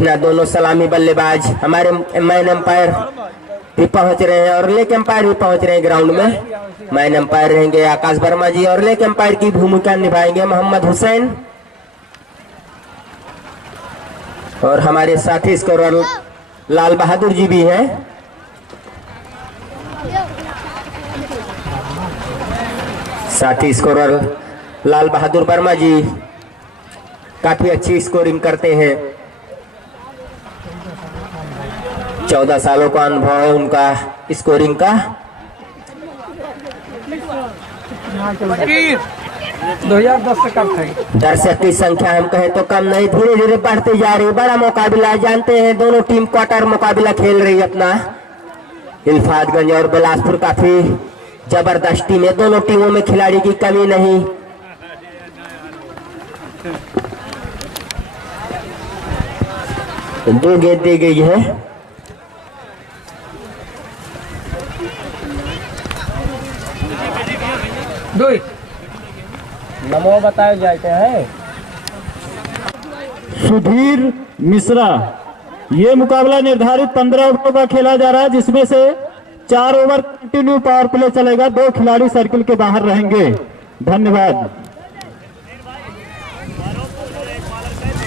देखना दोनों सलामी बल्लेबाज हमारे मैन एम्पायर भी पहुंच रहे हैं और लेग एम्पायर भी पहुंच रहे हैं ग्राउंड में। मैन एम्पायर रहेंगे आकाश वर्मा जी और लेग एम्पायर की भूमिका निभाएंगे मोहम्मद हुसैन और हमारे साथी स्कोरर लाल बहादुर जी भी हैं। साथी स्कोरर लाल बहादुर वर्मा जी काफी अच्छी स्कोरिंग करते हैं। 14 सालों का अनुभव है उनका स्कोरिंग का। 2010 से कम था। दर्शक की संख्या हम कहें तो कम नहीं, धीरे धीरे बढ़ती जा रही। बड़ा मुकाबला जानते हैं, दोनों टीम क्वार्टर मुकाबला खेल रही है अपना। इल्फातगंज और बिलासपुर काफी जबरदस्त टीम है, दोनों टीमों में खिलाड़ी की कमी नहीं। दो गेंद दी गई है। नमो बताए जाते हैं। सुधीर मिश्रा, ये मुकाबला निर्धारित 15 ओवर का खेला जा रहा है, जिसमें से 4 ओवर कंटिन्यू पावर प्ले चलेगा। 2 खिलाड़ी सर्किल के बाहर रहेंगे। धन्यवाद।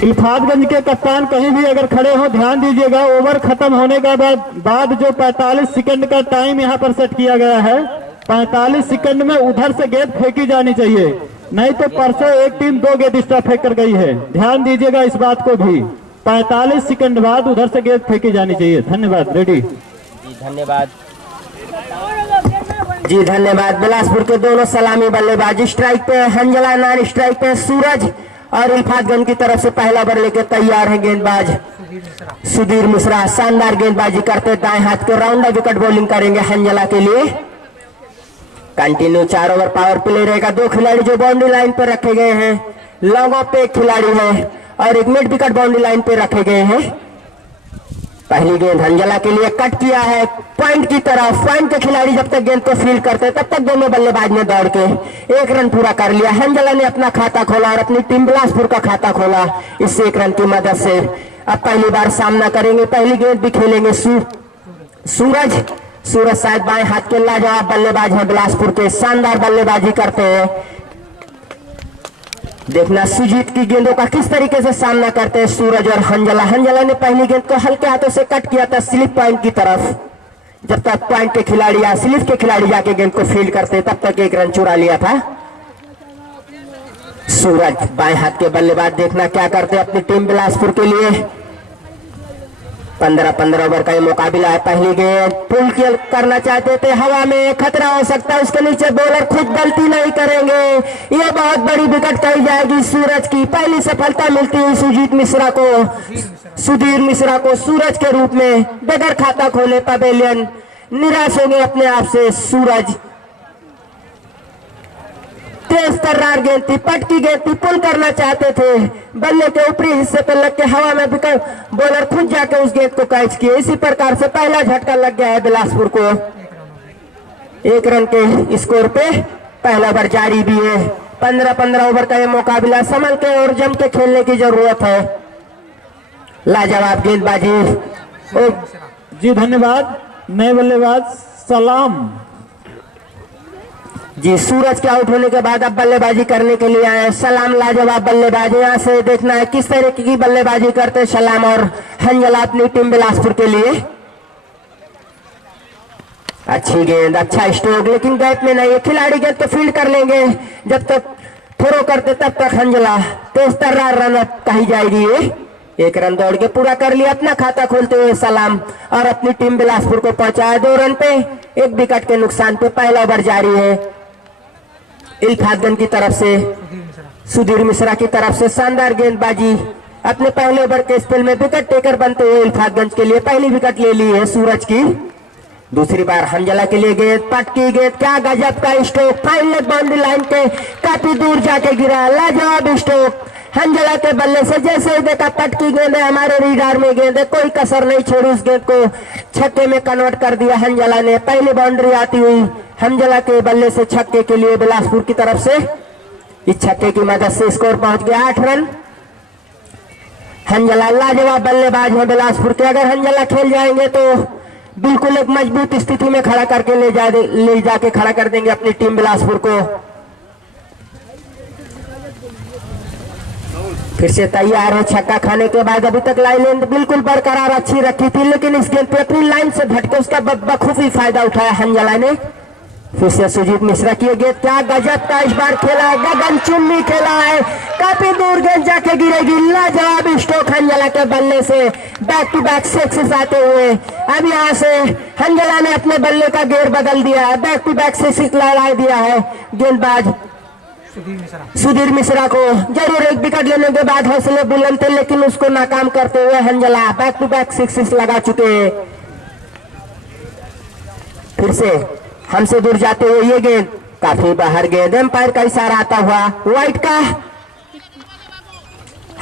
इल्फातगंज के कप्तान कहीं भी अगर खड़े हो ध्यान दीजिएगा। ओवर खत्म होने के बाद जो 45 सेकंड का टाइम यहाँ पर सेट किया गया है, 45 सेकंड में उधर से गेंद फेंकी जानी चाहिए, नहीं तो परसों एक टीम 2 गेंद एक्स्ट्रा फेंक कर गई है। ध्यान दीजिएगा इस बात को भी। 45 सेकंड बाद उधर से गेंद फेंकी जानी चाहिए। धन्यवाद। रेडी जी धन्यवाद जी धन्यवाद। बिलासपुर के दोनों सलामी बल्लेबाज स्ट्राइक पे हंजला, नॉन स्ट्राइक पे सूरज और इल्फातगंज की तरफ से पहला ओवर लेके तैयार है गेंदबाज सुधीर मिश्रा। शानदार गेंदबाजी करते दाएं हाथ के राउंड विकेट बॉलिंग करेंगे हंजला के लिए। कंटिन्यू 4 ओवर पावर प्ले रहेगा। 2 खिलाड़ी जो बाउंड्री लाइन पर रखे गए हैं, लॉन्ग पे एक खिलाड़ी है और एक मिड विकेट बाउंड्री लाइन पे रखे गए हैं। पहली गेंद हंजला के लिए कट किया है पॉइंट की तरफ। पॉइंट के खिलाड़ी जब तक गेंद को फील्ड करते तब तक दोनों बल्लेबाज ने दौड़ के 1 रन पूरा कर लिया। हंजला ने अपना खाता खोला और अपनी टीम बिलासपुर का खाता खोला इस 1 रन की मदद से। अब पहली बार सामना करेंगे, पहली गेंद भी खेलेंगे सूरज। सूरज शायद बाएं हाथ के लाजवाब बल्लेबाज है, बिलासपुर के शानदार बल्लेबाजी करते हैं। देखना सुजीत की गेंदों का किस तरीके से सामना करते हैं सूरज और हंजला। हंजला ने पहली गेंद को हल्के हाथों से कट किया था स्लिप पॉइंट की तरफ। जब तक पॉइंट के खिलाड़ी या स्लिप के खिलाड़ी जाके गेंद को फील्ड करते तब तक 1 रन चुरा लिया था। सूरज बाएं हाथ के बल्लेबाज देखना क्या करते हैं अपनी टीम बिलासपुर के लिए। 15 ओवर का ये मुकाबला है। पहली गेंद पुल करना चाहते थे, हवा में खतरा हो सकता है, उसके नीचे बॉलर खुद गलती नहीं करेंगे। ये बहुत बड़ी विकेट कही जाएगी सूरज की। पहली सफलता मिलती है सुधीर मिश्रा को सूरज के रूप में। बगैर खाता खोले पवेलियन निराश होंगे अपने आप से सूरज। तेज तर्रार गेंद थी, पटकी गेंद थी, पुल करना चाहते थे, बल्ले के ऊपरी हिस्से पर लग के हवा में विकेट बॉलर खुद जाके उस गेंद को कैच किए। इसी प्रकार से पहला झटका लग गया है बिलासपुर को। 1 रन के स्कोर पे पहला ओवर जारी भी है। 15 ओवर का ये मुकाबला संभल के और जम के खेलने की जरूरत है। लाजवाब गेंदबाजी। जी धन्यवाद। नए बल्लेबाज सलाम जी सूरज के आउट होने के बाद अब बल्लेबाजी करने के लिए आए सलाम। लाजवाब बल्लेबाजी। यहाँ से देखना है किस तरह की बल्लेबाजी करते सलाम और हंजला अपनी टीम बिलासपुर के लिए। अच्छी गेंद, अच्छा स्ट्रोक, लेकिन गैप में नहीं है। खिलाड़ी गेंद को फील्ड कर लेंगे जब तक थ्रो करते तब तक हंजला। तेज तर्रार रन कही जाएगी। 1 रन दौड़ के पूरा कर लिया अपना खाता खोलते हुए सलाम और अपनी टीम बिलासपुर को पहुंचाया 2 रन पे 1 विकेट के नुकसान पे। पहला ओवर जारी है। इल्फातगंज की तरफ से सुधीर मिश्रा की तरफ से शानदार गेंदबाजी। अपने पहले ओवर के स्पेल में विकेट टेकर बनते हुए इल्फातगंज के लिए पहली विकेट ले ली है सूरज की। दूसरी बार हंजला के लिए गेंद, पटकी गेंद, क्या गजब का stroke. Fine leg boundary line के काफी दूर जाके गिरा। लाजवाब स्ट्रोक हंजला के बल्ले से। जैसे ही देखा पटकी गेंद है, हमारे रिडार में गेंद है, कोई कसर नहीं छोड़ी, उस गेंद को छक्के में कन्वर्ट कर दिया हंजला ने। पहली बाउंड्री आती हुई हंजला के बल्ले से छक्के के लिए बिलासपुर की तरफ से। इस छक्के की मदद से स्कोर पहुंच गया 8 रन। हंजला लाजवाब बल्लेबाज है बिलासपुर के। अगर हंजला खेल जाएंगे तो बिल्कुल एक मजबूत स्थिति में खड़ा करके ले जाके खड़ा कर देंगे अपनी टीम बिलासपुर को। फिर से तैयार है छक्का खाने के बाद। अभी तक लाइन बिल्कुल बरकरार अच्छी रखी थी, लेकिन इस गेंद पे अपनी लाइन से भटके उसका बखूबी फायदा उठाया हंजला ने। फिर से सुजीत मिश्रा की गेंद, क्या गजब का इस बार खेला है, गगन चुम्बी खेला है, काफी दूर गेंद जाके गिरेगी। लाजवाब स्ट्रोक हंजला के बल्ले से, बैक टू बैक सिक्सेस आते हुए। अब यहाँ से हंजला ने अपने बल्ले का गेयर बदल दिया है, बैक टू बैक सिक्स लड़ा दिया है। गेंदबाज सुधीर मिश्रा को जरूर एक विकेट लेने के बाद हौसले बुलंद थे, लेकिन उसको नाकाम करते हुए Hanzala back to back sixes लगा चुके हैं। फिर से हमसे दूर जाते हुए ये गेंद काफी बाहर गेंद, एम्पायर का इशारा आता हुआ वाइट का।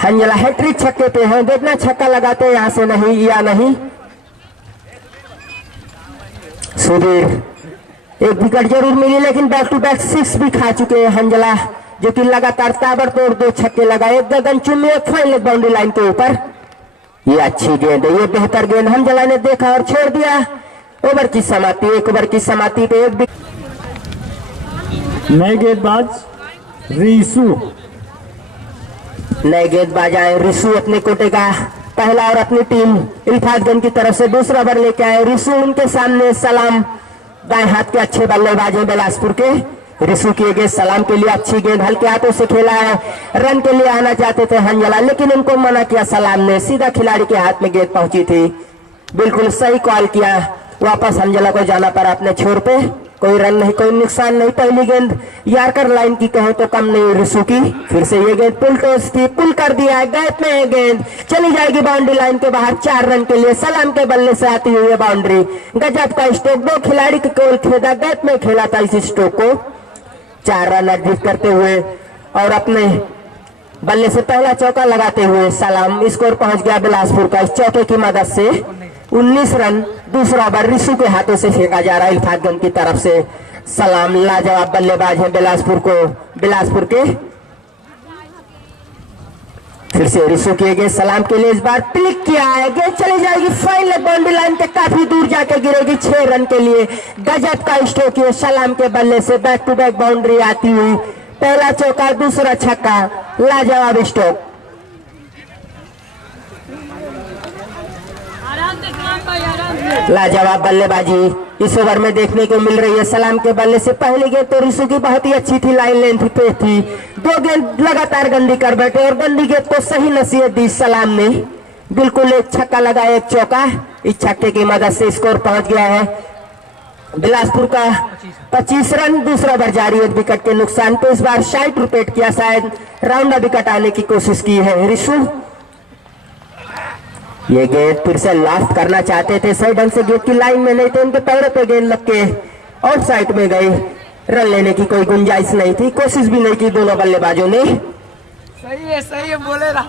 हंजला हैट्रिक छक्के पे है, देखना छक्का लगाते हैं यहाँ से नहीं या नहीं। सुधीर एक विकेट जरूर मिली, लेकिन बैक टू बैक सिक्स भी खा चुके हैं हंजला, जो कि लगातार ताबड़तोड़ 2 छक्के लगाए, एक गगन चुम्बी, एक फाइनल बाउंड्री लाइन के ऊपर। ये अच्छी गेंद है, ये बेहतर गेंद हंजला ने देखा और छोड़ दिया। ओवर की समाप्ति, 1 ओवर की समाप्ति पे एक नए गेंदबाज रिसू। नए गेंदबाज आए रिसू अपने कोटे का पहला और अपनी टीम इल्फातगंज की तरफ से दूसरा ओवर लेके आए रिसू। उनके सामने सलाम, दाएं हाथ के अच्छे बल्लेबाज हैं बिलासपुर के। रिसू की गेंद सलाम के लिए अच्छी गेंद, हल्के हाथों से खेला है। रन के लिए आना चाहते थे हंजला, लेकिन उनको मना किया सलाम ने, सीधा खिलाड़ी के हाथ में गेंद पहुंची थी। बिल्कुल सही कॉल किया, वापस हंजला को जाना पड़ा अपने छोर पे। कोई रन नहीं, कोई नुकसान नहीं। पहली गेंद यार्कर लाइन की कहे तो कम नहीं रिसू की। फिर से ये गेंद पुल टॉस थी, पुल कर दिया है, गैप में गेंद चली जाएगी बाउंड्री लाइन के बाहर। 4 रन के लिए सलाम के बल्ले से आती हुई है बाउंड्री। गजब का स्ट्रोक, 2 खिलाड़ी के केवल खेदा, गैप में खेला था इस स्ट्रोक को। 4 रन अर्जित करते हुए और अपने बल्ले से पहला चौका लगाते हुए सलाम स्कोर पहुंच गया बिलासपुर का। इस चौके की मदद से 19 रन। दूसरा ओवर रिसू के हाथों से फेंका जा रहा है इल्फातगंज की तरफ से। सलाम लाजवाब बल्लेबाज है बिलासपुर के। फिर से रिसू किए गए सलाम के लिए, इस बार क्लिक किया है, गेंद चली जाएगी फाइनल बाउंड्री लाइन के काफी दूर जाके गिरेगी। 6 रन के लिए गजब का स्ट्रोक है सलाम के बल्ले से, बैक टू बैक बाउंड्री आती हुई। पहला चौका, दूसरा छक्का, लाजवाब स्ट्रोक। लाजवाब बल्लेबाजी इस ओवर में देखने को मिल रही है सलाम के बल्ले से। पहली गेंद तो रिसू की बहुत ही अच्छी थी, लाइन लेंथ पे थी। 2 गेंद लगातार गंदी कर बैठे और गंदी गेंद को सही नसीहत दी सलाम ने। बिल्कुल एक छक्का लगा, एक चौका। इस छक्के की मदद से स्कोर पहुंच गया है बिलासपुर का 25 रन। दूसरा ओवर जारी, 1 विकेट के नुकसान पे। इस बार 60 रुपए किया, शायद राउंड विकेट आने की कोशिश की है रिसू। ये गेंद फिर से लॉफ्ट करना चाहते थे, सही ढंग से गेंद की लाइन में नहीं तो उनके पैरों पे गेंद लग के आउट साइड में गई। रन लेने की कोई गुंजाइश नहीं थी, कोशिश भी नहीं की दोनों बल्लेबाजों ने। सही है बोले रहा।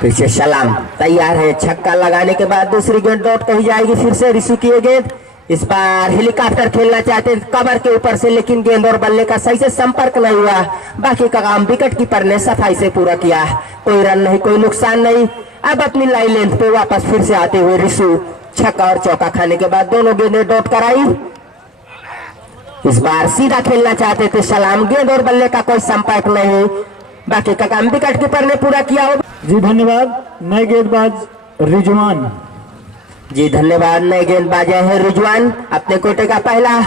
फिर से सलाम तैयार है, छक्का लगाने के बाद दूसरी गेंद डॉट कही जाएगी। फिर से रिसू की गेंद, इस बार हेलीकॉप्टर खेलना चाहते कवर के ऊपर से, लेकिन गेंद और बल्ले का सही से संपर्क नहीं हुआ। बाकी का काम विकेट कीपर ने सफाई से पूरा किया। कोई रन नहीं, कोई नुकसान नहीं। अब अपनी लाइन लेंथ पे वापस फिर से आते हुए रिसू छक्का और चौका खाने के बाद दोनों गेंदें डॉट कराई। इस बार सीधा खेलना चाहते थे सलाम, गेंद और बल्ले का कोई संपर्क नहीं। बाकी का काम विकेट कीपर ने पूरा किया। जी धन्यवाद। नए गेंदबाज रिजवान। जी धन्यवाद। नए गेंदबाज है रिजवान, अपने कोटे का पहला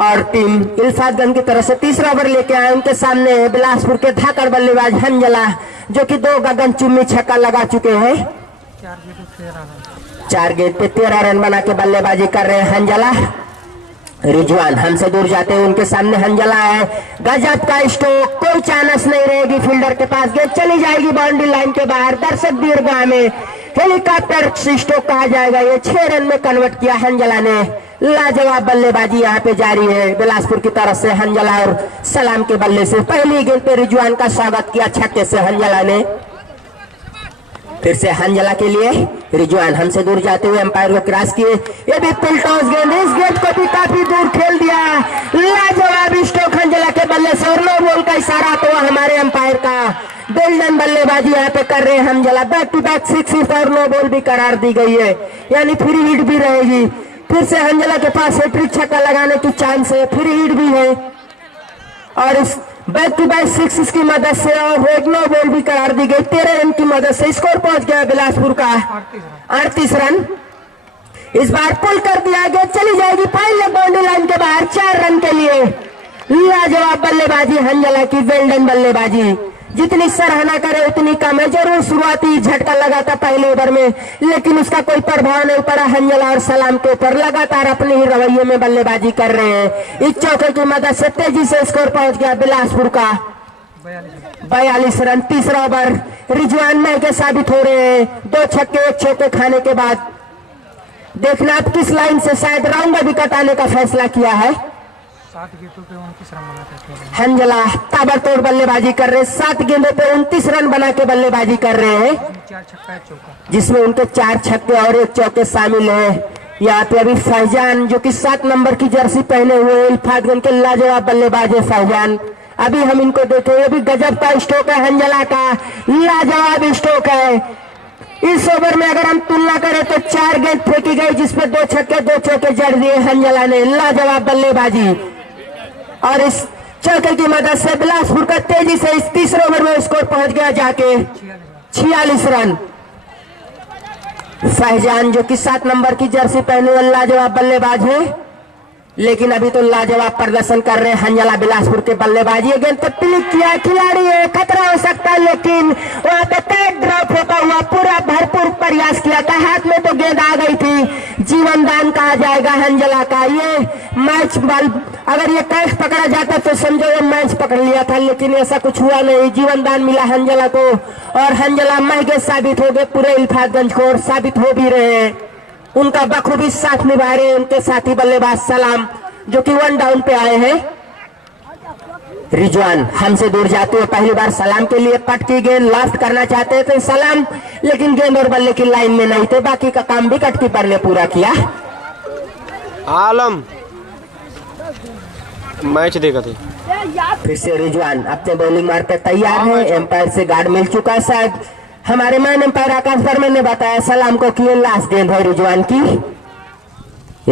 और टीम इल्फातगंज की तरफ से तीसरा ओवर लेके आए। उनके सामने बिलासपुर के धाकड़ बल्लेबाज हंजला, जो कि 2 गगन चुम्बी छक्का लगा चुके हैं। 4 गेंद पे 13 रन बना के बल्लेबाजी कर रहे हैं हंजला। रिजवान हमसे दूर जाते हैं, उनके सामने हंजला है, गजब का स्ट्रोक, कोई चांस नहीं रहेगी फील्डर के पास। गेंद चली जाएगी बाउंड्री लाइन के बाहर। दर्शक दीर्घा में हेलीकॉप्टर स्ट्रोक कहा जाएगा। ये 6 रन में कन्वर्ट किया हंजला ने। लाजवाब बल्लेबाजी यहाँ पे जारी है बिलासपुर की तरफ से हंजला और सलाम के बल्ले से। पहली गेंद पे रिजवान का स्वागत किया छक्के से हंजला ने। फिर से हंजला के लिए रिजवान हमसे दूर जाते हुए अंपायर को क्रॉस किए, ये भी पुल टॉस गेंद, इस गेंद को भी काफी दूर खेल दिया। लाजवाब स्ट्रोक हंजला के बल्ले से और नो बॉल का इशारा तो हमारे अंपायर का। गोल्डन बल्लेबाजी यहाँ पे कर रहे हैं हंजला, बैक टू बैक 6 और नो बॉल भी करार दी गई है, यानी फ्री हिट भी रहेगी। फिर से हंजला के पास हैट्रिक छक्का लगाने की चांस है, फ्री हिट भी है और इस बैक टू बैक 6 की मदद से और एक नो बॉल भी करार दी गई। 13 रन की मदद से स्कोर पहुंच गया बिलासपुर का 38 रन। इस बार पुल कर दिया गया, चली जाएगी पहले बाउंड्री लाइन के बाहर 4 रन के लिए। लाजवाब बल्लेबाजी हंजला की, वेल्डन बल्लेबाजी, जितनी सराहना करे उतनी कम है। जरूर शुरुआती झटका लगा था पहले ओवर में, लेकिन उसका कोई प्रभाव नहीं पड़ा हंजला और सलाम के ऊपर। लगातार अपने ही रवैये में बल्लेबाजी कर रहे हैं। इस चौके की मदद से तेजी से स्कोर पहुंच गया बिलासपुर का 42 रन। तीसरा ओवर रिजवान महंगे साबित हो रहे हैं, 2 छक्के 1 चौके खाने के बाद। देखना आप किस लाइन से शायद राउंड विकेट आने का फैसला किया है। 7 गेंदों पे 29 रन बनाते हैं हंजला ताबड़तोड़ बल्लेबाजी कर रहे हैं, 7 गेंदों पे 29 रन बना के बल्लेबाजी कर रहे हैं, 4 छक्का 1 चौका, जिसमें उनके 4 छक्के और 1 चौके शामिल है। यहाँ पे अभी फैजान जो कि 7 नंबर की जर्सी पहने हुए इल्फातगंज के लाजवाब बल्लेबाज है फैजान। अभी हम इनको देखे, ये भी गजब का स्ट्रोक है हंजला का, लाजवाब स्ट्रोक है। इस ओवर में अगर हम तुलना करें तो 4 गेंद फेंकी गई, जिसमें 2 छक्के 2 चौके जड़ दिए हंजला ने। लाजवाब बल्लेबाजी और इस चौके की मदद से बिलासपुर का तेजी से इस तीसरे ओवर में स्कोर पहुंच गया जाके 46 रन। फैजान जो कि 7 नंबर की जर्सी पहने हुए लाजवाब बल्लेबाज है, लेकिन अभी तो लाजवाब प्रदर्शन कर रहे हैं हंजला बिलासपुर के बल्लेबाजी। गेंद पर क्लिक किया, खिलाड़ी है, खतरा हो सकता है, लेकिन वहां पे कैच ड्रॉप होता हुआ पूरा भरपूर प्रयास किया था, हाथ में तो गेंद आ गई थी। जीवन दान कहा जाएगा हंजला का। ये मैच बल अगर ये कैच पकड़ा जाता तो समझो ये मैच पकड़ लिया था, लेकिन ऐसा कुछ हुआ नहीं। जीवन दान मिला हंजला को और हंजला महंगे साबित हो गए पूरे इल्फातगंज को, और साबित हो भी रहे हैं। उनका बखूबी साथ निभा रहे हैं उनके साथी बल्लेबाज सलाम, जो कि 1 डाउन पे आए हैं। रिजवान हमसे दूर जाते हुए पहली बार सलाम के लिए पट की गेंद लास्ट करना चाहते थे सलाम, लेकिन गेंद और बल्ले की लाइन में नहीं थे। बाकी का काम विकेट कीपर ने पूरा किया। आलम मैच देखा थे। फिर से रिजवान अपने बॉलिंग मार पे तैयार है। एम्पायर से गार्ड मिल चुका है शायद। हमारे मैन एम्पायर आकाश वर्मा ने बताया सलाम को कि ये लास्ट गेंद है रिजवान की।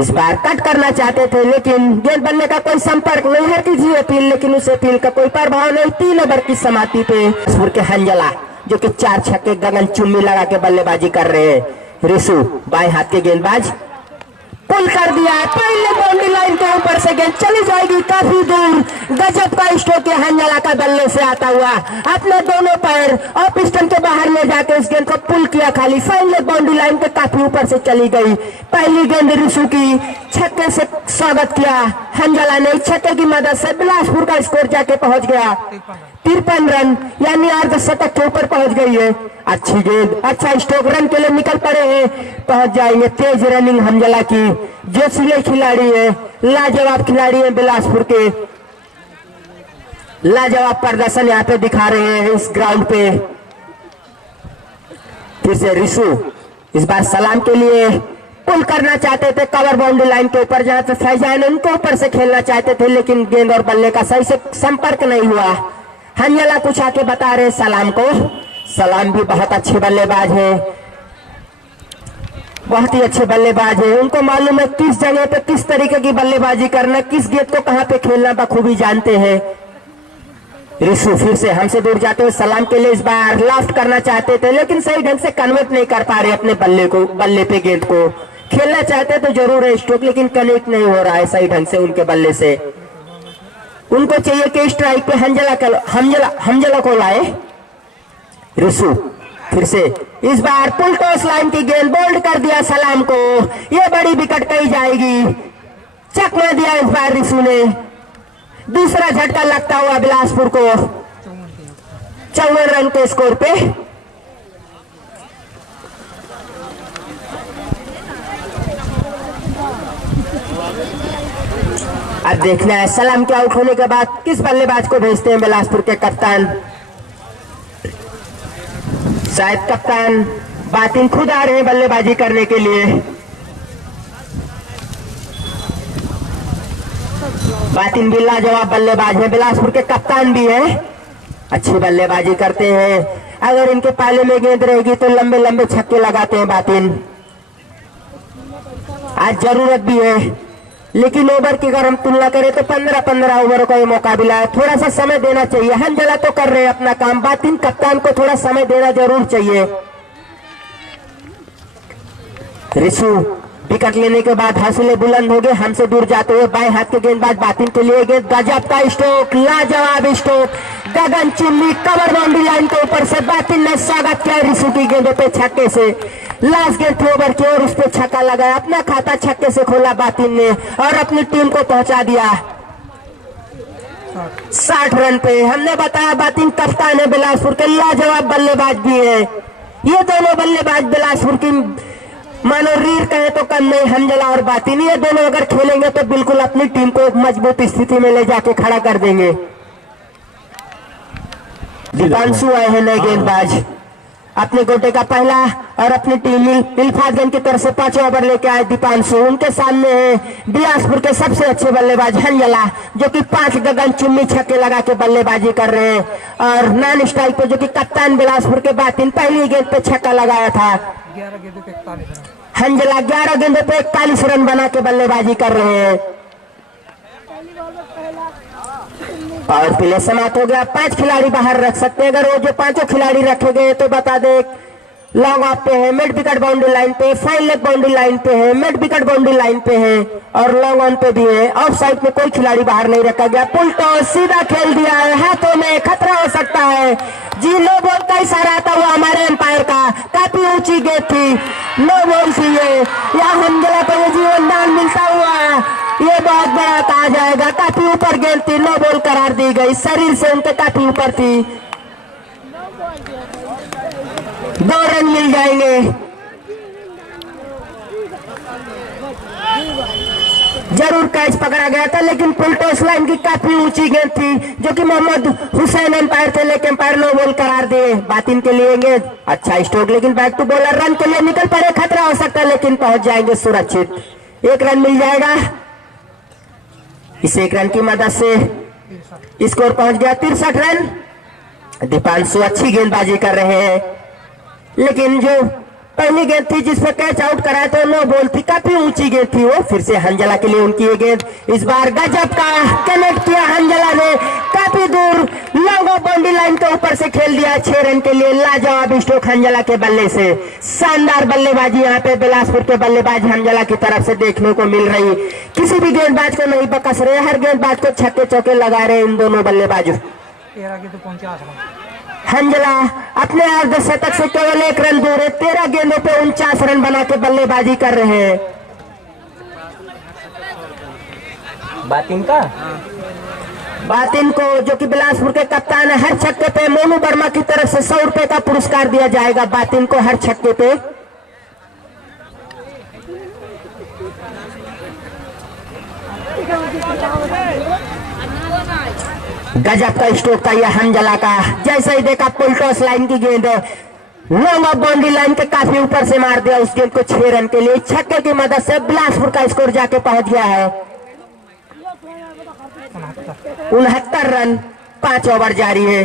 इस बार कट करना चाहते थे, लेकिन गेंद बनने का कोई संपर्क नहीं है किसी अपील, लेकिन उस अपील का कोई प्रभाव नहीं। 3 ओवर की समाप्ति पे बिलासपुर के हंजला जो कि 4 छक्के गगन चुम्मी लगा के बल्लेबाजी कर रहे हैं। रिसू बाएं हाथ के गेंदबाज, पुल कर दिया, पहले बाउंड्री लाइन के ऊपर से गेंद चली जाएगी काफी दूर। गजब का स्ट्रोक हंजला का बल्ले से आता हुआ अपने दोनों पैर और पिस्टन के बाहर ले जाकर इस गेंद को पुल किया खाली, फाइनल बाउंड्री लाइन के काफी ऊपर से चली गई। पहली गेंद रिसू की छक्के से स्वागत किया हंजला ने। छक्के की मदद से बिलासपुर का स्कोर जाके पहुंच गया 53 रन, यानी अर्धशतक के ऊपर पहुंच गई है। अच्छी गेंद, अच्छा स्ट्रोक, रन के लिए निकल पड़े हैं, पहुंच जाएंगे। तेज रनिंग हंजला की, जोशीले खिलाड़ी है, लाजवाब खिलाड़ी है बिलासपुर के। लाजवाब प्रदर्शन यहाँ पे दिखा रहे हैं इस ग्राउंड पे। फिर से रिसू इस बार सलाम के लिए पुल करना चाहते थे कवर बाउंड्री लाइन के ऊपर, जहां से फैजान उनके ऊपर से खेलना चाहते थे, लेकिन गेंद और बल्ले का सही से संपर्क नहीं हुआ। हंजला कुछ आके बता रहे सलाम को। सलाम भी बहुत अच्छे बल्लेबाज है, बहुत ही अच्छे बल्लेबाज है। उनको मालूम है किस जगह पे किस तरीके की बल्लेबाजी करना, किस गेंद को कहां पे खेलना बखूबी जानते हैं। रिसू फिर से हमसे दूर जाते हुए सलाम के लिए इस बार लास्ट करना चाहते थे, लेकिन सही ढंग से कन्वर्ट नहीं कर पा रहे अपने बल्ले पे गेंद को। खेलना चाहते तो जरूर है स्ट्रोक, लेकिन कनेक्ट नहीं हो रहा है सही ढंग से उनके बल्ले से। उनको चाहिए कि स्ट्राइक पे हंजला को लाए। रिसू फिर से इस बार पुल टॉस लाइन की गेंद बोल्ड कर दिया सलाम को, ये बड़ी विकेट कही जाएगी। चकमा दिया इस बार रिसू ने। दूसरा झटका लगता हुआ बिलासपुर को 54 रन के स्कोर पे। अब देखना है सलाम के आउट होने के बाद किस बल्लेबाज को भेजते हैं बिलासपुर के कप्तान। शायद कप्तान बातिन खुद आ रहे हैं बल्लेबाजी करने के लिए। बातिन भी लाजवाब बल्लेबाज है, बिलासपुर के कप्तान भी है, अच्छी बल्लेबाजी करते हैं। अगर इनके पाले में गेंद रहेगी तो लंबे लंबे छक्के लगाते हैं बातिन। आज जरूरत भी है, लेकिन ओवर की अगर हम तुलना करें तो 15-15 ओवरों का ये मुकाबला है, थोड़ा सा समय देना चाहिए। हंजला तो कर रहे हैं अपना काम, बातिन कप्तान को थोड़ा समय देना जरूर चाहिए। रिशु विकेट लेने के बाद हौसले बुलंद हो गए, हमसे दूर जाते हुए बाएं हाथ के गेंदबाज बातिन के लिए गेंद, गजब का स्ट्रोक, लाजवाब स्ट्रोक, गगन चुम्बी कवर बाउंड्री लाइन के ऊपर से बातिन ने स्वागत किया रिशु की गेंदों पे छक्के से। लास्ट गेंद थी ओवर की और उस पे छक्का लगाया, अपना खाता छक्के से खोला बातिन ने और अपनी टीम को पहुंचा दिया 60 रन पे। हमने बताया बातिन कप्तान है बिलासपुर के, लाजवाब बल्लेबाज भी है। ये दोनों बल्लेबाज बिलासपुर की मानो रीढ़ कहे तो कम नहीं, हंजला और बातिन, ये दोनों अगर खेलेंगे तो बिल्कुल अपनी टीम को एक मजबूत स्थिति में ले जाके खड़ा कर देंगे। दीपांशु आए हैं नए गेंदबाज, अपने गोटे का पहला और अपनी टीम इल्फात की तरफ से 5 ओवर लेके आए दीपांशु। उनके सामने है बिलासपुर के सबसे अच्छे बल्लेबाज हंजला, जो कि 5 गगन चुम्बी छक्के लगा के बल्लेबाजी कर रहे हैं। और नॉन स्ट्राइक पे जो कि कप्तान बिलासपुर के बातिन पहली गेंद पे छक्का लगाया था। 11 गेंदों पे 41 रन। हंजला 11 गेंदों पे 41 रन बना के बल्लेबाजी कर रहे हैं। पावर प्ले समाप्त हो गया, 5 खिलाड़ी बाहर रख सकते हैं। अगर वो जो 5 खिलाड़ी रखे गए तो बता दे, लॉन्ग ऑफ पे है, मिड विकेट बाउंड्री लाइन पे, फाइन लेग बाउंड्री लाइन पे है, मिड विकेट बाउंड्री लाइन पे है और लॉन्ग ऑन पे भी है। ऑफ साइड में कोई खिलाड़ी बाहर नहीं रखा गया। पुल टॉस सीधा खेल दिया है, हाथों में खतरा हो सकता है। जी नो बॉल का इशारा था वो हमारे एम्पायर का, काफी ऊंची गेंद थी, नो बॉल थी ये। या हंजला पर ये जीवन दान मिलता हुआ ये बहुत बड़ा कहा जाएगा, काफी ऊपर गेंद थी, नो बॉल करार दी गई, शरीर से उनके काफी ऊपर थी। 2 रन मिल जाएंगे। जरूर कैच पकड़ा गया था, लेकिन पुल टॉस लाइन की काफी ऊंची गेंद थी, जो कि मोहम्मद हुसैन एम्पायर थे, लेकिन एम्पायर नो बॉल करार दिए। बातिन के लिए गेंद, अच्छा स्ट्रोक, लेकिन बैक टू बॉलर रन के लिए निकल पड़े, खतरा हो सकता है लेकिन पहुंच जाएंगे सुरक्षित। 1 रन मिल जाएगा। इस 1 रन की मदद से स्कोर पहुंच गया 63 रन। दीपांशु अच्छी गेंदबाजी कर रहे हैं, लेकिन जो पहली गेंद थी जिस पर कैच आउट कराया तो नो बॉल थी, काफी ऊंची गेंद थी वो। फिर से हंजला के लिए उनकी ये गेंद, इस बार गजब का कनेक्ट किया हंजला ने, काफी दूर लॉन्ग ऑफ बाउंड्री लाइन के ऊपर से खेल दिया 6 रन के लिए। लाजवाब स्ट्रोक हंजला के बल्ले से, शानदार बल्लेबाजी यहाँ पे बिलासपुर के बल्लेबाज हंजला की तरफ से देखने को मिल रही। किसी भी गेंदबाज को नहीं बकस रहे, हर गेंदबाज को छक्के चौके लगा रहे इन दोनों बल्लेबाजों। 13 गेंदों पे 49 रन। हंजला अपने अर्धशतक से केवल 1 रन दूर है, 13 गेंदों पे 49 रन बना के बल्लेबाजी कर रहे हैं। बातिन को जो कि बिलासपुर के कप्तान है, हर छक्के पे मोनू वर्मा की तरफ से 100 रुपए का पुरस्कार दिया जाएगा बातिन को हर छक्के पे। गजब का स्ट्रोक था यह हंजला का, जैसे ही देखा पुल टॉस लाइन की गेंद है, लॉन्ग ऑफ बाउंड्री लाइन के काफी ऊपर से मार दिया उस गेंद को 6 रन के लिए। छक्के की मदद से बिलासपुर का स्कोर जाके पहुंच गया है 69 रन। 5 ओवर जारी है।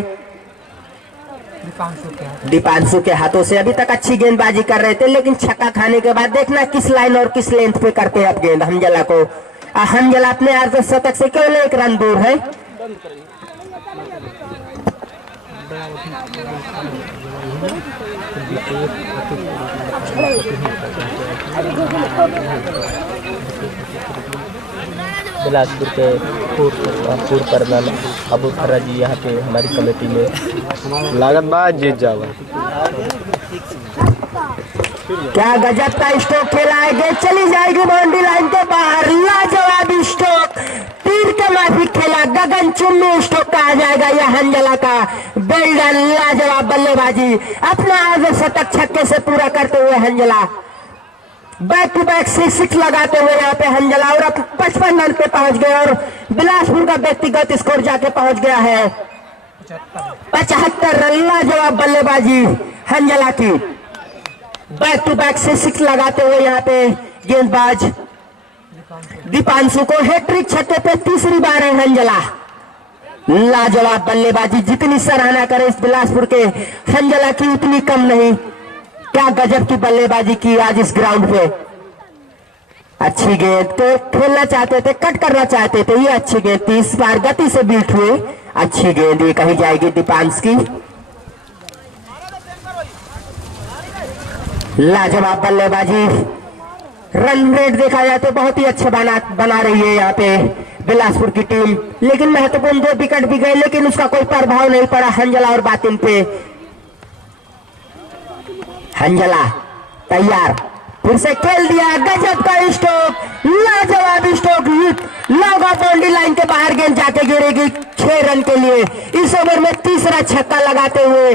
दीपांशु के हाथों से अभी तक अच्छी गेंदबाजी कर रहे थे, लेकिन छक्का खाने के बाद देखना किस लाइन और किस लेंथ पे करते हैं अब गेंद हंजला को। हंजला अपने अर्धशतक से केवल 1 रन दूर है। बिलासपुर के पूर्व प्रधान अबू फर्रा जी यहाँ पे हमारी कमेटी में लागत बात जीत जाओ। क्या गजब का स्ट्रोक खेला है, गेंद चली जाएगी बाउंड्री लाइन के बाहर। लाजवाब स्ट्रोक, तीर के माफिक खेला, गगन चुम्बी स्ट्रोक कहा जाएगा यह हंजला का। बेल्डन लाजवाब बल्लेबाजी, अपना अर्धशतक छक्के से पूरा करते हुए हंजला बैक टू बैक 6 लगाते हुए यहाँ पे हंजला और अब 55 रन पे पहुंच गए और बिलासपुर का व्यक्तिगत स्कोर जाके पहुंच गया है 75 रन, लाजवाब बल्लेबाजी हंजला की। बैक टू बैक से 6 लगाते हुए यहाँ पे गेंदबाज दीपांशु को हैट्रिक छक्के पे तीसरी बार है हंजला। लाजवाब बल्लेबाजी, जितनी सराहना करे इस बिलासपुर के हंजला की उतनी कम नहीं। क्या गजब की बल्लेबाजी की आज इस ग्राउंड पे। अच्छी गेंद तो खेलना चाहते थे, कट करना चाहते थे, ये अच्छी गेंद थी, इस बार गति से बीट हुए। अच्छी गेंद ये कही जाएगी दीपांश की। लाजवाब बल्लेबाजी, रन रेट देखा जाए तो बहुत ही अच्छे बना रही है यहाँ पे बिलासपुर की टीम। लेकिन महत्वपूर्ण 2 विकेट भी गए, लेकिन उसका कोई प्रभाव नहीं पड़ा हंजला और बातिन पे। हंजला तैयार, फिर से खेल दिया, गजब का स्ट्रोक, लाजवाब stroke, long off boundary line के बाहर गेंद जाके गिरेगी 6 रन के लिए। इस ओवर में तीसरा छक्का लगाते हुए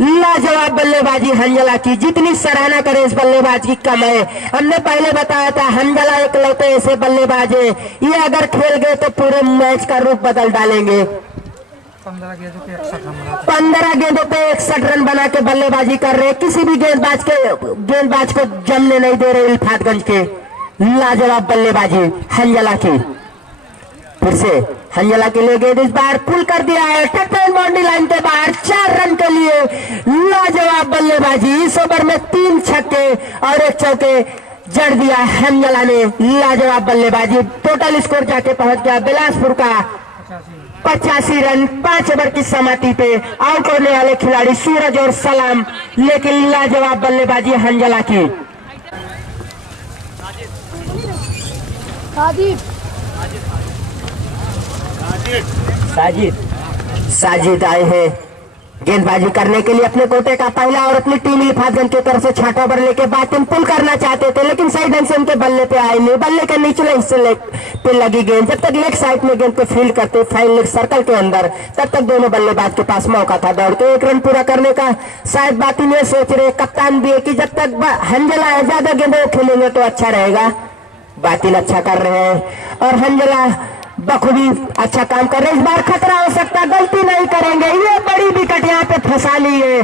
लाजवाब बल्लेबाजी हंजला की, जितनी सराहना करें इस बल्लेबाज की कम है। हमने पहले बताया था हंजला एकलौते ऐसे बल्लेबाज है, ये अगर खेल गए तो पूरे मैच का रूप बदल डालेंगे। 15 गेंदों पे 61 रन बनाते, 15 गेंदों पे 61 रन बना के बल्लेबाजी कर रहे, किसी भी गेंदबाज को जमने नहीं दे रहे इल्फातगंज के। लाजवाब बल्लेबाजी हंजला की, फिर से हंजला के लिए गेंद इस बार पुल कर दिया है, टच बाउंड्री लाइन के बाहर 4 रन के लिए। लाजवाब बल्लेबाजी, इस ओवर में 3 छक्के और 1 चौके जड़ दिया हंजला ने। लाजवाब बल्लेबाजी, टोटल स्कोर जाके पहुंच गया बिलासपुर का 85 रन। 5 ओवर की समाप्ति पे आउट होने वाले खिलाड़ी सूरज और सलाम, लेकिन लाजवाब बल्लेबाजी हंजला की। साजिद आए हैं गेंदबाजी करने के लिए अपने कोटे का पहला, और अपनी टीम इल्फातगंज की तरफ से 6 ओवर लेके बातिन पुल करना चाहते थे, लेकिन साइड ढंग से उनके बल्ले पे आए नहीं। बल्ले के निचले हिस्से पे लगी गेंद, जब तक लेग साइड में गेंद पे फील्ड करते फाइन लेग सर्कल के अंदर, तब तक दोनों बल्लेबाज के पास मौका था दौड़ के 1 रन पूरा करने का। शायद बातिन ये सोच रहे, कप्तान भी है कि जब तक हंजला है ज्यादा गेंदों खेलेंगे तो अच्छा रहेगा। बातिन अच्छा कर रहे हैं और हंजला बखूबी अच्छा काम कर रहे। इस बार खतरा हो सकता, गलती नहीं करेंगे, ये बड़ी विकेट यहाँ पे फंसा ली है।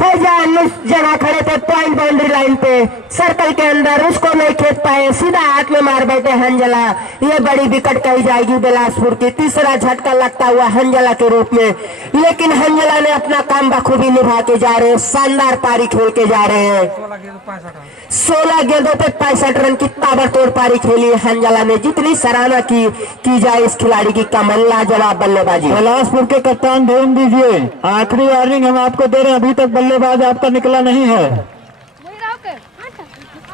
फैजान उस जगह खड़े थे पॉइंट बाउंड्री लाइन पे सर्कल के अंदर, उसको नहीं खेत पाए, सीधा हाथ में मार बैठे हंजला। ये बड़ी विकेट कही जाएगी बिलासपुर की। तीसरा झटका लगता हुआ हंजला के रूप में, लेकिन हंजला ने अपना काम बखूबी निभा के जा रहे हैं, शानदार पारी खेल के जा रहे हैं। 16 गेंदों पे 65 रन की ताबड़तोड़ पारी खेली हंजला ने, जितनी सराहना की जाए इस खिलाड़ी की कमल। लाजवाब बल्लेबाजी। बिलासपुर के कप्तान ध्यान दीजिए, आखिरी वार्निंग हम आपको दे रहे हैं, अभी तक बल्लेबाज आपका निकला नहीं है।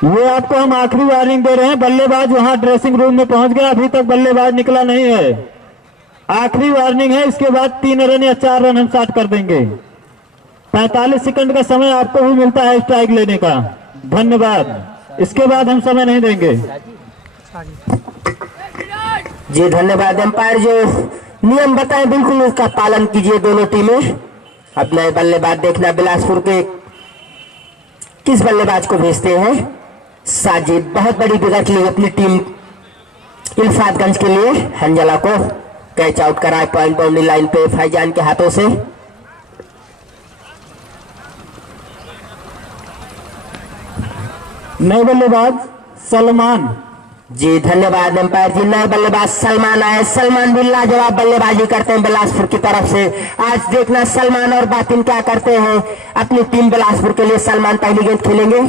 ये आपको हम आखिरी वार्निंग दे रहे हैं, बल्लेबाज वहां ड्रेसिंग रूम में पहुंच गया, अभी तक बल्लेबाज निकला नहीं है। आखिरी वार्निंग है, इसके बाद 3 रन या 4 रन हम स्टार्ट कर देंगे। 45 सेकंड का समय आपको भी मिलता है स्ट्राइक लेने का। धन्यवाद, इसके बाद हम समय नहीं देंगे। जी धन्यवाद। एम्पायर जो नियम बताए बिल्कुल उसका पालन कीजिए दोनों टीमें। अब नए बल्लेबाज देखना बिलासपुर के किस बल्लेबाज को भेजते हैं। साजिद बहुत बड़ी विकेट ली अपनी टीम इल्फातगंज के लिए। हंजला को कैच आउट कराए पॉइंट बाउंड्री लाइन पे फैजान के हाथों से। नए बल्लेबाज सलमान। जी धन्यवाद एम्पायर जी। नए बल्लेबाज सलमान आए। सलमान भी लाजवाब बल्लेबाजी करते हैं बिलासपुर की तरफ से। आज देखना सलमान और बातिन क्या करते हैं अपनी टीम बिलासपुर के लिए। सलमान पहली गेंद खेलेंगे,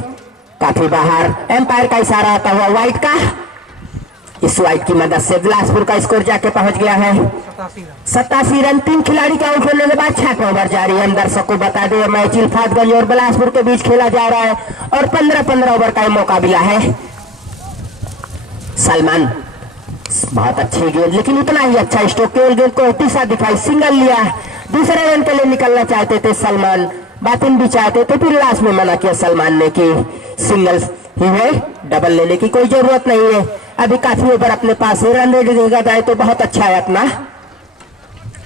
काफी बाहर, एम्पायर का इशारा आता हुआ वाइट का। इस वाइट की मदद से बिलासपुर का स्कोर जाके पहुंच गया है 87 रन। 3 खिलाड़ी के आउट होने के बाद 6 ओवर जारी है। हम दर्शक को बता दें मैच इल्फातगंज और बिलासपुर के बीच खेला जा रहा है और 15-15 ओवर का मुकाबला है। सलमान बहुत अच्छी गेंद, लेकिन उतना ही अच्छा स्ट्रोक, केवल गेंद को तीसरा दिखाई, सिंगल लिया। दूसरे रन के लिए निकलना चाहते थे सलमान, बातिन भी चाहते थे, फिर लास्ट में मना किया सलमान ने कि सिंगल ही है, डबल लेने की कोई जरूरत नहीं है। अभी काफी ओवर अपने पास है, रन रेट देखा जाए तो बहुत अच्छा है अपना।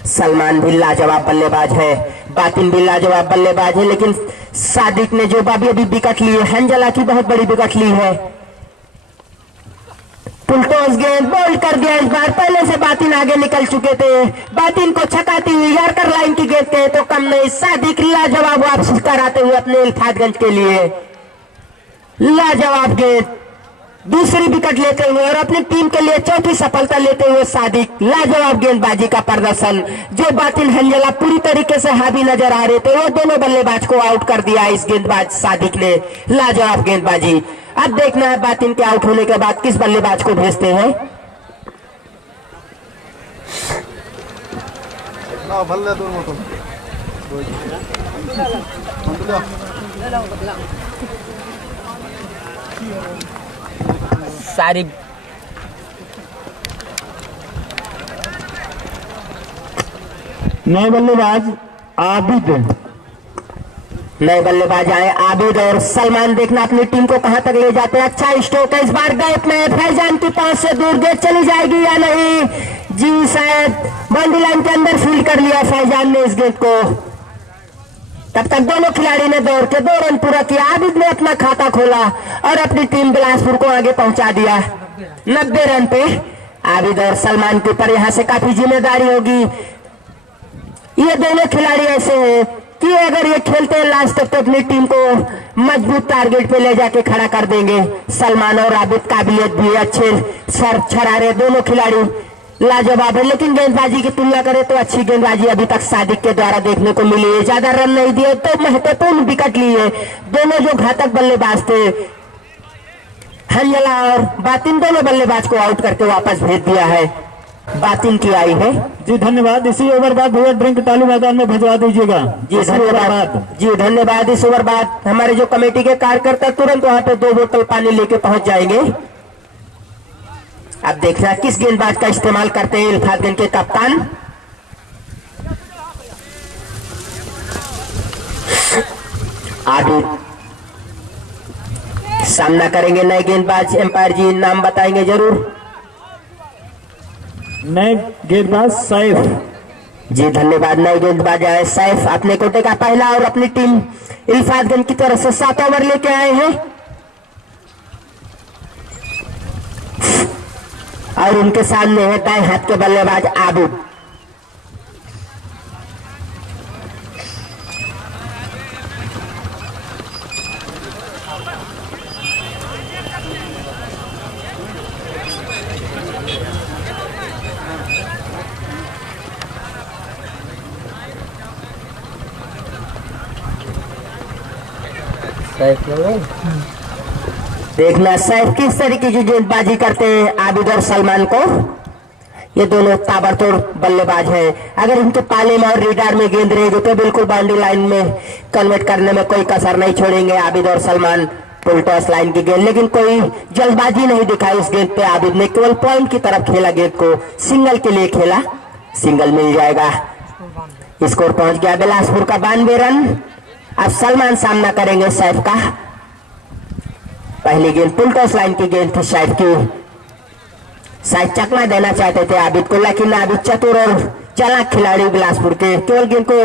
सलमान भी लाजवाब बल्लेबाज है, बातिन भी लाजवाब बल्लेबाज है, लेकिन सादिक ने जो अभी विकेट ली है, हंजला की बहुत बड़ी विकेट ली है। फुलटॉस गेंद बोल्ड कर दिया इस बार। पहले से बातिन आगे निकल चुके थे, बातिन को छकाती हुई यार्कर लाइन की गेंद के तो कम नहीं, सादिक लाजवाब वापसी कराते हुए अपने इल्फातगंज के लिए लाजवाब गेंद, दूसरी विकेट लेते हुए और अपनी टीम के लिए चौथी सफलता लेते हुए सादिक लाजवाब गेंदबाजी का प्रदर्शन। जो बातिल हंजला पूरी तरीके से हावी नजर आ रहे थे वो दोनों बल्लेबाज को आउट कर दिया इस गेंदबाज सादिक ने, लाजवाब गेंदबाजी। अब देखना है बातिल के आउट होने के बाद किस बल्लेबाज को भेजते हैं। सारी नए बल्लेबाज आबिद, नए बल्लेबाज आए आबिद और सलमान। देखना अपनी टीम को कहां तक ले जाते हैं। अच्छा स्ट्रोक है इस बार, गैप में फैजान की पहुंच से दूर गेंद चली जाएगी या नहीं। जी शायद बाउंड्री लाइन के अंदर फील्ड कर लिया फैजान ने इस गेंद को। तब तक दोनों खिलाड़ी ने दौड़ के 2 रन पूरा किया। आबिद ने अपना खाता खोला और अपनी टीम बिलासपुर को आगे पहुंचा दिया 90 रन पे। आबिद और सलमान के ऊपर यहां से काफी जिम्मेदारी होगी। ये दोनों खिलाड़ी ऐसे हैं कि अगर ये खेलते हैं लास्ट तक तो अपनी टीम को मजबूत टारगेट पे ले जाके खड़ा कर देंगे। सलमान और आबिद काबिलियत भी अच्छे, सर छरारे दोनों खिलाड़ी लाजवाब है, लेकिन गेंदबाजी की तुलना करें तो अच्छी गेंदबाजी अभी तक सादिक के द्वारा देखने को मिली है। ज्यादा रन नहीं दिए तो महत्वपूर्ण विकेट लिए दोनों जो घातक बल्लेबाज थे हंजला और बातिन, दोनों बल्लेबाज को आउट करके वापस भेज दिया है। बातिन की आई है। जी धन्यवाद। इसी ओवर बाद भैया ड्रिंक तालू मैदान में भिजवा दीजिएगा। जी धन्यवाद, जी धन्यवाद। इस ओवर बाद हमारे जो कमेटी के कार्यकर्ता तुरंत वहां पे 2 बोतल पानी लेके पहुंच जाएंगे। अब देखना किस गेंदबाज का इस्तेमाल करते हैं इल्फातगंज के कप्तान। आबिद सामना करेंगे नए गेंदबाज। एम्पायर जी नाम बताएंगे जरूर। नए गेंदबाज सैफ। जी धन्यवाद। नए गेंदबाज आए सैफ, अपने कोटे का पहला और अपनी टीम इल्फातगंज की तरफ से 7 ओवर लेके आए हैं और उनके सामने है दाएं हाथ के बल्लेबाज आबिद। देखना सैफ किस तरीके की गेंदबाजी करते हैं आबिद और सलमान को। ये दोनों ताबड़तोड़ बल्लेबाज हैं। अगर इनके पाले में और रेडार में गेंद रहेगी तो बिल्कुल बाउंड्री लाइन में कन्वर्ट करने में कोई कसर नहीं छोड़ेंगे आबिद और सलमान। फुल टॉस लाइन की गेंद, लेकिन कोई जल्दबाजी नहीं दिखाई इस गेंद पे। आबिद ने केवल पॉइंट की तरफ खेला, गेंद को सिंगल के लिए खेला, सिंगल मिल जाएगा। स्कोर पहुंच गया बिलासपुर का 92 रन। अब सलमान सामना करेंगे सैफ का। पहली गेंद फुल टॉस लाइन की गेंद थी सैफ की। शायद चकमा देना चाहते थे आबिद को, लेकिन आबिद चतुर और चालाक खिलाड़ी बिलासपुर के, केवल गेंद को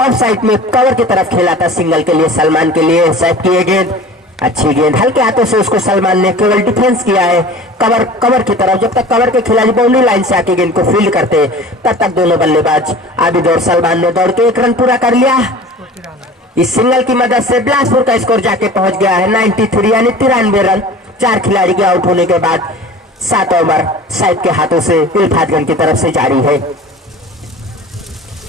ऑफ साइड में कवर की तरफ खेला था सिंगल के लिए सलमान के लिए। सैफ की ये गेंद अच्छी गेंद, हल्के हाथों से उसको सलमान ने केवल डिफेंस किया है कवर की तरफ। जब तक कवर के खिलाड़ी बाउंड्री लाइन से आके गेंद को फील्ड करते तब तक दोनों बल्लेबाज आबिद और सलमान ने दौड़ के 1 रन पूरा कर लिया। इस सिंगल की मदद से बिलासपुर का स्कोर जाके पहुंच गया है 93 यानी 93 रन। 4 खिलाड़ी के आउट होने के बाद 7 ओवर सैफ के हाथों से इल्फातगंज की तरफ से जारी है।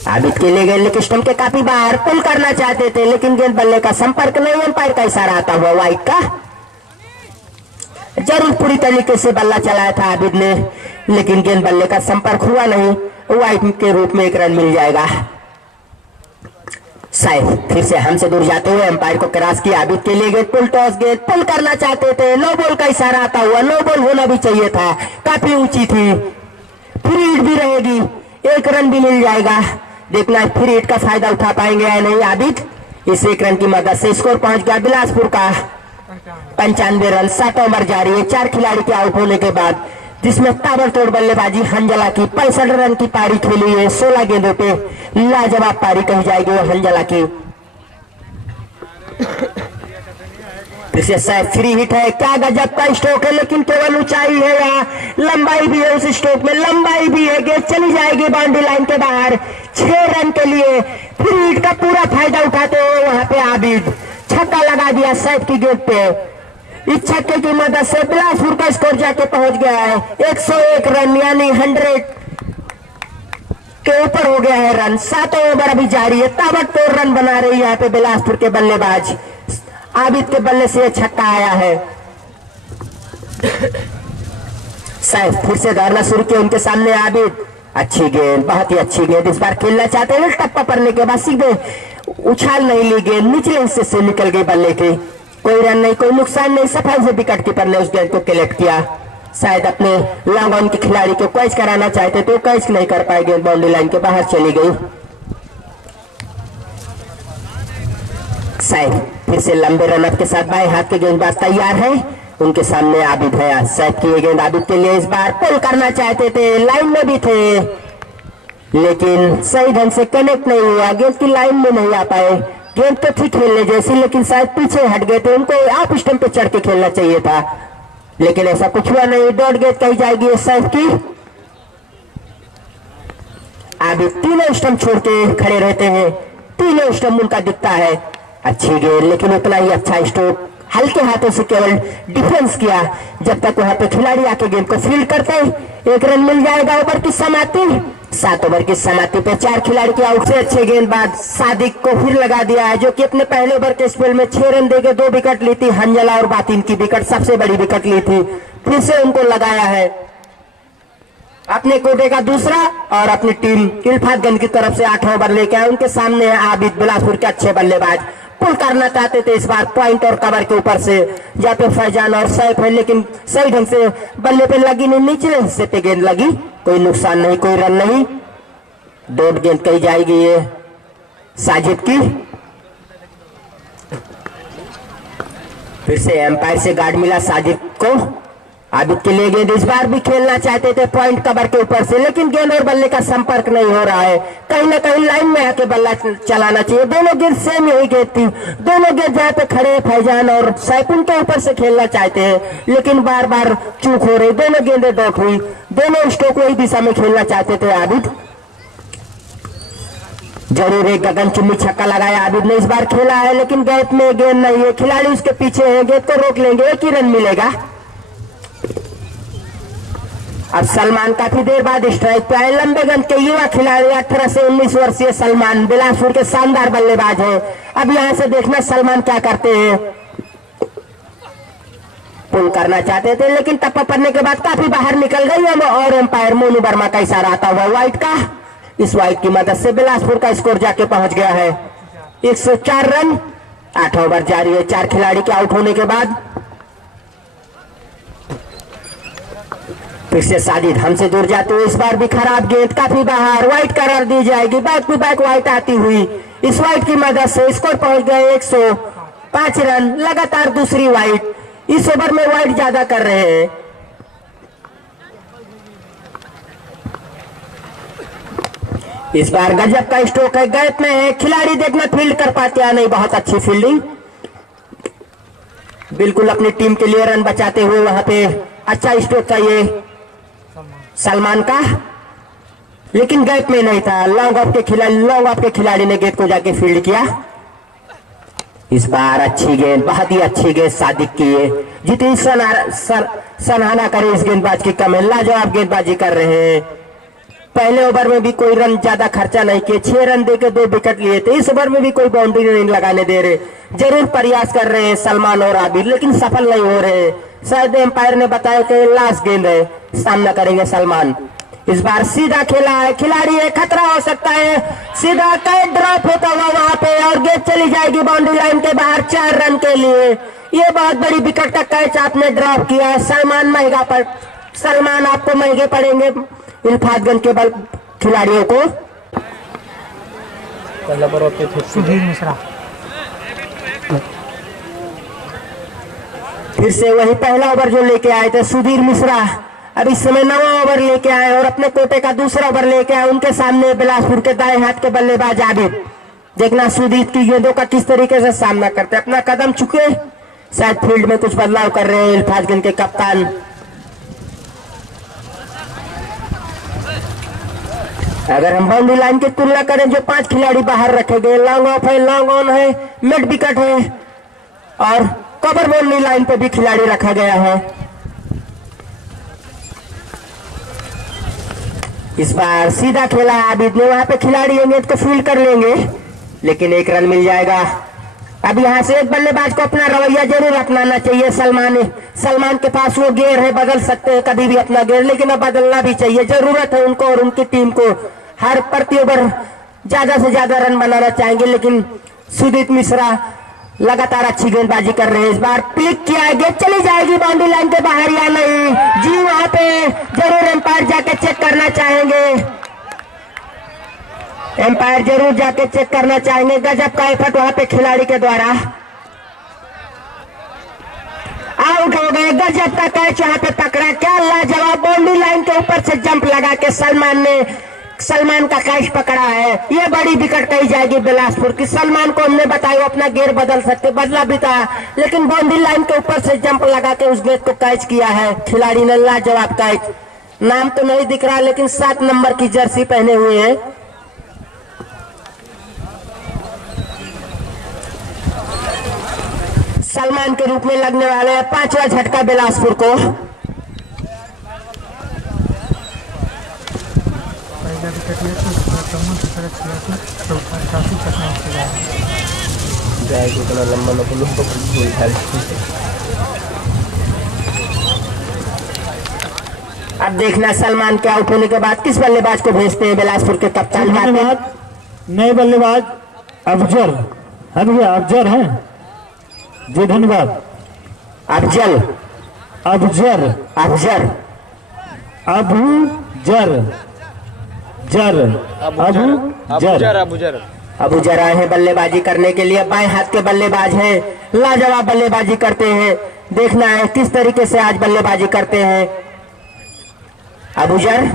आबिद के लिए गेंद लेग स्टंप के काफी बाहर, पुल करना चाहते थे लेकिन गेंद बल्ले का संपर्क नहीं। अंपायर का इशारा आता हुआ वाइड का। जरूर पूरी तरीके से बल्ला चलाया था आबिद ने, लेकिन गेंद बल्ले का संपर्क हुआ नहीं। वाइड के रूप में 1 रन मिल जाएगा। सैफ फिर से हमसे दूर जाते हुए अंपायर को क्रॉस किया। आबिद के लिए गेंद पुल टॉस, गेंद पुल करना चाहते थे, नो बॉल का इशारा आता हुआ। नो बॉल होना भी चाहिए था, काफी ऊंची थी। फ्री हिट भी रहेगी, 1 रन भी मिल जाएगा। देखना फ्री हिट का फायदा उठा पाएंगे या नहीं आबिद। इस 1 रन की मदद से स्कोर पहुंच गया बिलासपुर का 95 रन। 7 ओवर जारी है 4 खिलाड़ी के आउट होने के बाद, जिसमें ताबड़तोड़ बल्लेबाजी हंजला की 65 रन की पारी खेली है। 16 गेंदों पे लाजवाब पारी कही जाएगी वो हंजला की। फिर से सैफ फ्री हिट है, क्या गजब का स्ट्रोक है, लेकिन केवल ऊंचाई है, यहाँ लंबाई भी है उस स्ट्रोक में, लंबाई भी है, गेंद चली जाएगी बाउंड्री लाइन के बाहर 6 रन के लिए। फ्री हिट का पूरा फायदा उठाते हुए वहां पे आबिद छक्का लगा दिया सैफ की गेंद पे। इस छक्के की मदद से बिलासपुर का स्कोर जाके पहुंच गया है 101 रन, यानी 100 के ऊपर हो गया है रन। 7 ओवर अभी जारी है, ताबड़तोड़ रन बना रही है यहाँ पे बिलासपुर के बल्लेबाज। आबिद के बल्ले से छक्का आया है। सैफ फिर से दौड़ना शुरू किया उनके सामने आबिद, अच्छी गेंद, बहुत ही अच्छी गेंद। इस बार खेलना चाहते हैं, टप्पा पड़ने के बाद सीधे उछाल नहीं ली गेंद, निचले हिस्से से निकल गई बल्ले की। कोई रन नहीं, कोई नुकसान नहीं, सफाई से विकेट कीपर ने उस गेंद को कलेक्ट किया। शायद अपने लॉन्ग ऑन के खिलाड़ी को कैच कराना चाहते तो कैच नहीं कर पाए, गेंद बाउंड्री लाइन के बाहर चली गई। सैफ फिर से लंबे रनअप के साथ बाएं हाथ के गेंदबाज तैयार है, उनके सामने आबिद है। सैफ की गेंद आबिद के लिए इस बार पुल करना चाहते थे, लाइन में भी थे, लेकिन सही ढंग से कनेक्ट नहीं हुआ, गेंद की लाइन में नहीं आ पाए। गेंद तो थी खेलने जैसी, लेकिन शायद पीछे हट गए थे, उनको ऑफ स्टंप पे चढ़ के खेलना चाहिए था, लेकिन ऐसा कुछ हुआ नहीं। डॉट गेंद कही जाएगी सैफ की। आबिद तीनों स्टंप छोड़ के खड़े रहते हैं, तीनों स्टंप उनका दिखता है। अच्छी गेंद, लेकिन उतना ही अच्छा स्ट्रोक, हल्के हाथों से केवल डिफेंस किया। जब तक वहां पे खिलाड़ी आके गेंद को फील्ड करते, 1 रन मिल जाएगा। ओवर की समाप्ति, 7 ओवर की समाप्ति पे 4 खिलाड़ी के आउट से अच्छे गेंदबाज सादिक को फिर लगा दिया है, जो कि अपने पहले ओवर के स्पेल में 6 रन देके 2 विकेट ली थी। हंजला और बातिन की विकेट सबसे बड़ी विकेट ली थी, फिर से उनको लगाया है। अपने कोटे का दूसरा और अपनी टीम इल्फातगंज की तरफ से 8 ओवर लेके आए। उनके सामने है आबिद, बिलासपुर के अच्छे बल्लेबाज। पुल करना चाहते थे इस बार पॉइंट और कवर के ऊपर से, जहाँ पे फैजान और सैफ है, लेकिन सही ढंग से बल्ले पे लगी नहीं, निचले हिस्से पे गेंद लगी। कोई नुकसान नहीं, कोई रन नहीं। डॉट गेंद कही जाएगी ये साजिद की। फिर से एम्पायर से गार्ड मिला साजिद को। आबिद के लिए गेंद इस बार भी खेलना चाहते थे पॉइंट कवर के ऊपर से, लेकिन गेंद और बल्ले का संपर्क नहीं हो रहा है। कहीं ना कहीं लाइन में आके बल्ला चलाना चाहिए। दोनों गेंद सेम यही गेंद थी, दोनों गेंद जहाँ पे खड़े फैजान और सैफुन के ऊपर से खेलना चाहते हैं, लेकिन बार बार चूक हो रही। दोनों गेंदें डॉट हुई, दोनों स्ट्रोक वही दिशा में खेलना चाहते थे आबिद। जरूर एक गगन चुम्बी छक्का लगाया आबिद ने इस बार खेला है, लेकिन गैप में गेंद नहीं है, खिलाड़ी उसके पीछे है, गेंद को रोक लेंगे, 1 ही रन मिलेगा। अब सलमान काफी देर बाद स्ट्राइक पे आए। लंबे गेंद के युवा खिलाड़ी 18 से 19 वर्षीय सलमान बिलासपुर के शानदार बल्लेबाज हैं। अब यहां से देखना सलमान क्या करते हैं। पुल करना चाहते थे, लेकिन टप्पा पड़ने के बाद काफी बाहर निकल गई हम, और एम्पायर मोनू वर्मा का इशारा आता हुआ वाइट का। इस वाइट की मदद से बिलासपुर का स्कोर जाके पहुंच गया है 104 रन। 8 ओवर जारी है 4 खिलाड़ी के आउट होने के बाद। फिर से साजिद हमसे दूर जाते हुए, इस बार भी खराब गेंद, काफी बाहर, वाइट करार दी जाएगी। बैक टू बैक वाइट आती हुई इस वाइट की मदद से स्कोर पहुंच गए 105 रन। लगातार दूसरी वाइट, इस ओवर में वाइट ज्यादा कर रहे हैं। इस बार गजब का स्ट्रोक है, गैप में है, खिलाड़ी देखना फील्ड कर पाते या नहीं। बहुत अच्छी फील्डिंग, बिल्कुल अपनी टीम के लिए रन बचाते हुए वहां पे अच्छा स्ट्रोक चाहिए सलमान का, लेकिन गैप में नहीं था। लॉन्ग ऑफ के खिलाड़ी ने गेंद को जाके फील्ड किया। इस बार अच्छी गेंद, बहुत ही अच्छी गेंद सादिक की है। जितनी सराहना करे इस गेंदबाज की कम है, लाजवाब गेंदबाजी कर रहे हैं। पहले ओवर में भी कोई रन ज्यादा खर्चा नहीं किए, 6 रन देके 2 विकेट लिए थे। इस ओवर में भी कोई बाउंड्री नहीं लगाने दे रहे। जरूर प्रयास कर रहे हैं सलमान और आबिद, लेकिन सफल नहीं हो रहे। शायद एम्पायर ने बताया कि लास्ट गेंद है, सामना करेंगे सलमान। इस बार सीधा खेला है, खिलाड़ी है, खतरा हो सकता है। सीधा कैच ड्रॉप होता हुआ वहां पे, और गेंद चली जाएगी बाउंड्री लाइन के बाहर 4 रन के लिए। ये बहुत बड़ी विकेट का कैच आपने ड्रॉप किया है। सलमान आपको महंगे पड़ेंगे इल्फातगंज के बल खिलाड़ियों को। सुधीर मिश्रा फिर से वही पहला ओवर जो लेके आए थे सुधीर मिश्रा, अब इस समय 9वां ओवर लेके आए और अपने कोटे का दूसरा ओवर लेके आए। उनके सामने बिलासपुर के दाएं हाथ के बल्लेबाज आबिद। देखना सुधीर की गेंदों का किस तरीके से सामना करते, अपना कदम चुके शायद फील्ड में कुछ बदलाव कर रहे हैं इल्फाजगंज के कप्तान। अगर हम बाउंड्री लाइन की तुलना करें, जो 5 खिलाड़ी बाहर रखे गए, लॉन्ग ऑफ है, लॉन्ग ऑन है, मिड विकेट है और कवर बाउंड्री लाइन पे भी खिलाड़ी रखा गया है। इस बार सीधा खेला आबिद ने, वहां पे खिलाड़ी होंगे तो फील्ड कर लेंगे लेकिन 1 रन मिल जाएगा। अब यहाँ से एक बल्लेबाज को अपना रवैया जरूर अपनाना चाहिए। सलमान के पास वो गेयर है, बदल सकते हैं कभी भी अपना गेयर, लेकिन अब बदलना भी चाहिए। जरूरत है उनको और उनकी टीम को, हर प्रति ओवर ज्यादा से ज्यादा रन बनाना चाहेंगे। लेकिन सुदीप मिश्रा लगातार अच्छी गेंदबाजी कर रहे हैं। इस बार क्लिक किया है, गेंद चली जाएगी बाउंड्री लाइन के बाहर या नहीं? जी वहां पे जरूर एम्पायर जाके चेक करना चाहेंगे, एम्पायर जरूर जाके चेक करना चाहेंगे। गजब का एफर्ट वहां पे खिलाड़ी के द्वारा। आउट हो गए, गजब का कैच वहां पे पकड़ा, क्या लाजवाब बाउंड्री लाइन के ऊपर से जंप लगा के सलमान का कैच पकड़ा है। ये बड़ी विकेट कही जाएगी बिलासपुर की। सलमान को हमने बताया वो अपना गेयर बदल सकते, बदला भी था, लेकिन बाउंड्री लाइन के ऊपर से जंप लगा के उस गेंद को कैच किया है खिलाड़ी ने। लाजवाब कैच। नाम तो नहीं दिख रहा लेकिन 7 नंबर की जर्सी पहने हुए हैं। सलमान के रूप में लगने वाले हैं 5वां झटका बिलासपुर को। इतना लंबा अब देखना सलमान के आउट होने के बाद किस बल्लेबाज को भेजते हैं बिलासपुर के कप्तान। धन्यवाद। नए बल्लेबाज अफजल है भैया, अफजल है जी, धन्यवाद। अफजल अफजर अफजर अबू जर आए हैं बल्लेबाजी करने के लिए। बाएं हाथ के बल्लेबाज हैं, लाजवाब बल्लेबाजी करते हैं। देखना है किस तरीके से आज बल्लेबाजी करते हैं अबू जर।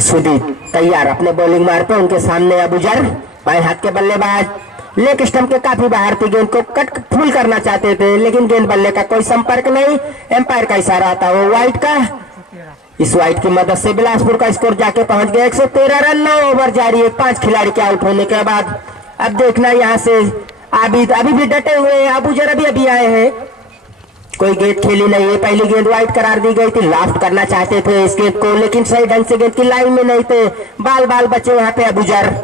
सुदीप तैयार अपने बॉलिंग मार पे, उनके सामने अबू जर। बाएं हाथ के बल्लेबाज लेग स्टंप के काफी बाहर थी, गेंद को कट फूल करना चाहते थे लेकिन गेंद बल्ले का कोई संपर्क नहीं। एम्पायर का इशारा आता वो वाइड का। इस वाइड की मदद से बिलासपुर का स्कोर जाके पहुंच गया 113 रन। 9 ओवर जारी है 5 खिलाड़ी के आउट होने के बाद। अब देखना यहाँ से आबिद अभी भी डटे हुए हैं। अबू जर अभी आए हैं, कोई गेंद खेली नहीं है। पहली गेंद वाइड करार दी गई थी, लाफ्ट करना चाहते थे इस गेंद को लेकिन सही ढंग से गेंद की लाइन में नहीं थे। बाल बचे वहां पे अबू जर।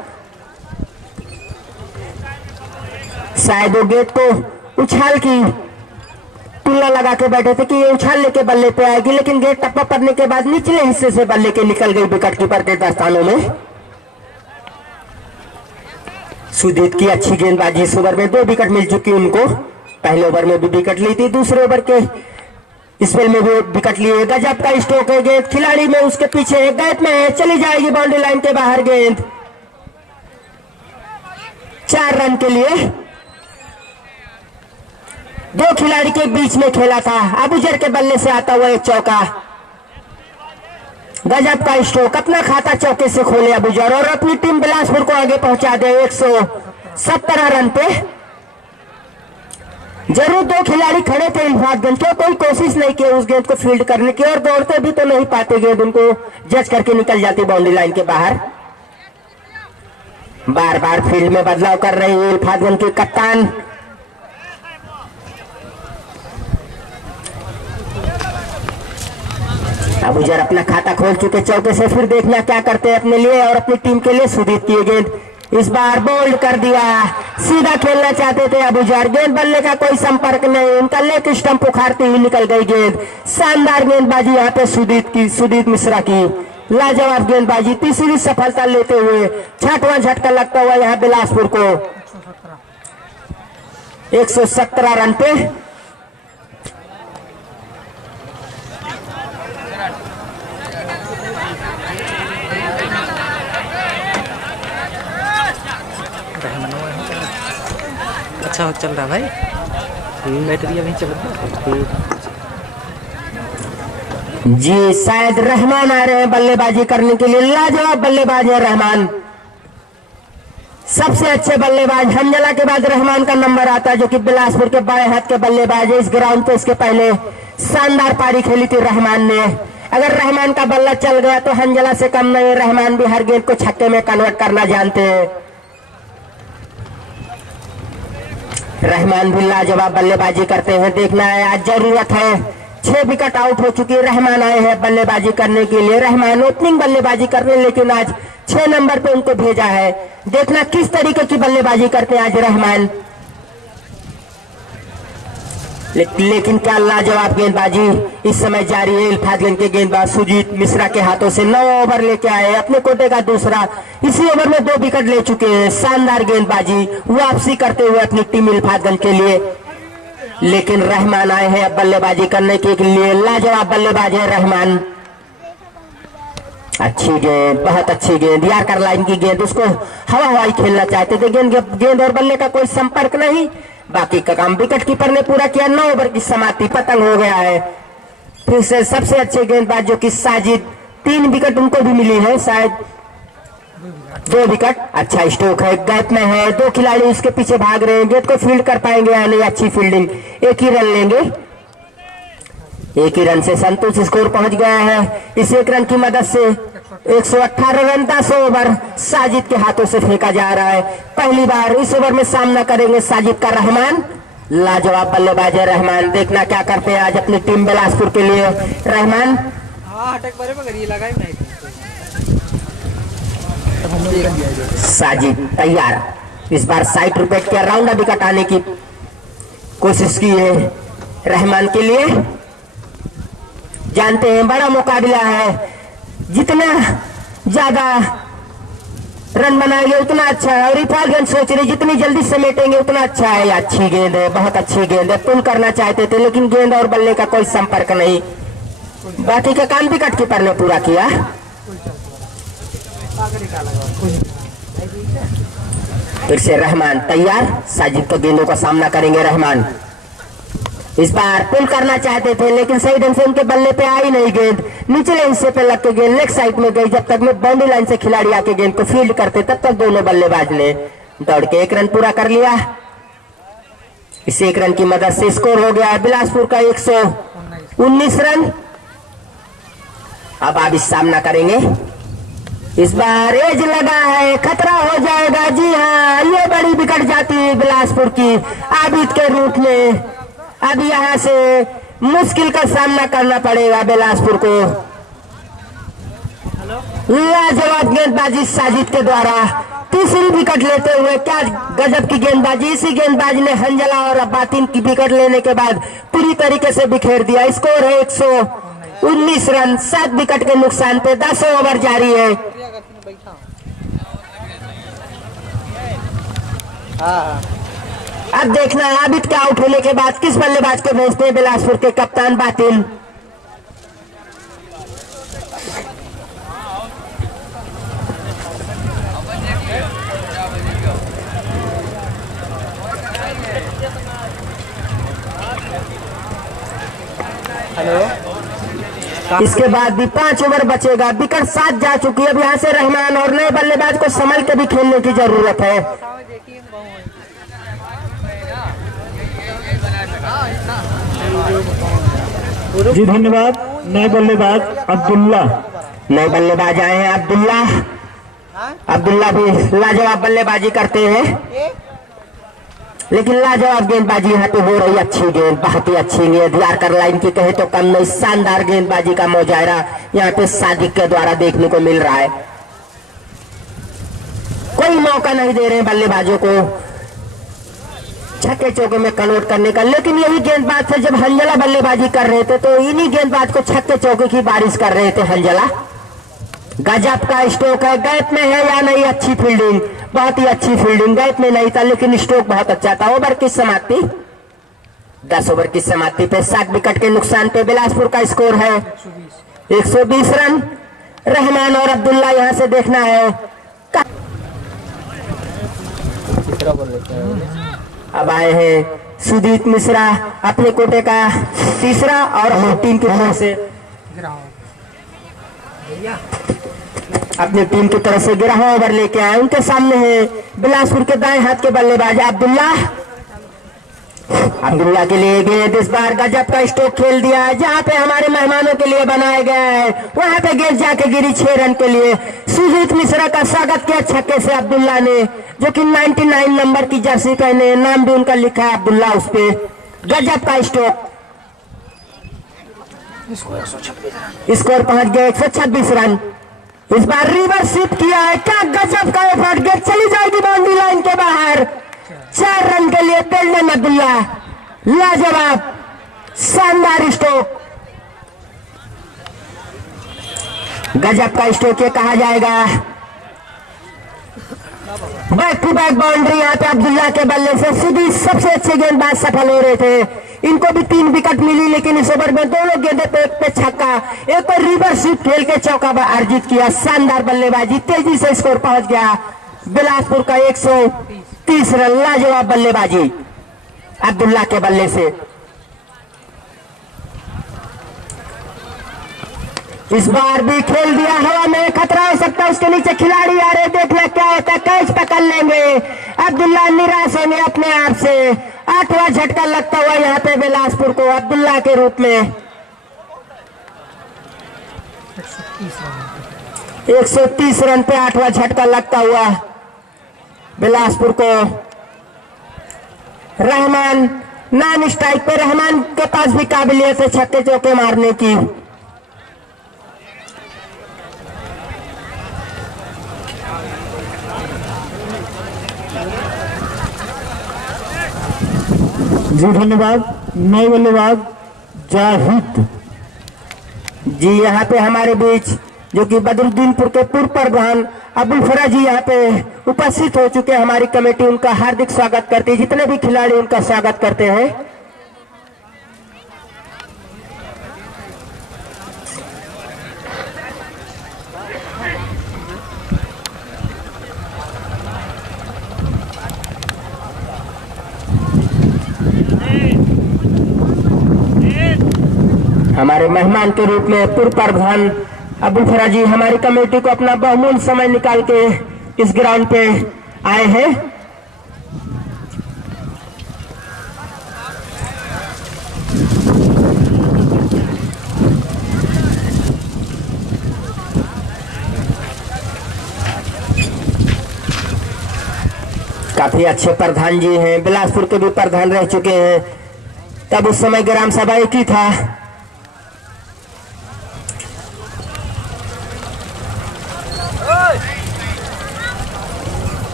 शायद वो गेंद को उछाल की तुलना लगा के बैठे थे कि ये उछाल लेके बल्ले पे आएगी, लेकिन गेंद टप्पा पड़ने के बाद निचले हिस्से से बल्ले के निकल गई विकेट कीपर के दस्तानों में। सुदीप की अच्छी गेंदबाजी। इस ओवर में 2 विकेट मिल चुकी उनको। पहले ओवर में भी विकेट ली थी, दूसरे ओवर के स्पेल में भी विकेट लिए। गजब का स्ट्रोक है, गेंद खिलाड़ी में उसके पीछे गैप में है, चली जाएगी बाउंड्री लाइन के बाहर। गेंद 4 रन के लिए 2 खिलाड़ी के बीच में खेला था। अबू जर के बल्ले से आता हुआ एक चौका। गजब का स्ट्रोक, अपना खाता चौके से खोले अबू जर और अपनी टीम बिलासपुर को आगे पहुंचा दे 117 रन पे। जरूर 2 खिलाड़ी खड़े थे इल्फाजगंज के, कोई कोशिश नहीं की उस गेंद को फील्ड करने की और दौड़ते भी तो नहीं पाते, गेंद उनको जज करके निकल जाती बाउंड्री लाइन के बाहर। बार बार फील्ड में बदलाव कर रहे हैं इल्फाजगंज के कप्तान। अबू जर अपना खाता खोल चुके चौके से, फिर देखना क्या करते हैं अपने लिए और अपनी टीम के लिए। सुदीप की गेंद इस बार बोल्ड कर दिया, सीधा खेलना चाहते थे अबू जर। गेंद बल्ले का कोई संपर्क नहीं, उनका लेग स्टंप उखाड़ती हुई निकल गई गेंद। शानदार गेंदबाजी यहाँ पे सुदीप मिश्रा की, लाजवाब गेंदबाजी। तीसरी सफलता लेते हुए 6वां झटका लगता हुआ यहाँ बिलासपुर को 117 रन पे। अच्छा चल रहा भाई, बैटरी अभी चल रहा है। जी शायद रहमान आ रहे हैं बल्लेबाजी करने के लिए। लाजवाब बल्लेबाज है रहमान, सबसे अच्छे बल्लेबाज। हंजला के बाद रहमान का नंबर आता है, जो कि बिलासपुर के बाएं हाथ के बल्लेबाज है। इस ग्राउंड पे इसके पहले शानदार पारी खेली थी रहमान ने। अगर रहमान का बल्ला चल गया तो हंजला से कम नहीं। रहमान भी हर गेंद को छक्के में कन्वर्ट करना जानते हैं। रहमान भी लाजवाब बल्लेबाजी करते हैं। देखना है, आज जरूरत है। 6 विकेट आउट हो चुकी है। रहमान आए हैं बल्लेबाजी करने के लिए। रहमान ओपनिंग बल्लेबाजी कर रहे हैं, लेकिन आज 6 नंबर पे उनको भेजा है। देखना किस तरीके की बल्लेबाजी करते हैं आज रहमान। लेकिन क्या लाजवाब गेंदबाजी इस समय जारी है। इल्फातगंज के गेंदबाज सुजीत मिश्रा के हाथों से 9 ओवर लेके आए, अपने कोटे का दूसरा। इसी ओवर में 2 विकेट ले चुके हैं। शानदार गेंदबाजी, वापसी करते हुए अपनी टीम इल्फातगंज के लिए। लेकिन रहमान आए हैं अब बल्लेबाजी करने के लिए। लाजवाब बल्लेबाज है रहमान। अच्छी गेंद, बहुत अच्छी गेंद। यार्कर लाइन की गेंद, उसको हवा हवाई खेलना चाहते थे। गेंद और बल्ले का कोई संपर्क नहीं। बाकी का काम विकेट कीपर ने पूरा किया। 9 ओवर की समाप्ति, पतंग हो गया है। फिर से सबसे अच्छे गेंदबाज जो कि साजिद, 3 विकेट उनको भी मिली है, शायद 2 विकेट। अच्छा स्ट्रोक है, गैप में है। 2 खिलाड़ी उसके पीछे भाग रहे हैं। गेंद को फील्ड कर पाएंगे या नहीं। अच्छी फील्डिंग, 1 ही रन लेंगे। 1 ही रन से संतोष स्कोर पहुंच गया है। इस 1 रन की मदद से 118 रन 10 ओवर साजिद के हाथों से फेंका जा रहा है। पहली बार इस ओवर में सामना करेंगे साजिद का रहमान। लाजवाब बल्लेबाज है रहमान। देखना क्या करते हैं आज अपनी टीम बिलासपुर के लिए रहमान। साजिद तैयार, इस बार साइड रिपेट किया। राउंड विकेट आने की कोशिश की है रहमान के लिए। जानते हैं बड़ा मुकाबला है, जितना ज्यादा रन बनाएंगे उतना अच्छा है। और इल्फातगंज सोच रहे जितनी जल्दी समेटेंगे उतना अच्छा है। अच्छी गेंद है, बहुत अच्छी गेंद है। पुल करना चाहते थे, लेकिन गेंद और बल्ले का कोई संपर्क नहीं। बाकी का काम विकेट कीपर ने पूरा किया। फिर से रहमान तैयार, साजिद के गेंदों का सामना करेंगे रहमान। इस बार पुल करना चाहते थे, लेकिन सही ढंग से उनके बल्ले पे आई नहीं गेंद। निचले हिस्से पे लग के गेंद लेग साइड में गई। जब तक में बाउंड्री लाइन से खिलाड़ी आके गेंद को फील्ड करते, तब तक दोनों बल्लेबाज ने दौड़ के 1 रन पूरा कर लिया। इस 1 रन की मदद से स्कोर हो गया बिलासपुर का 119 रन। अब आप इस सामना करेंगे। इस बार एज लगा है, खतरा हो जाएगा। जी हाँ, ये बड़ी विकेट जाती है बिलासपुर की आबिद के रूप में। अब यहां से मुश्किल का सामना करना पड़ेगा बिलासपुर को। लाजवाब गेंदबाजी साजिद के द्वारा 3री विकेट लेते हुए। क्या गजब की गेंदबाजी। इसी गेंदबाज ने हंजला और अब्बातिन की विकेट लेने के बाद पूरी तरीके से बिखेर दिया। स्कोर है 119 रन 7 विकेट के नुकसान पे। 10 ओवर जारी है। अब देखना आबिद के आउट होने के बाद किस बल्लेबाज को भेजते हैं बिलासपुर के कप्तान बातिल। इसके बाद भी 5 ओवर बचेगा। विकेट 7 जा चुकी है। अब यहाँ से रहमान और नए बल्लेबाज को संभल के भी खेलने की जरूरत है। जी धन्यवाद। नए बल्लेबाज अब्दुल्ला, नए बल्लेबाज आए हैं अब्दुल्ला। अब्दुल्ला भी लाजवाब बल्लेबाजी करते हैं, लेकिन लाजवाब गेंदबाजी यहाँ पे हो रही। अच्छी गेंद, बहुत ही अच्छी गेंद। यार्कर लाइन की कहे तो कम नहीं। शानदार गेंदबाजी का मुजाहरा यहाँ पे साजिद के द्वारा देखने को मिल रहा है। कोई मौका नहीं दे रहे हैं बल्लेबाजों को छक्के चौके में कन्वर्ट करने का। लेकिन यही गेंदबाज थे जब हंजला बल्लेबाजी कर रहे थे, तो इन्हीं गेंदबाज को छक्के चौके की बारिश कर रहे थे हंजला। गजब का स्ट्रोक है। गैप में है या नहीं। अच्छी फील्डिंग, बहुत ही अच्छी फील्डिंग। गैप में नहीं था, लेकिन स्ट्रोक बहुत अच्छा था। ओवर की समाप्ति 10 ओवर की समाप्ति पे 7 विकेट के नुकसान पे बिलासपुर का स्कोर है 120 रन। रहमान और अब्दुल्ला यहां से देखना है। अब आए हैं सुजीत मिश्रा, अपने कोटे का तीसरा और टीम की तरफ से अपनी टीम की तरफ से 11वां ओवर लेके आए। उनके सामने है बिलासपुर के दाएं हाथ के बल्लेबाज अब्दुल्ला। अब्दुल्ला के लिए गेंद इस बार गजब का स्ट्रोक खेल दिया है, जहां पे हमारे मेहमानों के लिए बनाया गया है वहां पे गेंद जाके गिरी 6 रन के लिए। सुजीत मिश्रा का स्वागत किया छक्के से अब्दुल्ला ने, जो कि 99 नंबर की जर्सी पहने, नाम भी उनका लिखा है अब्दुल्ला उस पे। गजब का स्ट्रोक, स्कोर पहुंच गया 126 रन। इस बार रिवर्स स्वीप किया है, क्या गजब का एफर्ट, गेंद चली जाएगी बाउंड्री लाइन के बाहर। 4 रन के लिए पेल्डन अब्दुल्ला, लाजवाब शानदार स्ट्रोक, गजब का स्ट्रोक ये कहा जाएगा। बैक टू बैक बाउंड्री यहाँ पे अब्दुल्ला के बल्ले से सीधी सबसे अच्छे गेंदबाज सफल हो रहे थे। इनको भी 3 विकेट मिली, लेकिन इस ओवर में दोनों गेंदे पे एक पे छक्का, एक और रिवर्स स्वीप खेल के चौका अर्जित किया। शानदार बल्लेबाजी, तेजी से स्कोर पहुंच गया बिलासपुर का 130 रन। लाजवाब बल्लेबाजी अब्दुल्ला के बल्ले से। इस बार भी खेल दिया, हवा में खतरा हो सकता है, उसके नीचे खिलाड़ी आ रहे, देखना क्या होता है, कैच पकड़ लेंगे। अब्दुल्ला निराश होंगे अपने आप से। 8वां झटका लगता हुआ यहाँ पे बिलासपुर को अब्दुल्ला के रूप में। 130 रन पे 8वां झटका लगता हुआ बिलासपुर को। रहमान नॉन स्ट्राइक पे, रहमान के पास भी काबिलियत है छक्के चौके मारने की। जी धन्यवाद। नए बल्लेबाज जाहिद जी यहाँ पे हमारे बीच, जो कि बदरुद्दीनपुर के पूर्व प्रधान अबुल फरा जी यहाँ पे उपस्थित हो चुके हैं। हमारी कमेटी उनका हार्दिक स्वागत करती है, जितने भी खिलाड़ी उनका स्वागत करते हैं। हमारे मेहमान के रूप में पूर्व प्रधान अबुल फरा जी हमारी कमेटी को अपना बहुमूल्य समय निकाल के इस ग्राउंड पे आए हैं। काफी अच्छे प्रधान जी हैं, बिलासपुर के भी प्रधान रह चुके हैं। तब उस समय ग्राम सभा एक ही था।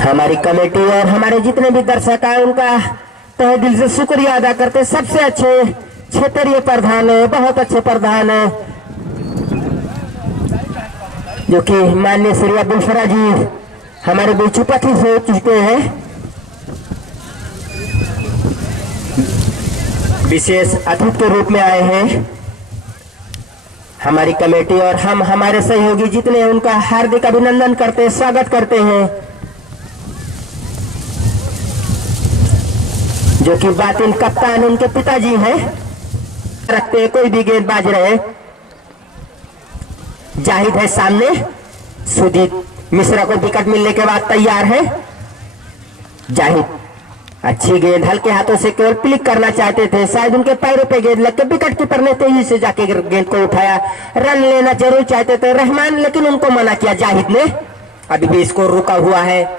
हमारी कमेटी और हमारे जितने भी दर्शक आए उनका तहे दिल से शुक्रिया अदा करते। सबसे अच्छे क्षेत्रीय प्रधान है, बहुत अच्छे प्रधान है, जो कि माननीय श्री अबुल फरा जी हमारे बीच उपस्थित हो चुके हैं। विशेष अतिथि के रूप में आए हैं हमारी कमेटी, और हम हमारे सहयोगी जितने हैं उनका हार्दिक अभिनंदन करते हैं, स्वागत करते हैं। जो कि बातिन कप्तान उनके पिताजी हैं, रखते हैं कोई भी गेंदबाज रहे। जाहिद है सामने, सुजीत मिश्रा को विकेट मिलने के बाद तैयार है। जाहिद अच्छी गेंद, हल्के हाथों से केवल क्लिक करना चाहते थे, शायद उनके पैरों पे गेंद लग के विकेट कीपर ने तेजी से जाके गेंद को उठाया। रन लेना जरूर चाहते थे रहमान, लेकिन उनको मना किया जाहिद ने। अभी भी स्कोर रुका हुआ है।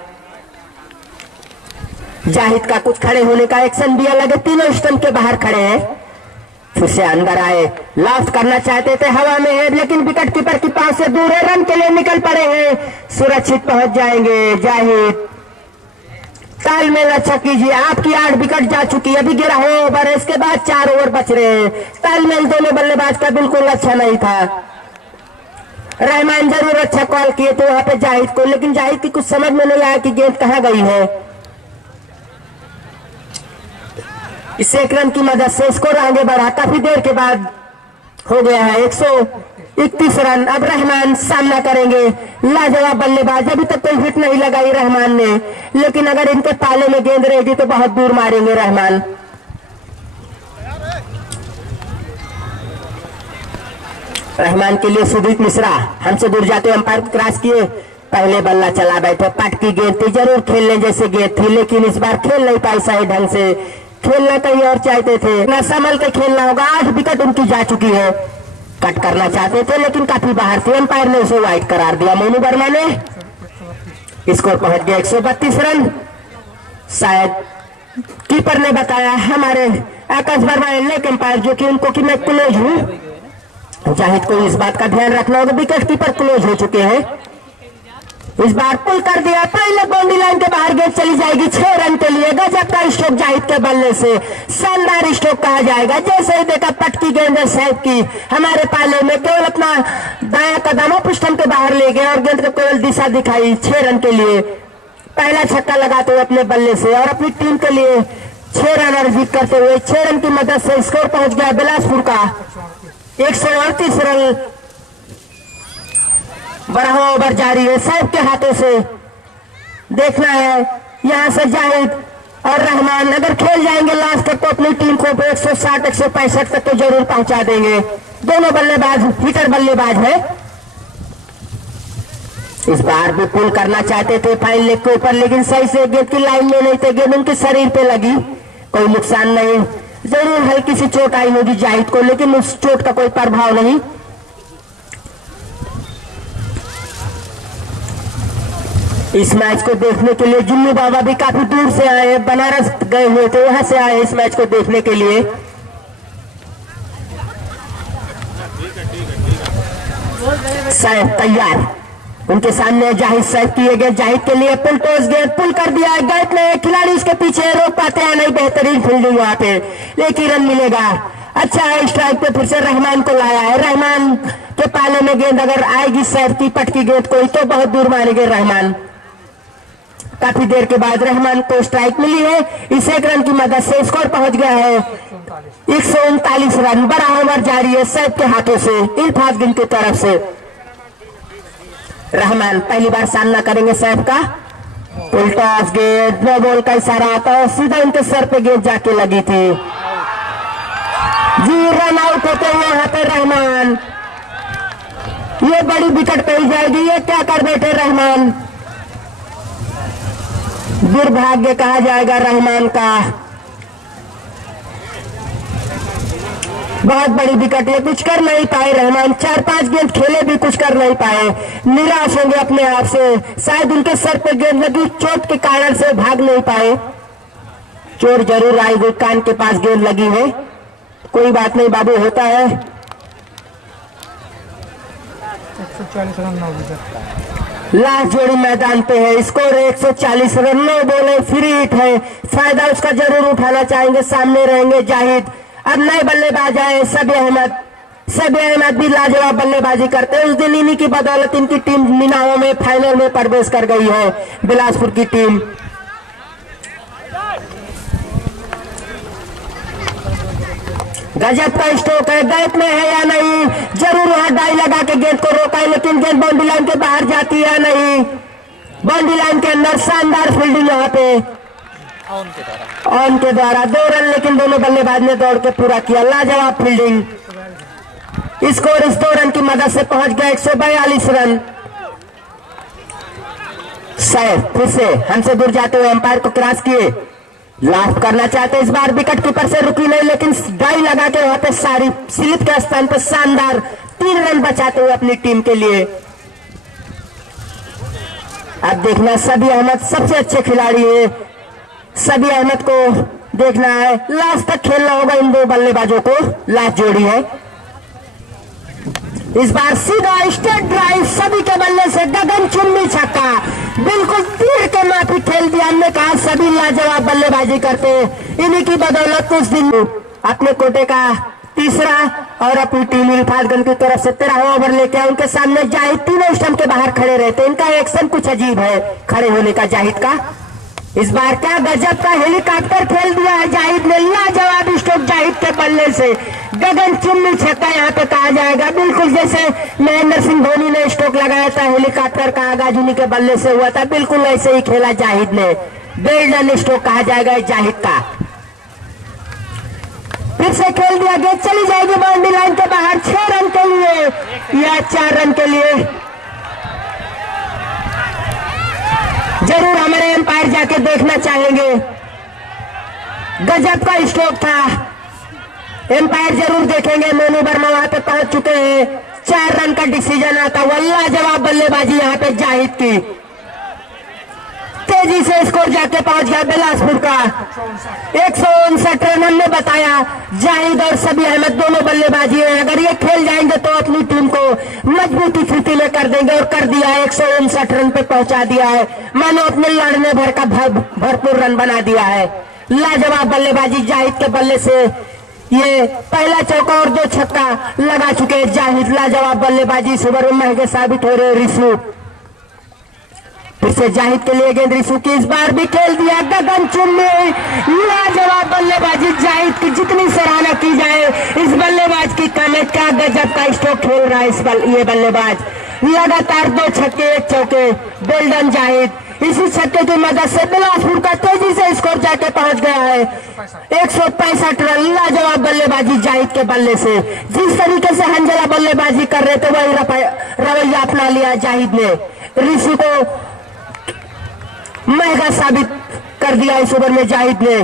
जाहिद का कुछ खड़े होने का एक्शन भी अलग है, तीनों स्टंप के बाहर खड़े हैं। फिर से अंदर आए, लास्ट करना चाहते थे, हवा में है, लेकिन विकेट कीपर की पास से दूर है, रन के लिए निकल पड़े हैं, सुरक्षित पहुंच जाएंगे जाहिद। तालमेल अच्छा कीजिए, आपकी 8 विकेट जा चुकी है, अभी 11वां ओवर है, इसके बाद 4 ओवर बच रहे हैं। तालमेल दोनों बल्लेबाज का बिल्कुल अच्छा नहीं था। रहमान जरूर अच्छा कॉल किए थे वहां पे जाहिद को, लेकिन जाहिद की कुछ समझ में नहीं आया कि गेंद कहां गई है। इस 1 रन की मदद से स्कोर आगे बढ़ा, काफी देर के बाद हो गया है। 31 रन। अब रहमान सामना करेंगे, लाजवाब बल्लेबाज। अभी तक कोई हिट नहीं लगाई रहमान ने, लेकिन अगर इनके पाले में गेंद रहेगी तो बहुत दूर मारेंगे रहमान। रहमान के लिए सुदीप मिश्रा हमसे दूर जाते हुए अंपायर को क्रॉस किए, पहले बल्ला चला बैठे। पट की गेंद थी, जरूर खेलने जैसे गेंद थी, लेकिन इस बार खेल नहीं पाई सही ढंग से। खेलना कहीं और चाहते थे, न संभल के खेलना होगा। 8 विकेट उनकी जा चुकी है। कट करना चाहते थे लेकिन काफी बाहर से, अंपायर ने उसे वाइड करार दिया। मोनू वर्मा ने स्कोर पहुंच गया 132 रन। शायद कीपर ने बताया हमारे आकाश वर्मा लेग अंपायर, जो कि उनको कि मैं क्लोज हूं। जाहिद को इस बात का ध्यान रखना होगा, विकेट कीपर क्लोज हो चुके हैं। इस बार पुल कर दिया, पहले बाउंड्री लाइन के बाहर गेंद चली जाएगी 6 रन के लिए। गजब का स्ट्रोक जाहिद के बल्ले से, शानदार स्ट्रोक कहा जाएगा। जैसे ही देखा पट की गेंद है सैफ की हमारे पाले में, केवल अपना दाया कदम पृष्ठम के बाहर ले गए और गेंद को केवल दिशा दिखाई 6 रन के लिए। पहला छक्का लगाते हुए अपने बल्ले से और अपनी टीम के लिए 6 रन अर्जित करते हुए 6 रन की मदद से स्कोर पहुंच गया बिलासपुर का 138 रन। 12वां ओवर जारी है, सैफ के हाथों से। देखना है यहां से जाहिद और रहमान अगर खेल जाएंगे लास्ट तक तो अपनी टीम को 160-165 तक तो जरूर पहुंचा देंगे। दोनों बल्लेबाज हिटर बल्लेबाज है। इस बार भी पुल करना चाहते थे फाइन लेग के ऊपर, लेकिन सही से गेंद की लाइन में नहीं थे, गेंद उनके शरीर पे लगी। कोई नुकसान नहीं, जरूर हल्की सी चोट आई होगी जाहिद को, लेकिन उस चोट का कोई प्रभाव नहीं। इस मैच को देखने के लिए जुल्लू बाबा भी काफी दूर से आए, बनारस गए हुए थे, वहां से आए इस मैच को देखने के लिए। सैफ तैयार, उनके सामने जाहिद सैफ किए गए। जाहिद के लिए पुल टॉस गेंद, पुल कर दिया। गैप में खिलाड़ी उसके पीछे रोक पाते हैं नहीं, बेहतरीन फील्डिंग वहां पे, एक ही रन मिलेगा। अच्छा है, स्ट्राइक पे फिर से रहमान को लाया है। रहमान के पाले में गेंद अगर आएगी सैफ की पट की गेंद कोई तो बहुत दूर मारेंगे रहमान। काफी देर के बाद रहमान को स्ट्राइक मिली है, इस 1 रन की मदद से स्कोर पहुंच गया है 139 रन। बड़ा ओवर जारी है सैफ के हाथों से, इल्फात गिल की तरफ से। रहमान पहली बार सामना करेंगे सैफ का। उल्टा गेंद, नो बॉल का इशारा आता है, सीधा उनके सर पे गेंद जाके लगी थी जी। रन आउट होते हुए यहाँ पे रहमान, ये बड़ी विकेट पड़ी जाएगी। ये क्या कर बैठे रहमान, दुर्भाग्य कहा जाएगा रहमान का। बहुत बड़ी विकेट है, कुछ कर नहीं पाए रहमान। 4-5 गेंद खेले भी कुछ कर नहीं पाए, निराश होंगे अपने आप से। शायद उनके सर पे गेंद लगी, चोट के कारण से भाग नहीं पाए। चोट जरूर आई हुई, कान के पास गेंद लगी है। कोई बात नहीं बाबू, होता है। 140 रन 9 विकेट। लास्ट जोड़ी मैदान पे है, score 140 run. 9 ball free hit है, फायदा उसका जरूर उठाना चाहेंगे। सामने रहेंगे जाहिद, अब नए बल्लेबाज आए सबी अहमद भी लाजवाब बल्लेबाजी करते हैं। उस दिन इन्हीं की बदौलत इनकी टीम मीनाओं में फाइनल में प्रवेश कर गई है, बिलासपुर की टीम। गजब का स्ट्रोक है, गैप में है या नहीं, जरूर वहां डाई लगा के गेंद को रोका है, लेकिन गेंद बाउंड्री लाइन के बाहर जाती है या नहीं। बाउंड्री लाइन के अंदर शानदार फील्डिंग यहाँ पे ऑन के द्वारा 2 रन, लेकिन दोनों बल्लेबाज ने दौड़ के पूरा किया। लाजवाब फील्डिंग, स्कोर इस 2 रन की मदद से पहुंच गया 142 रन। सैफ फिर से हमसे दूर जाते हुए अंपायर को क्रॉस किए, लास्ट करना चाहते। इस बार विकेट कीपर से रुकी नहीं, लेकिन डाई लगा के वहां पे सारी स्लिप के स्थान पर शानदार 3 रन बचाते हुए अपनी टीम के लिए। अब देखना, सबी अहमद सबसे अच्छे खिलाड़ी है, सबी अहमद को देखना है, लास्ट तक खेलना होगा इन 2 बल्लेबाजों को। लास्ट जोड़ी है, इस बार सीधा स्ट्रेट ड्राइव, सभी के बल्ले से गगनचुंबी छक्का, बिल्कुल तीर के माफी खेल दिया। हमने कहा सभी लाजवाब बल्लेबाजी करते हैं, इन्हीं की बदौलत कुछ दिन अपने कोटे का तीसरा और अपनी टीम इल्फातगंज की तरफ से 13वां ओवर लेके आए। उनके सामने जाहिद तीनों स्टंप के बाहर खड़े रहते, इनका एक्शन कुछ अजीब है खड़े होने का जाहिद का। इस बार क्या गजब का हेलीकॉप्टर खेल दिया है जाहिद ने, लाजवाब स्ट्रोक जाहिद के बल्ले से। गगनचुंबी छक्का यहाँ पे कहा जाएगा, बिल्कुल जैसे महेंद्र सिंह धोनी ने स्ट्रोक लगाया था हेलीकॉप्टर का आगाजुनी के बल्ले से हुआ था, बिल्कुल ऐसे ही खेला जाहिद ने। बेल्डन स्ट्रोक कहा जाएगा जाहिद का। फिर से खेल दिया गया, चली जाएगी बाउंड्री लाइन के बाहर 6 रन के लिए या 4 रन के लिए। जरूर हमारे एम्पायर जाके देखना चाहेंगे, गजब का स्ट्रोक था, एम्पायर जरूर देखेंगे। मोनू वर्मा वहां पे पहुंच चुके हैं, 4 रन का डिसीजन आता। वल्ला जवाब बल्लेबाजी यहाँ पे जाहिद की, तेजी से स्कोर जाके पहुंच गया बिलासपुर का। 159 रन हमने बताया, जाहिद और सबी अहमद दोनों बल्लेबाजी है। अगर ये खेल जाएंगे तो अपनी टीम को मजबूती फुर्तीले कर देंगे, और कर दिया। 159 रन पे पहुंचा दिया है, मानो अपने लड़ने भर का भरपूर रन बना दिया है। लाजवाब बल्लेबाजी जाहिद के बल्ले से, ये पहला चौका और 2 छक्का लगा चुके हैं जाहिद। लाजवाब बल्लेबाजी इस ओवर में महंगे साबित हो रहे रिशु। फिर से जाहिद के लिए गेंद रिशु की, इस बार भी खेल दिया गगनचुंबी। लाजवाब बल्लेबाजी जाहिद की, जितनी सराहना की जाए इस बल्लेबाज की कम है। क्या गजब का स्ट्रोक खेल रहा है ये बल्लेबाज। लगातार 2 छक्के 1 चौके, गोल्डन जाहिद। इसी छक्के की मदद से बिलासपुर का तेजी से स्कोर जाके पहुंच गया है 165 रन। लाजवाब बल्लेबाजी जाहिद के बल्ले से, जिस तरीके से हंजला बल्लेबाजी कर रहे थे वही रवैया अपना लिया जाहिद ने। ऋषि को महंगा साबित कर दिया इस ओवर में जाहिद ने।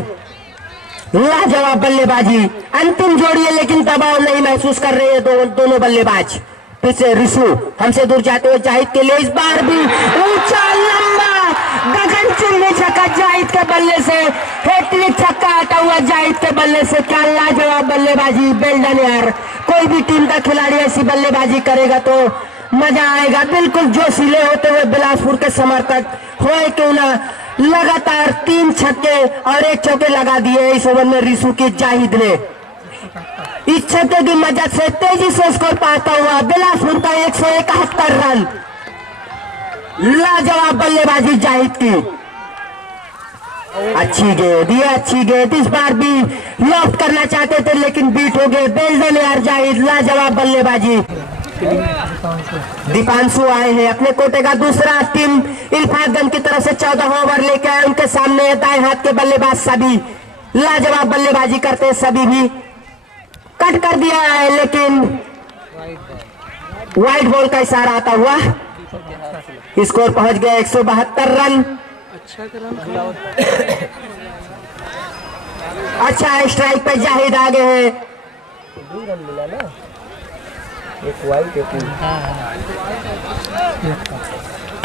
लाजवाब बल्लेबाजी, अंतिम जोड़ी है लेकिन दबाव नहीं महसूस कर रहे हैं दोनों बल्लेबाज। फिर से रिशु हमसे दूर जाते हुए जाहिद के लिए, इस बार भी ऊंचा लंबा गगनचुंबी छक्का जाहिद के बल्ले से। हैट्रिक छक्का आता हुआ जाहिद के बल्ले से। क्या लाजवाब बल्लेबाजी, बेल्डन यार। कोई भी टीम का खिलाड़ी ऐसी बल्लेबाजी करेगा तो मजा आएगा। बिल्कुल जोशीले होते हुए बिलासपुर के समर्थक होए क्यों ना, लगातार 3 छक्के और 1 चौके लगा दिए इस ओवर में रिशु की जाहिद ने। इस छक्के की मदद से तेजी से स्कोर पाता हुआ बिलासपुर का 171 रन। लाजवाब बल्लेबाजी जाहिद की, अच्छी गेंद, ये अच्छी गेंद। इस बार भी लॉफ्ट करना चाहते थे लेकिन बीट हो गए बेल्डन यार जाहिद। लाजवाब बल्लेबाजी। दीपांशु आए हैं अपने कोटे का दूसरा। टीम इल्फातगंज की तरफ से 14 ओवर लेके आए, उनके सामने दाएं हाथ के बल्लेबाज सभी लाजवाब बल्लेबाजी करते हैं। सभी भी कट कर दिया है लेकिन व्हाइट बॉल का इशारा आता हुआ स्कोर पहुंच गया 172 रन। अच्छा स्ट्राइक पे जाहिद आगे है। 2 रन मिला ना, एक वाइट एक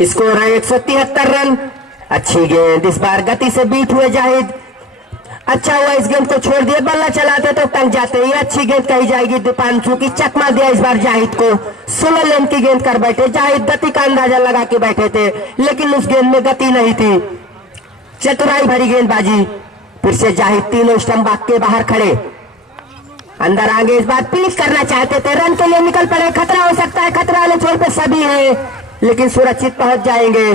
स्कोर है 173 रन। अच्छी गेंद, इस बार गति से बीट हुए जाहिद। अच्छा हुआ इस गेंद को छोड़ दिया, बल्ला चलाते तो टंग जाते। ये अच्छी गेंद कही जाएगी दीपांशु की। चकमा दिया इस बार जाहिद को। 16 लेन की गेंद कर बैठे जाहिद। गति का अंदाजा लगा के बैठे थे लेकिन उस गेंद में गति नहीं थी। चतुराई भरी गेंदबाजी। फिर से जाहिद तीनों स्टंप भाग के बाहर खड़े, अंदर आगे। इस बार पीस करना चाहते थे, रन के लिए निकल पड़े। खतरा हो सकता है, खतरा वाले छोर पे सभी है लेकिन सुरक्षित पहुंच जाएंगे।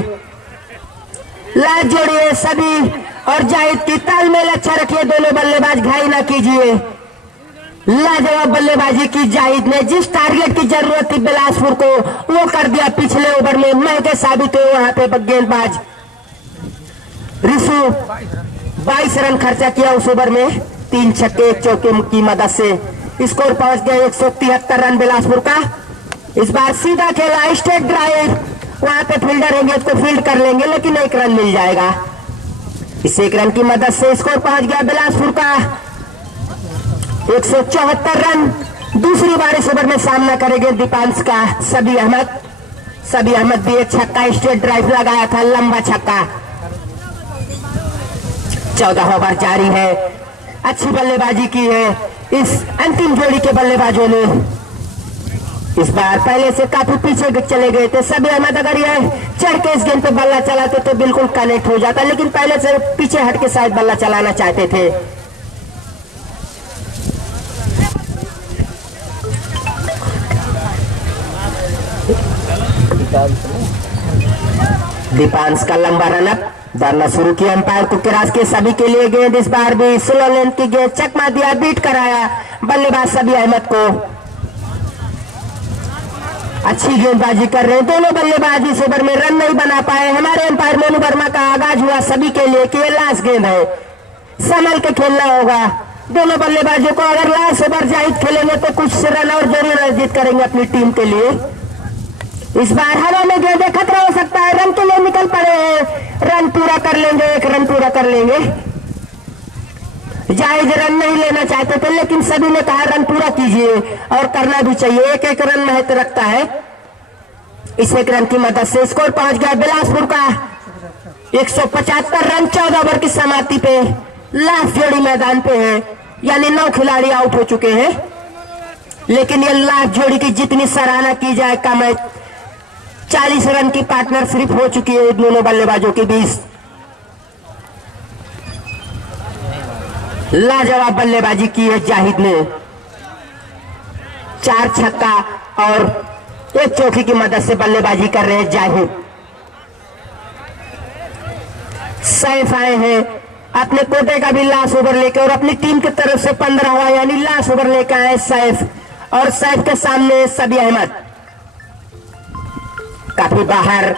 लाइट जोड़िए सभी और जाहिद की, तालमेल अच्छा रखिए दोनों बल्लेबाज, घाई ना कीजिए। लाजवाब बल्लेबाजी की जाहिद ने। जिस टारगेट की जरूरत थी बिलासपुर को वो कर दिया पिछले ओवर में। महंगे साबित हुए वहां पे गेंदबाज। रिशु 22 रन खर्चा किया उस ओवर में, 3 छक्के 1 चौके की मदद से। स्कोर पहुंच गया 173 रन बिलासपुर का। इस बार सीधा खेला, स्ट्रेट ड्राइव। वहां पे फील्डर होंगे उसको फील्ड कर लेंगे लेकिन 1 रन मिल जाएगा। इस 1 रन की मदद से स्कोर पहुंच गया बिलासपुर का 174 रन। दूसरी बार इस ओवर में सामना करेंगे दीपांश का सबी अहमद। सबी अहमद भी 1 छक्का स्ट्रेट ड्राइव लगाया था, लंबा छक्का। 14 ओवर जारी है। अच्छी बल्लेबाजी की है इस अंतिम जोड़ी के बल्लेबाजों ने। इस बार पहले से काफी पीछे चले गए थे सबी अहमद। अगर ये चढ़ के इस गेंद पे बल्ला चलाते तो बिल्कुल कनेक्ट हो जाता, लेकिन पहले से पीछे हट के शायद बल्ला चलाना चाहते थे। दीपांश का लंबा रनअप धरना शुरू किया अंपायर को क्रॉस के सभी के लिए गेंद इस बार भी स्लो लेंथ की गेंद चकमा दिया बीट कराया बल्लेबाज सभी अहमद को। अच्छी गेंदबाजी कर रहे हैं दोनों बल्लेबाज। इस ओवर में रन नहीं बना पाए। हमारे अंपायर मोनू वर्मा का आगाज हुआ सभी के लिए कि ये लास्ट गेंद है, संभल के खेलना होगा दोनों बल्लेबाजों को। अगर लास्ट ओवर जाहिद खेलेंगे तो कुछ रन और जरूर अर्जित करेंगे अपनी टीम के लिए। इस बार हवा में गेंदे खतरा हो सकता है, रन के लिए निकल पड़े हैं, रन पूरा कर लेंगे, एक रन पूरा कर लेंगे। जायज रन नहीं लेना चाहते थे लेकिन सभी ने कहा रन पूरा कीजिए और करना भी चाहिए। एक एक रन महत्व रखता है। इस एक रन की मदद से स्कोर पहुंच गया बिलासपुर का 175 रन 14 ओवर की समाप्ति पे। लास्ट जोड़ी मैदान पे है, यानी 9 खिलाड़ी आउट हो चुके हैं, लेकिन ये लास्ट जोड़ी की जितनी सराहना की जाए कम है। 40 रन की पार्टनरशिप हो चुकी है दोनों बल्लेबाजों के बीच। लाजवाब बल्लेबाजी की है जाहिद ने, 4 छक्का और 1 चौकी की मदद से बल्लेबाजी कर रहे हैं जाहिद। सैफ आए हैं अपने कोटे का भी लास्ट ओवर लेकर और अपनी टीम की तरफ से 15वां यानी लास्ट ओवर लेकर आए सैफ। और सैफ के सामने सभी अहमद काफी बाहर,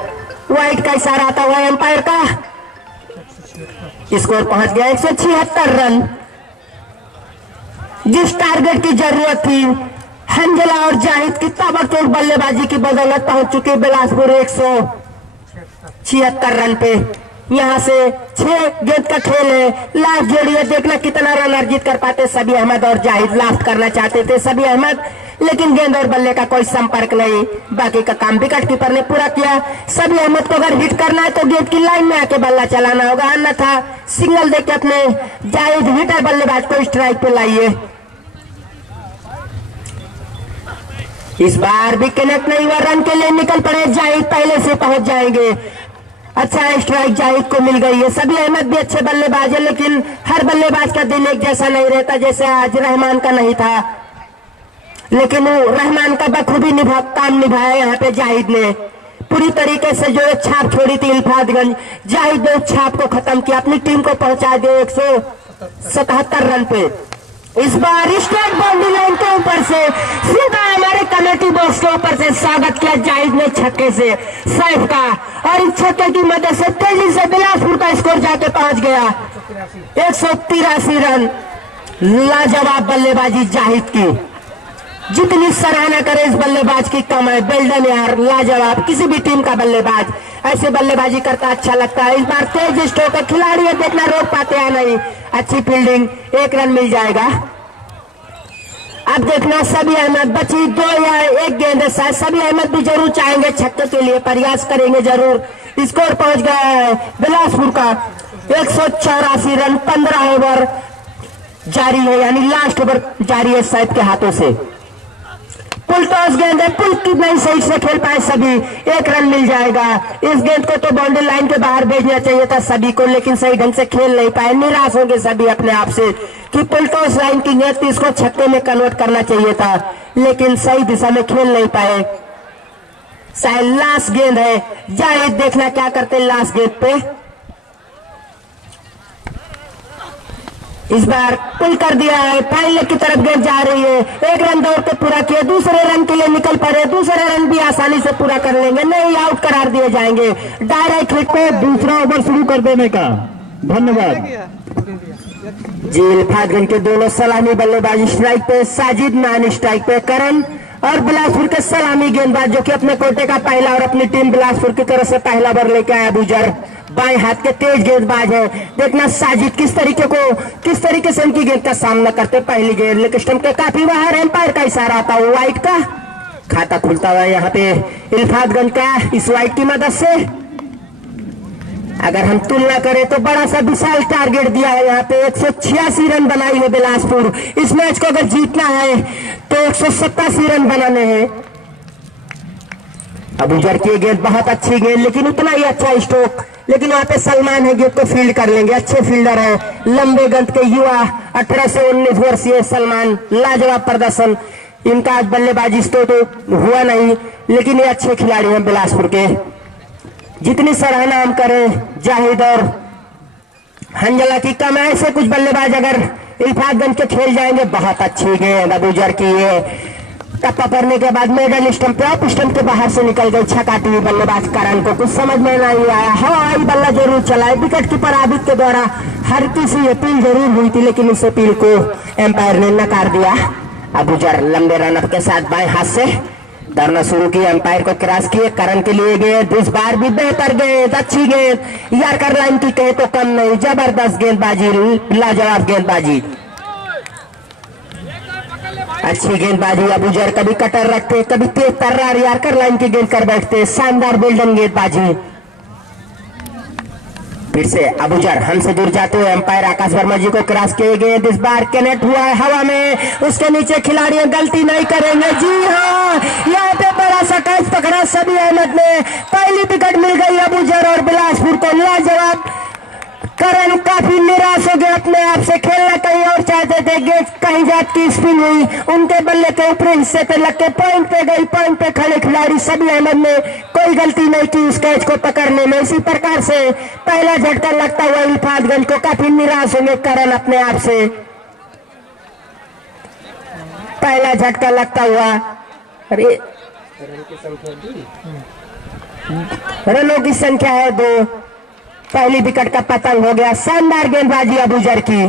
वाइड का इशारा आता हुआ एम्पायर का। स्कोर पहुंच गया 176 रन। जिस टारगेट की जरूरत थी हंजला और जाहिद की ताबड़तोड़ बल्लेबाजी की बदौलत पहुंच चुके बिलासपुर 176 रन पे। यहां से 6 गेंद का खेल है, लास्ट जोड़ी है, देखना कितना रन अर्जित कर पाते सभी अहमद और जाहिद। लास्ट करना चाहते थे सभी अहमद लेकिन गेंद और बल्ले का कोई संपर्क नहीं। बाकी का काम विकेट कीपर ने पूरा किया। सभी अहमद को अगर हिट करना है तो गेंद की लाइन में आके बल्ला चलाना होगा, अन्यथा सिंगल देके अपने जाहिद हिटर बल्लेबाज को स्ट्राइक पे लाइए। इस बार भी कनेक्ट नहीं हुआ, रन के लिए निकल पड़े जाहिद, पहले से पहुंच जाएंगे। अच्छा स्ट्राइक जाहिद को मिल गई है। सभी अहमद भी अच्छे बल्लेबाज है लेकिन हर बल्लेबाज का दिन एक जैसा नहीं रहता, जैसे आज रहमान का नहीं था, लेकिन वो रहमान का बखूबी काम निभाया यहाँ पे जाहिद ने। पूरी तरीके से जो छाप छोड़ी थी इल्फातगंज, जाहिद ने छाप को खत्म किया, अपनी टीम को पहुंचा दिया 177 रन पे। इस बार स्ट्रेट बाउंड्री लाइन के ऊपर से सीधा हमारे कमेटी बॉक्स के ऊपर से स्वागत किया जाहिद ने छक्के से सैफ का, और इस छक्के की मदद से तेजी से बिलासपुर का स्कोर जाके पहुंच गया 183 रन। लाजवाब बल्लेबाजी जाहिद की, जितनी सराहना करे इस बल्लेबाज की कम है। बेल्डन यार लाजवाब, किसी भी टीम का बल्लेबाज ऐसे बल्लेबाजी करता अच्छा लगता है। इस बार तेज स्ट्रोक है, खिलाड़ी है, देखना रोक पाते हैं नहीं। अच्छी फील्डिंग, 1 रन मिल जाएगा। अब देखना सभी अहमद बची 2 या 1 गेंद है शायद, सभी अहमद भी जरूर चाहेंगे छक्के के लिए, प्रयास करेंगे जरूर। स्कोर पहुंच गया है बिलासपुर का 184 रन। 15 ओवर जारी है, यानी लास्ट ओवर जारी है सैफ के हाथों से। पुल टॉस गेंद है, पुल की नहीं सही से खेल पाए सभी, 1 रन मिल जाएगा। इस गेंद को तो बाउंड्री लाइन के बाहर भेजना चाहिए था सभी को, लेकिन सही ढंग से खेल नहीं पाए। निराश होंगे सभी अपने आप से कि पुल टॉस लाइन की गेंद थी, इसको छक्के में कन्वर्ट करना चाहिए था, लेकिन सही दिशा में खेल नहीं पाए। शायद लास्ट गेंद है, जाहिद देखना क्या करते लास्ट गेंद पे। इस बार पुल कर दिया है, फाइनल की तरफ गेंद जा रही है। 1 रन दौड़ के पूरा किया, दूसरे रन के लिए निकल पड़े, दूसरे रन भी आसानी से पूरा कर लेंगे, नहीं आउट करार दिए जाएंगे। डायरेक्ट हिट को दूसरा ओवर शुरू कर देने का धन्यवाद जी। इल्फातगंज के दोनों सलामी बल्लेबाज स्ट्राइक पे, साजिद नॉन स्ट्राइक पे करण, और बिलासपुर के सलामी गेंदबाज जो कि अपने कोटे का पहला और अपनी टीम बिलासपुर की तरफ से पहला ओवर लेके आया अबूजर, बाएं हाथ के तेज गेंदबाज है। देखना साजिद किस तरीके से इनकी गेंद का सामना करते। पहली गेंद लेग स्टंप के काफी बाहर, एम्पायर का इशारा आता हुआ वाइड का, खाता खुलता हुआ यहाँ पे इल्फातगंज का इस वाइड की मदद से। अगर हम तुलना करें तो बड़ा सा विशाल टारगेट दिया है यहाँ पे, 186 रन बनाई है बिलासपुर। इस मैच को अगर जीतना है तो 187 रन बनाने हैं। अबूजर की गेंद बहुत अच्छी गेंद, लेकिन उतना ही अच्छा स्ट्रोक, लेकिन वहां पे सलमान है गेंद को फील्ड कर लेंगे, अच्छे फील्डर है, लंबे गंत के युवा 18 से 19 वर्षीय सलमान, लाजवाब प्रदर्शन इनका। आज बल्लेबाजी तो हुआ नहीं, लेकिन ये अच्छे खिलाड़ी हैं बिलासपुर के। जितनी सराहना हम करें जाहिद और हंजला की कम है। ऐसे कुछ बल्लेबाज अगर इल्फातगंज के खेल जाएंगे। बहुत अच्छी गेंद अबूजर की है, टप्पा पड़ने के बाद मिडल स्टंप पे ऑफ स्टंप के बाहर से निकल गई। छकाती हुई बल्लेबाज करण को कुछ समझ में नहीं आया। हवाई बल्ला जरूर चला है। विकेट कीपर आबिद के द्वारा हल्की सी अपील जरूर हुई थी, लेकिन उस अपील को एम्पायर ने नकार दिया। अबूजर लंबे रनअप के साथ बाएं हाथ से दौड़ना शुरू किया, एम्पायर को क्रॉस किए। करण के लिए गेंद इस बार भी बेहतर गेंद, अच्छी गेंद, यार्कर लाइन की कहे तो कम नहीं, जबरदस्त गेंदबाजी, लाजवाब गेंदबाजी, अच्छी गेंदबाजी। अबूजर कभी कटर रखते, कभी तेज तर्रार यार्कर लाइन की गेंद कर बैठते। शानदार बिल्डन गेंदबाजी। फिर से अबूजर हमसे दूर जाते हुए एम्पायर आकाश वर्मा जी को क्रॉस किए। गेंद इस बार कनेक्ट हुआ है हवा में, उसके नीचे खिलाड़ी गलती नहीं करेंगे। जी हाँ, यहाँ पे बड़ा सा कैच पकड़ा सभी अहमद ने। पहली विकेट मिल गई अबूजर और बिलासपुर को। लाजवाब। करण काफी निराश हो गए अपने आप से, खेलना कहीं और चाहते थे। गेंद कहीं जात की स्पिन हुई, उनके बल्ले के ऊपरी हिस्से पे लग के पॉइंट पे गई। पॉइंट पे खड़े खिलाड़ी सभी अहमद ने कोई गलती नहीं की उस कैच को पकड़ने में। इसी प्रकार से पहला झटका लगता हुआ इल्फातगंज को। काफी निराश होंगे करण अपने आप से। पहला झटका लगता हुआ। अरे रनों की संख्या है 2। पहली विकेट का पतंग हो गया। शानदार गेंदबाजी अबूजर की।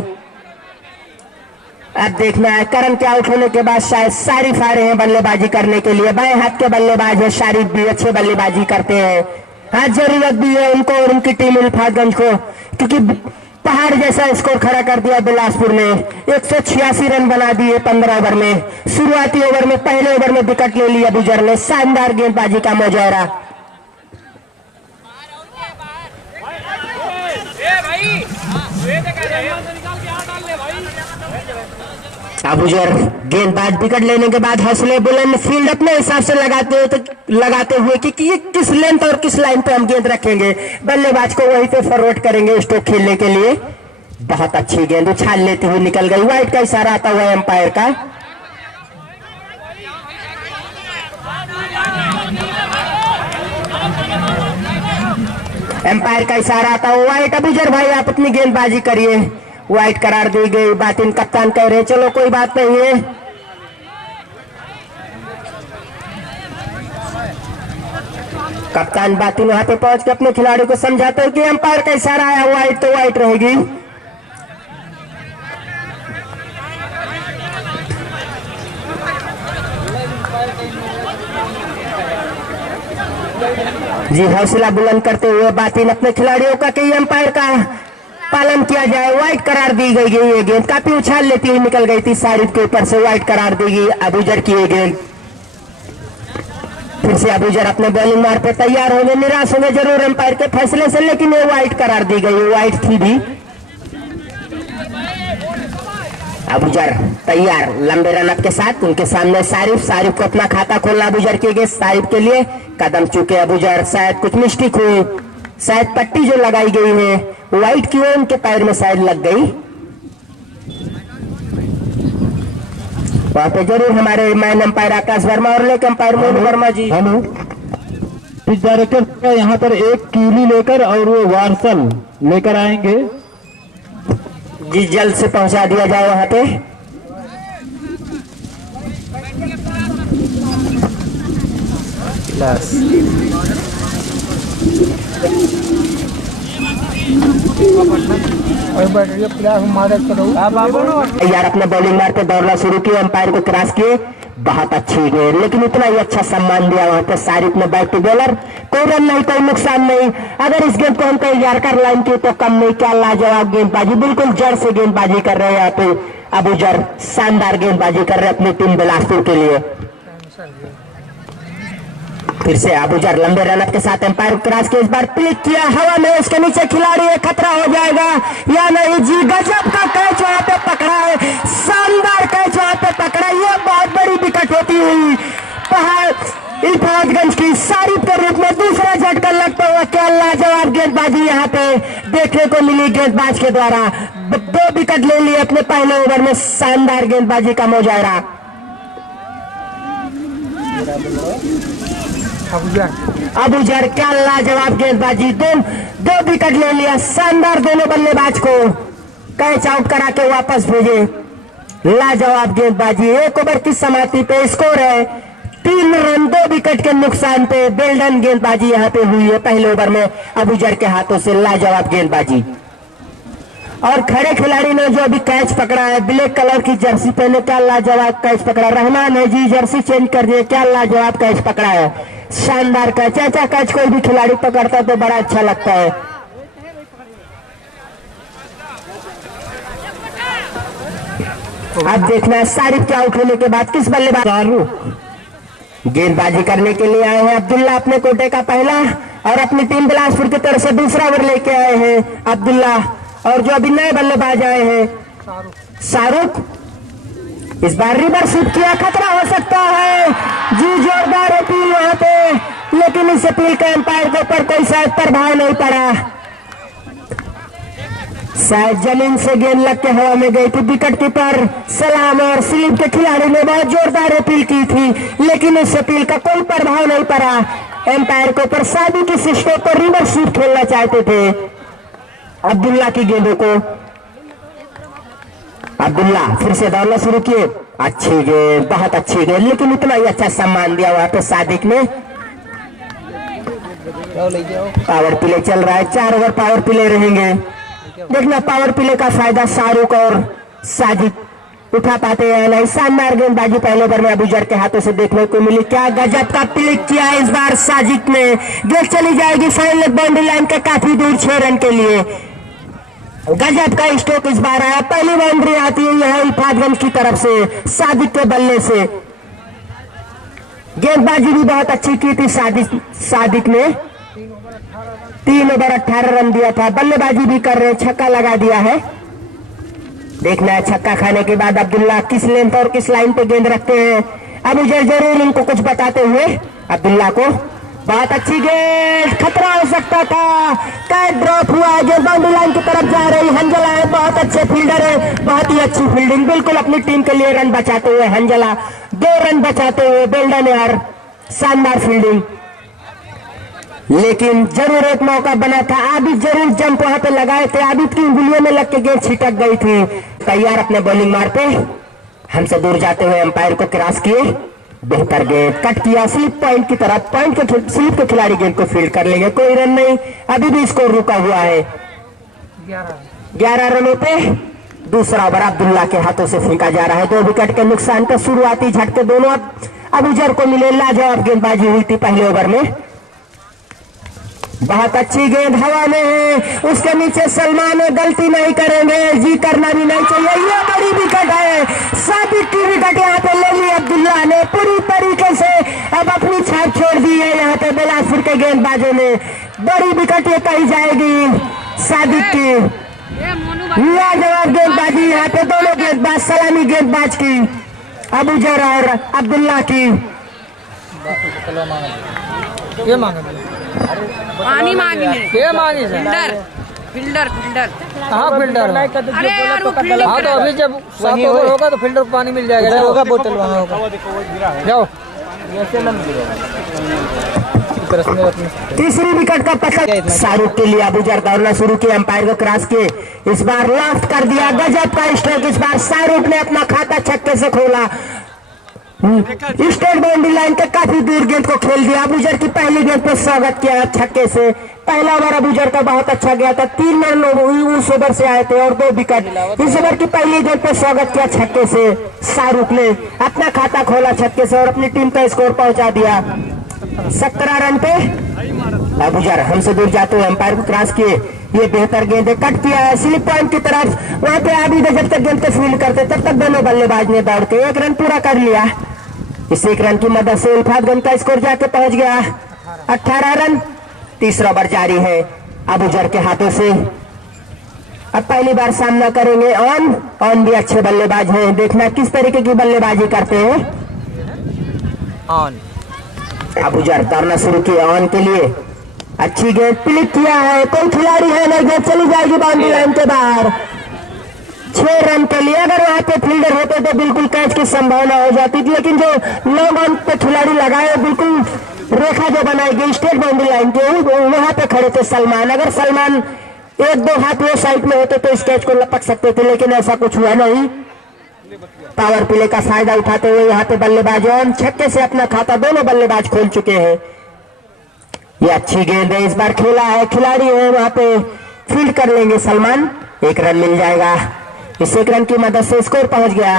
अब देखना है करण के आउट होने के बाद शायद शारिफ आ रहे हैं बल्लेबाजी करने के लिए। बाएं हाथ के बल्लेबाज है शारिफ भी, अच्छे बल्लेबाजी करते हैं। हाँ, जरूरत भी है उनको और उनकी टीम इल्फातगंज को, क्योंकि पहाड़ जैसा स्कोर खड़ा कर दिया बिलासपुर ने। 186 रन बना दिए 15 ओवर में। शुरुआती ओवर में पहले ओवर में विकेट ले ली अबूजर ने। शानदार गेंदबाजी का मुजाहरा। अबूजर गेंदबाज विकेट लेने के बाद हौसले बुलंद, फील्ड अपने हिसाब से लगाते हुए कि किस लेंथ और किस लाइन पे हम गेंद रखेंगे। बल्लेबाज को वहीं पे फॉरवर्ड करेंगे स्ट्रोक खेलने के लिए। बहुत अच्छी गेंद उछाल लेती हुई निकल गई। वाइड का इशारा आता हुआ एम्पायर का। एम्पायर का इशारा आता हुआ वाइड। अबूजर भाई आप अपनी गेंदबाजी करिए। वाइड करार दी गई। बातिन कप्तान कह रहे चलो कोई बात नहीं है। कप्तान बातिन वहां पे पहुंच के अपने खिलाड़ी को समझाते हैं कि एम्पायर का इशारा आया वाइड तो वाइड रहेगी। जी हौसला बुलंद करते हुए बातिन अपने खिलाड़ियों का कि एम्पायर का पालन किया जाए। वाइड करार दी गई। ये गेंद काफी उछाल लेती हुई निकल गई थी शारिफ के ऊपर से। वाइड करार दी गई अबूजर की ये गेंद। फिर से अबूजर अपने बॉलिंग मार पे तैयार होंगे। निराश होंगे जरूर एम्पायर के फैसले से, लेकिन ये वाइड करार दी गई। वाइड थी भी। अबूजर तैयार लंबे रनअप के साथ। उनके सामने शारिफ को अपना खाता खोलना अबूजर की गेंद। शारिफ के लिए कदम चुके अबूजर। शायद कुछ मिस्टेक हुई, शायद पट्टी जो लगाई गई है वाइट की वो उनके पैर में शायद लग गई। वहां पे जरूर हमारे मैन अंपायर आकाश वर्मा और लेक अंपायर मोहन वर्मा जी। हेलो, पिच डायरेक्टर यहाँ पर एक कीली लेकर और वो वार्सल लेकर आएंगे। जी जल्द से पहुंचा दिया जाए वहां पे। यार अपने बॉलिंग मार पे दौड़ना शुरू किया। अंपायर को क्रॉस किए। बहुत अच्छी गेंद, लेकिन इतना ही अच्छा सम्मान दिया वहां पे शारिफ ने बैक टू बॉलर। कोई रन नहीं, कोई नुकसान नहीं। अगर इस गेंद को हम तैयार कर लाइन की तो कम नहीं। क्या लाजवाब गेंदबाजी, बिल्कुल जड़ से गेंदबाजी कर रहे हैं यहाँ पे अबूजर। शानदार गेंदबाजी कर रहे हैं अपनी टीम बिलासपुर के लिए। फिर से अबूजर लंबे रनअप के साथ एम्पायर क्रॉस के इस बार क्लिक किया हवा में। उसके नीचे खिलाड़ी है, खतरा हो जाएगा या नहीं। जी गजब का कैच वहां पे पकड़ा है। शानदार कैच वहां पे पकड़ा। ये बहुत बड़ी विकेट होती हुई पहाड़ इल्फातगंज की शारिफ के रूप में दूसरा झटका लगता हुआ। क्या लाजवाब गेंदबाजी यहाँ पे देखने को मिली गेंदबाज के द्वारा। 2 विकेट ले लिए अपने पहले ओवर में। शानदार गेंदबाजी का मुजाहरा। अबूजर क्या लाजवाब गेंदबाजी, दो विकेट ले लिया, शानदार दोनों बल्लेबाज को कैच आउट करा के वापस भेजे। लाजवाब गेंदबाजी, 1 ओवर की समाप्ति पे स्कोर है 3 रन 2 विकेट के नुकसान पे। बेल्डन गेंदबाजी यहाँ पे हुई है पहले ओवर में अबूजर के हाथों से, लाजवाब गेंदबाजी। और खड़े खिलाड़ी ने जो अभी कैच पकड़ा है, ब्लैक कलर की जर्सी पहने, क्या लाजवाब कैच पकड़ा। रहमान है जी, जर्सी चेंज कर दिए, क्या लाजवाब कैच पकड़ा है, शानदार कैच। ऐसा कैच कोई भी खिलाड़ी पकड़ता है तो बड़ा अच्छा लगता है। अब देखना है सारिफ के आउट होने के बाद किस बल्लेबाज शाहरुख गेंदबाजी करने के लिए आए हैं। अब्दुल्ला अपने कोटे का पहला और अपनी टीम बिलासपुर की तरफ से दूसरा ओवर लेके आए हैं अब्दुल्ला। और जो अभी नए बल्लेबाज आए हैं शाहरुख, इस बार रिवर्स हिट किया, खतरा हो सकता है जी। जोरदार अपील वहां पे, लेकिन इस अपील का एम्पायर के ऊपर कोई शायद प्रभाव नहीं पड़ा। शायद जमीन से गेंद लग के हवा में गई थी। विकेट कीपर सलाम और स्लिप के खिलाड़ी ने बहुत जोरदार अपील की थी, लेकिन इस अपील का कोई प्रभाव नहीं पड़ा एम्पायर के ऊपर। शादी की सिस्टम पर रिवर्स हिट खेलना चाहते थे अब्दुल्ला की गेंदों को। अब्दुल्ला फिर से दौड़ना शुरू किए, अच्छी गेंद, बहुत अच्छी गेंद, लेकिन इतना ही अच्छा सम्मान दिया वहां पे सादिक ने। पावर प्ले चल रहा है, 4 ओवर पावर प्ले रहेंगे। देखना पावर प्ले का फायदा शाहरुख और सादिक उठा पाते हैं नहीं। शानदार गेंदबाजी पहले ओवर में अबूजर के हाथों से देखने को मिली। क्या गजब का प्ले किया है इस बार साजिद ने। गेंद चली जाएगी फाइनल बाउंड्री लाइन के काफी दूर 6 रन के लिए। गजब का स्ट्रोक इस बार आया, पहली बाउंड्री आती है यहाँ इल्फातगंज की तरफ से सादिक के बल्ले से। गेंदबाजी भी बहुत अच्छी की थी सादिक ने। 3 ओवर 18 रन दिया था। बल्लेबाजी भी कर रहे, छक्का लगा दिया है। देखना है छक्का खाने के बाद अब्दुल्ला किस लेंथ और किस लाइन पे गेंद रखते हैं। अब मुझे जरूर इनको कुछ बताते हुए अब्दुल्ला को। बहुत अच्छी गेंद, खतरा हो सकता था, कैच ड्रॉप हुआ है, गेंद बाउंड्री लाइन की तरफ जा रही। हंजला है, बहुत अच्छे फील्डर है, बहुत ही अच्छी फील्डिंग, बिल्कुल अपनी टीम के लिए रन बचाते हुए हंजला, 2 रन बचाते हुए बेल्डन यार, शानदार फील्डिंग। लेकिन जरूर एक मौका बना था, आबिद जरूर जंप वहां पे लगाए थे, आबिद की उंगलियों में लग के गेंद छिटक गई थी। तैयार अपने बॉलिंग मार पे हमसे दूर जाते हुए अंपायर को क्रॉस किए, बेहतर गेंद कट किया स्लिप पॉइंट की तरफ, स्लिप के खिलाड़ी गेंद को फील्ड कर लेंगे, कोई रन नहीं, अभी भी स्कोर रुका हुआ है 11 रनों पे। दूसरा ओवर अब्दुल्ला के हाथों से फेंका जा रहा है, 2 विकेट के नुकसान पर शुरुआती झटके दोनों अबूजर को मिले। लाजवाब गेंदबाजी हुई थी पहले ओवर में। बहुत अच्छी गेंद हवा में है, उसके नीचे सलमान गलती नहीं करेंगे, जी करना भी नहीं चाहिए। ये बड़ी विकेट है, साबिक की विकेट यहाँ पे ले ली अब्दुल्ला ने, पूरी तरीके से अब अपनी छाप छोड़ दी है यहाँ पे बिलासपुर के गेंदबाजों ने। बड़ी विकेट ये कही जाएगी सादिक की। लाजवाब गेंदबाजी यहाँ पे दोनों गेंदबाज, सलामी गेंदबाज की, अबूजर और अब्दुल्ला की। ये मांगे पानी मांगी है, ये मांगी फिल्डर हाँ फिल्टर अरे यार वो फील्डिंग हाँ, तो अभी जब 7 ओवर होगा तो फिल्टर को पानी मिल जाएगा, होगा बोतल वहाँ होगा, जाओ। तीसरी विकेट का पकड़ शाहरुख के लिए अबूजर दौड़ना शुरू किया, अंपायर को क्रॉस किए, इस बार लास्ट कर दिया, गजब का स्ट्रोक इस बार शाहरुख ने अपना खाता छक्के से खोला, स्टेट बाउंड्री लाइन के काफी दूर गेंद को खेल दिया। अबूजर की पहली गेंद पर स्वागत किया छक्के से। पहला ओवर अबूजर का बहुत अच्छा गया था, 3 रन उस ओवर से आए थे और 2 विकेट। इस ओवर की पहली गेंद पर स्वागत किया छक्के से, शाहरुख ने अपना खाता खोला छक्के से और अपनी टीम का स्कोर पहुंचा दिया 17 रन पे। अबूजर हमसे दूर जाते हुए अंपायर को क्रॉस किए, ये बेहतर गेंद है, कट किया है स्लिप पॉइंट की तरफ, वहां पे आबिद जब तक गेंद को फील्ड करते तब तक दोनों बल्लेबाज ने दौड़ के 1 रन पूरा कर लिया। इस 1 रन की मदद से इल्फातगंज का स्कोर जाके पहुंच गया 18 रन। तीसरा ओवर जारी है अबूजर के हाथों से। अब पहली बार सामना करेंगे ऑन भी अच्छे बल्लेबाज हैं, देखना किस तरीके की बल्लेबाजी करते हैं। अबूजर दौड़ना शुरू किया ऑन के लिए, अच्छी गेंद क्लिक किया है, कोई खिलाड़ी है नहीं, गेंद चली जाएगी बाउंड्री लाइन के बाहर 6 रन के लिए। अगर वहां पे फील्डर होते तो बिल्कुल कैच की संभावना हो जाती थी, लेकिन जो लॉन्ग ऑन पे खिलाड़ी लगाए बिल्कुल रेखा जो बनाएगी स्टेट बाउंड्री लाइन के वहां पे खड़े थे सलमान। अगर सलमान एक दो हाथ वो साइड में होते तो इस कैच को लपक सकते थे, लेकिन ऐसा कुछ हुआ नहीं। पावर प्ले का फायदा उठाते हुए यहाँ पे बल्लेबाज और छक्के से अपना खाता दोनों बल्लेबाज खोल चुके हैं। ये अच्छी गेंद है, इस बार खेला है, खिलाड़ी है वहां पे फील्ड कर लेंगे सलमान, 1 रन मिल जाएगा। इस 1 रन की मदद से स्कोर पहुंच गया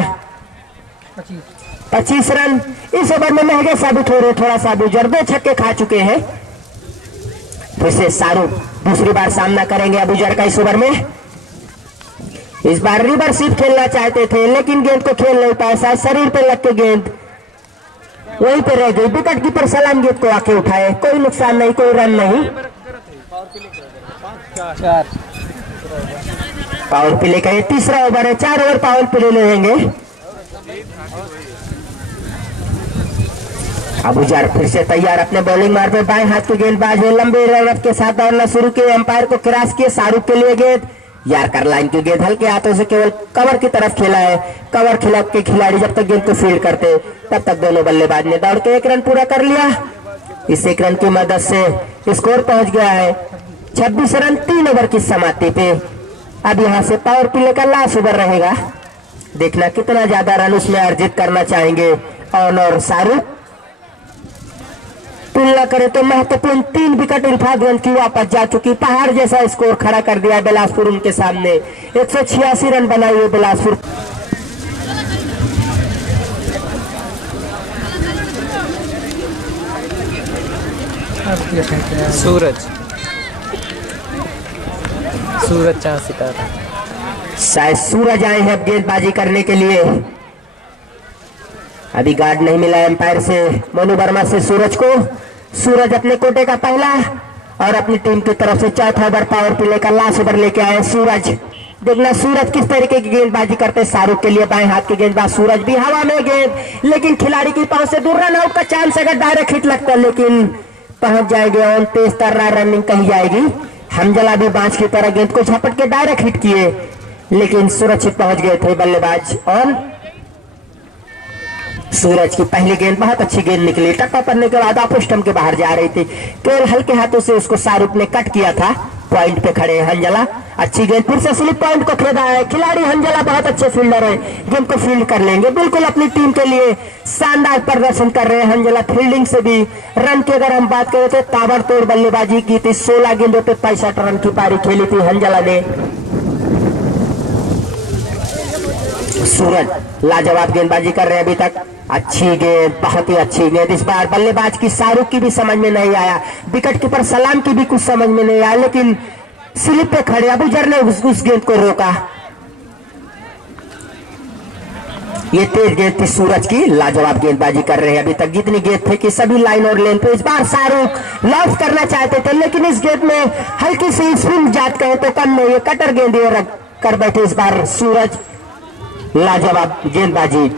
25 रन। इस ओवर में महंगे साबित हो रहे, थोड़ा सा अबूजर 2 छक्के खा चुके हैं। फिर से शाहरुख दूसरी बार सामना करेंगे अबूजर का इस ओवर में। इस बार रिवर्सिव खेलना चाहते थे लेकिन गेंद को खेल नहीं पाए, शायद शरीर पे लग के गेंद वहीं पे रह गई। विकेट कीपर सलाम गेंद को आके उठाए, कोई नुकसान नहीं, कोई रन नहीं। पावर प्ले का ये तीसरा ओवर है, 4 ओवर पावर प्ले लेंगे। अबूजर फिर से तैयार अपने बॉलिंग मार पे, बाएं हाथ की गेंदबाज है, लंबे रन के साथ दौड़ना शुरू किए, अंपायर को क्रॉस किए। शाहरुख के लिए गेंद यार्कर लाइन की गेंद हल्के हाथों से केवल कवर की तरफ खेला है। कवर खिलाफ के खिलाड़ी जब तक गेंद को फील्ड करते तब तक दोनों बल्लेबाज ने दौड़ के 1 रन पूरा कर लिया। इस 1 रन की मदद से स्कोर पहुंच गया है 26 रन 3 ओवर की समाप्ति पे। अब यहाँ से पावर प्ले का लास्ट ओवर रहेगा, देखना कितना ज्यादा रन उसमें अर्जित करना चाहेंगे ऑन और शाहरुख। तुलना करें तो महत्वपूर्ण 3 विकेट इल्फातगंज की वापस जा चुकी, पहाड़ जैसा स्कोर खड़ा कर दिया बिलासपुर उनके सामने। 186 रन बनाई है बिलासपुर। सूरज चांद सितारा, शायद सूरज आए हैं गेंदबाजी करने के लिए। अभी गार्ड नहीं मिला एम्पायर से मनु वर्मा से सूरज को। सूरज अपने कोटे का पहला और अपनी टीम की तरफ से चौथा ओवर पावर प्ले का लास्ट ओवर लेके आए सूरज। देखना सूरज किस तरीके की गेंदबाजी करते। शाहरुख के लिए बाएं हाथ की गेंदबाज, सूरज भी हवा में गेंद, लेकिन खिलाड़ी की पांव से दूर, रन आउट का चांस अगर डायरेक्ट हिट लगता, लेकिन पहुंच जाएंगे और तेज तर्रार रनिंग कही जाएगी। हमजला भी बांस की तरह गेंद को झपट के डायरेक्ट हिट किए, लेकिन सुरक्षित पहुंच गए थे बल्लेबाज। और सूरज की पहली गेंद बहुत अच्छी गेंद निकली, टप्पा पड़ने के बाद ऑफ स्टंप के बाहर जा रही थी, केवल हल्के हाथों से उसको शाहरुख ने कट किया था। पॉइंट पे खड़े हैं हंजला, अच्छी गेंद फिर से स्लिप पॉइंट को खेदा है खिलाड़ी। हंजला बहुत अच्छे फील्डर है, गेंद को फील्ड कर लेंगे, बिल्कुल अपनी टीम के लिए शानदार प्रदर्शन कर रहे हैं हंजला। फील्डिंग से भी रन की अगर हम बात करें तो ताबड़तोड़ बल्लेबाजी की थी, 16 गेंदों पे 65 रन की पारी खेली थी हंजला ने। सूरज लाजवाब गेंदबाजी कर रहे हैं अभी तक, अच्छी गेंद, बहुत ही अच्छी गेंद। इस बार बल्लेबाज की शाहरुख की भी समझ में नहीं आया, विकेट कीपर सलाम की भी कुछ समझ में नहीं आया, लेकिन स्लिप पे खड़े अबूजर ने उस गेंद को रोका। ये तेज गेंद थी सूरज की, लाजवाब गेंदबाजी कर रहे हैं अभी तक, जितनी गेंद थे कि सभी लाइन और लेन पे। इस बार शाहरुख लॉस करना चाहते थे, लेकिन इस गेंद में हल्की सी स्पिन जात कहे तो कम नहीं है, कटर गेंद रख कर बैठे इस बार सूरज। लाजवाब गेंदबाजी,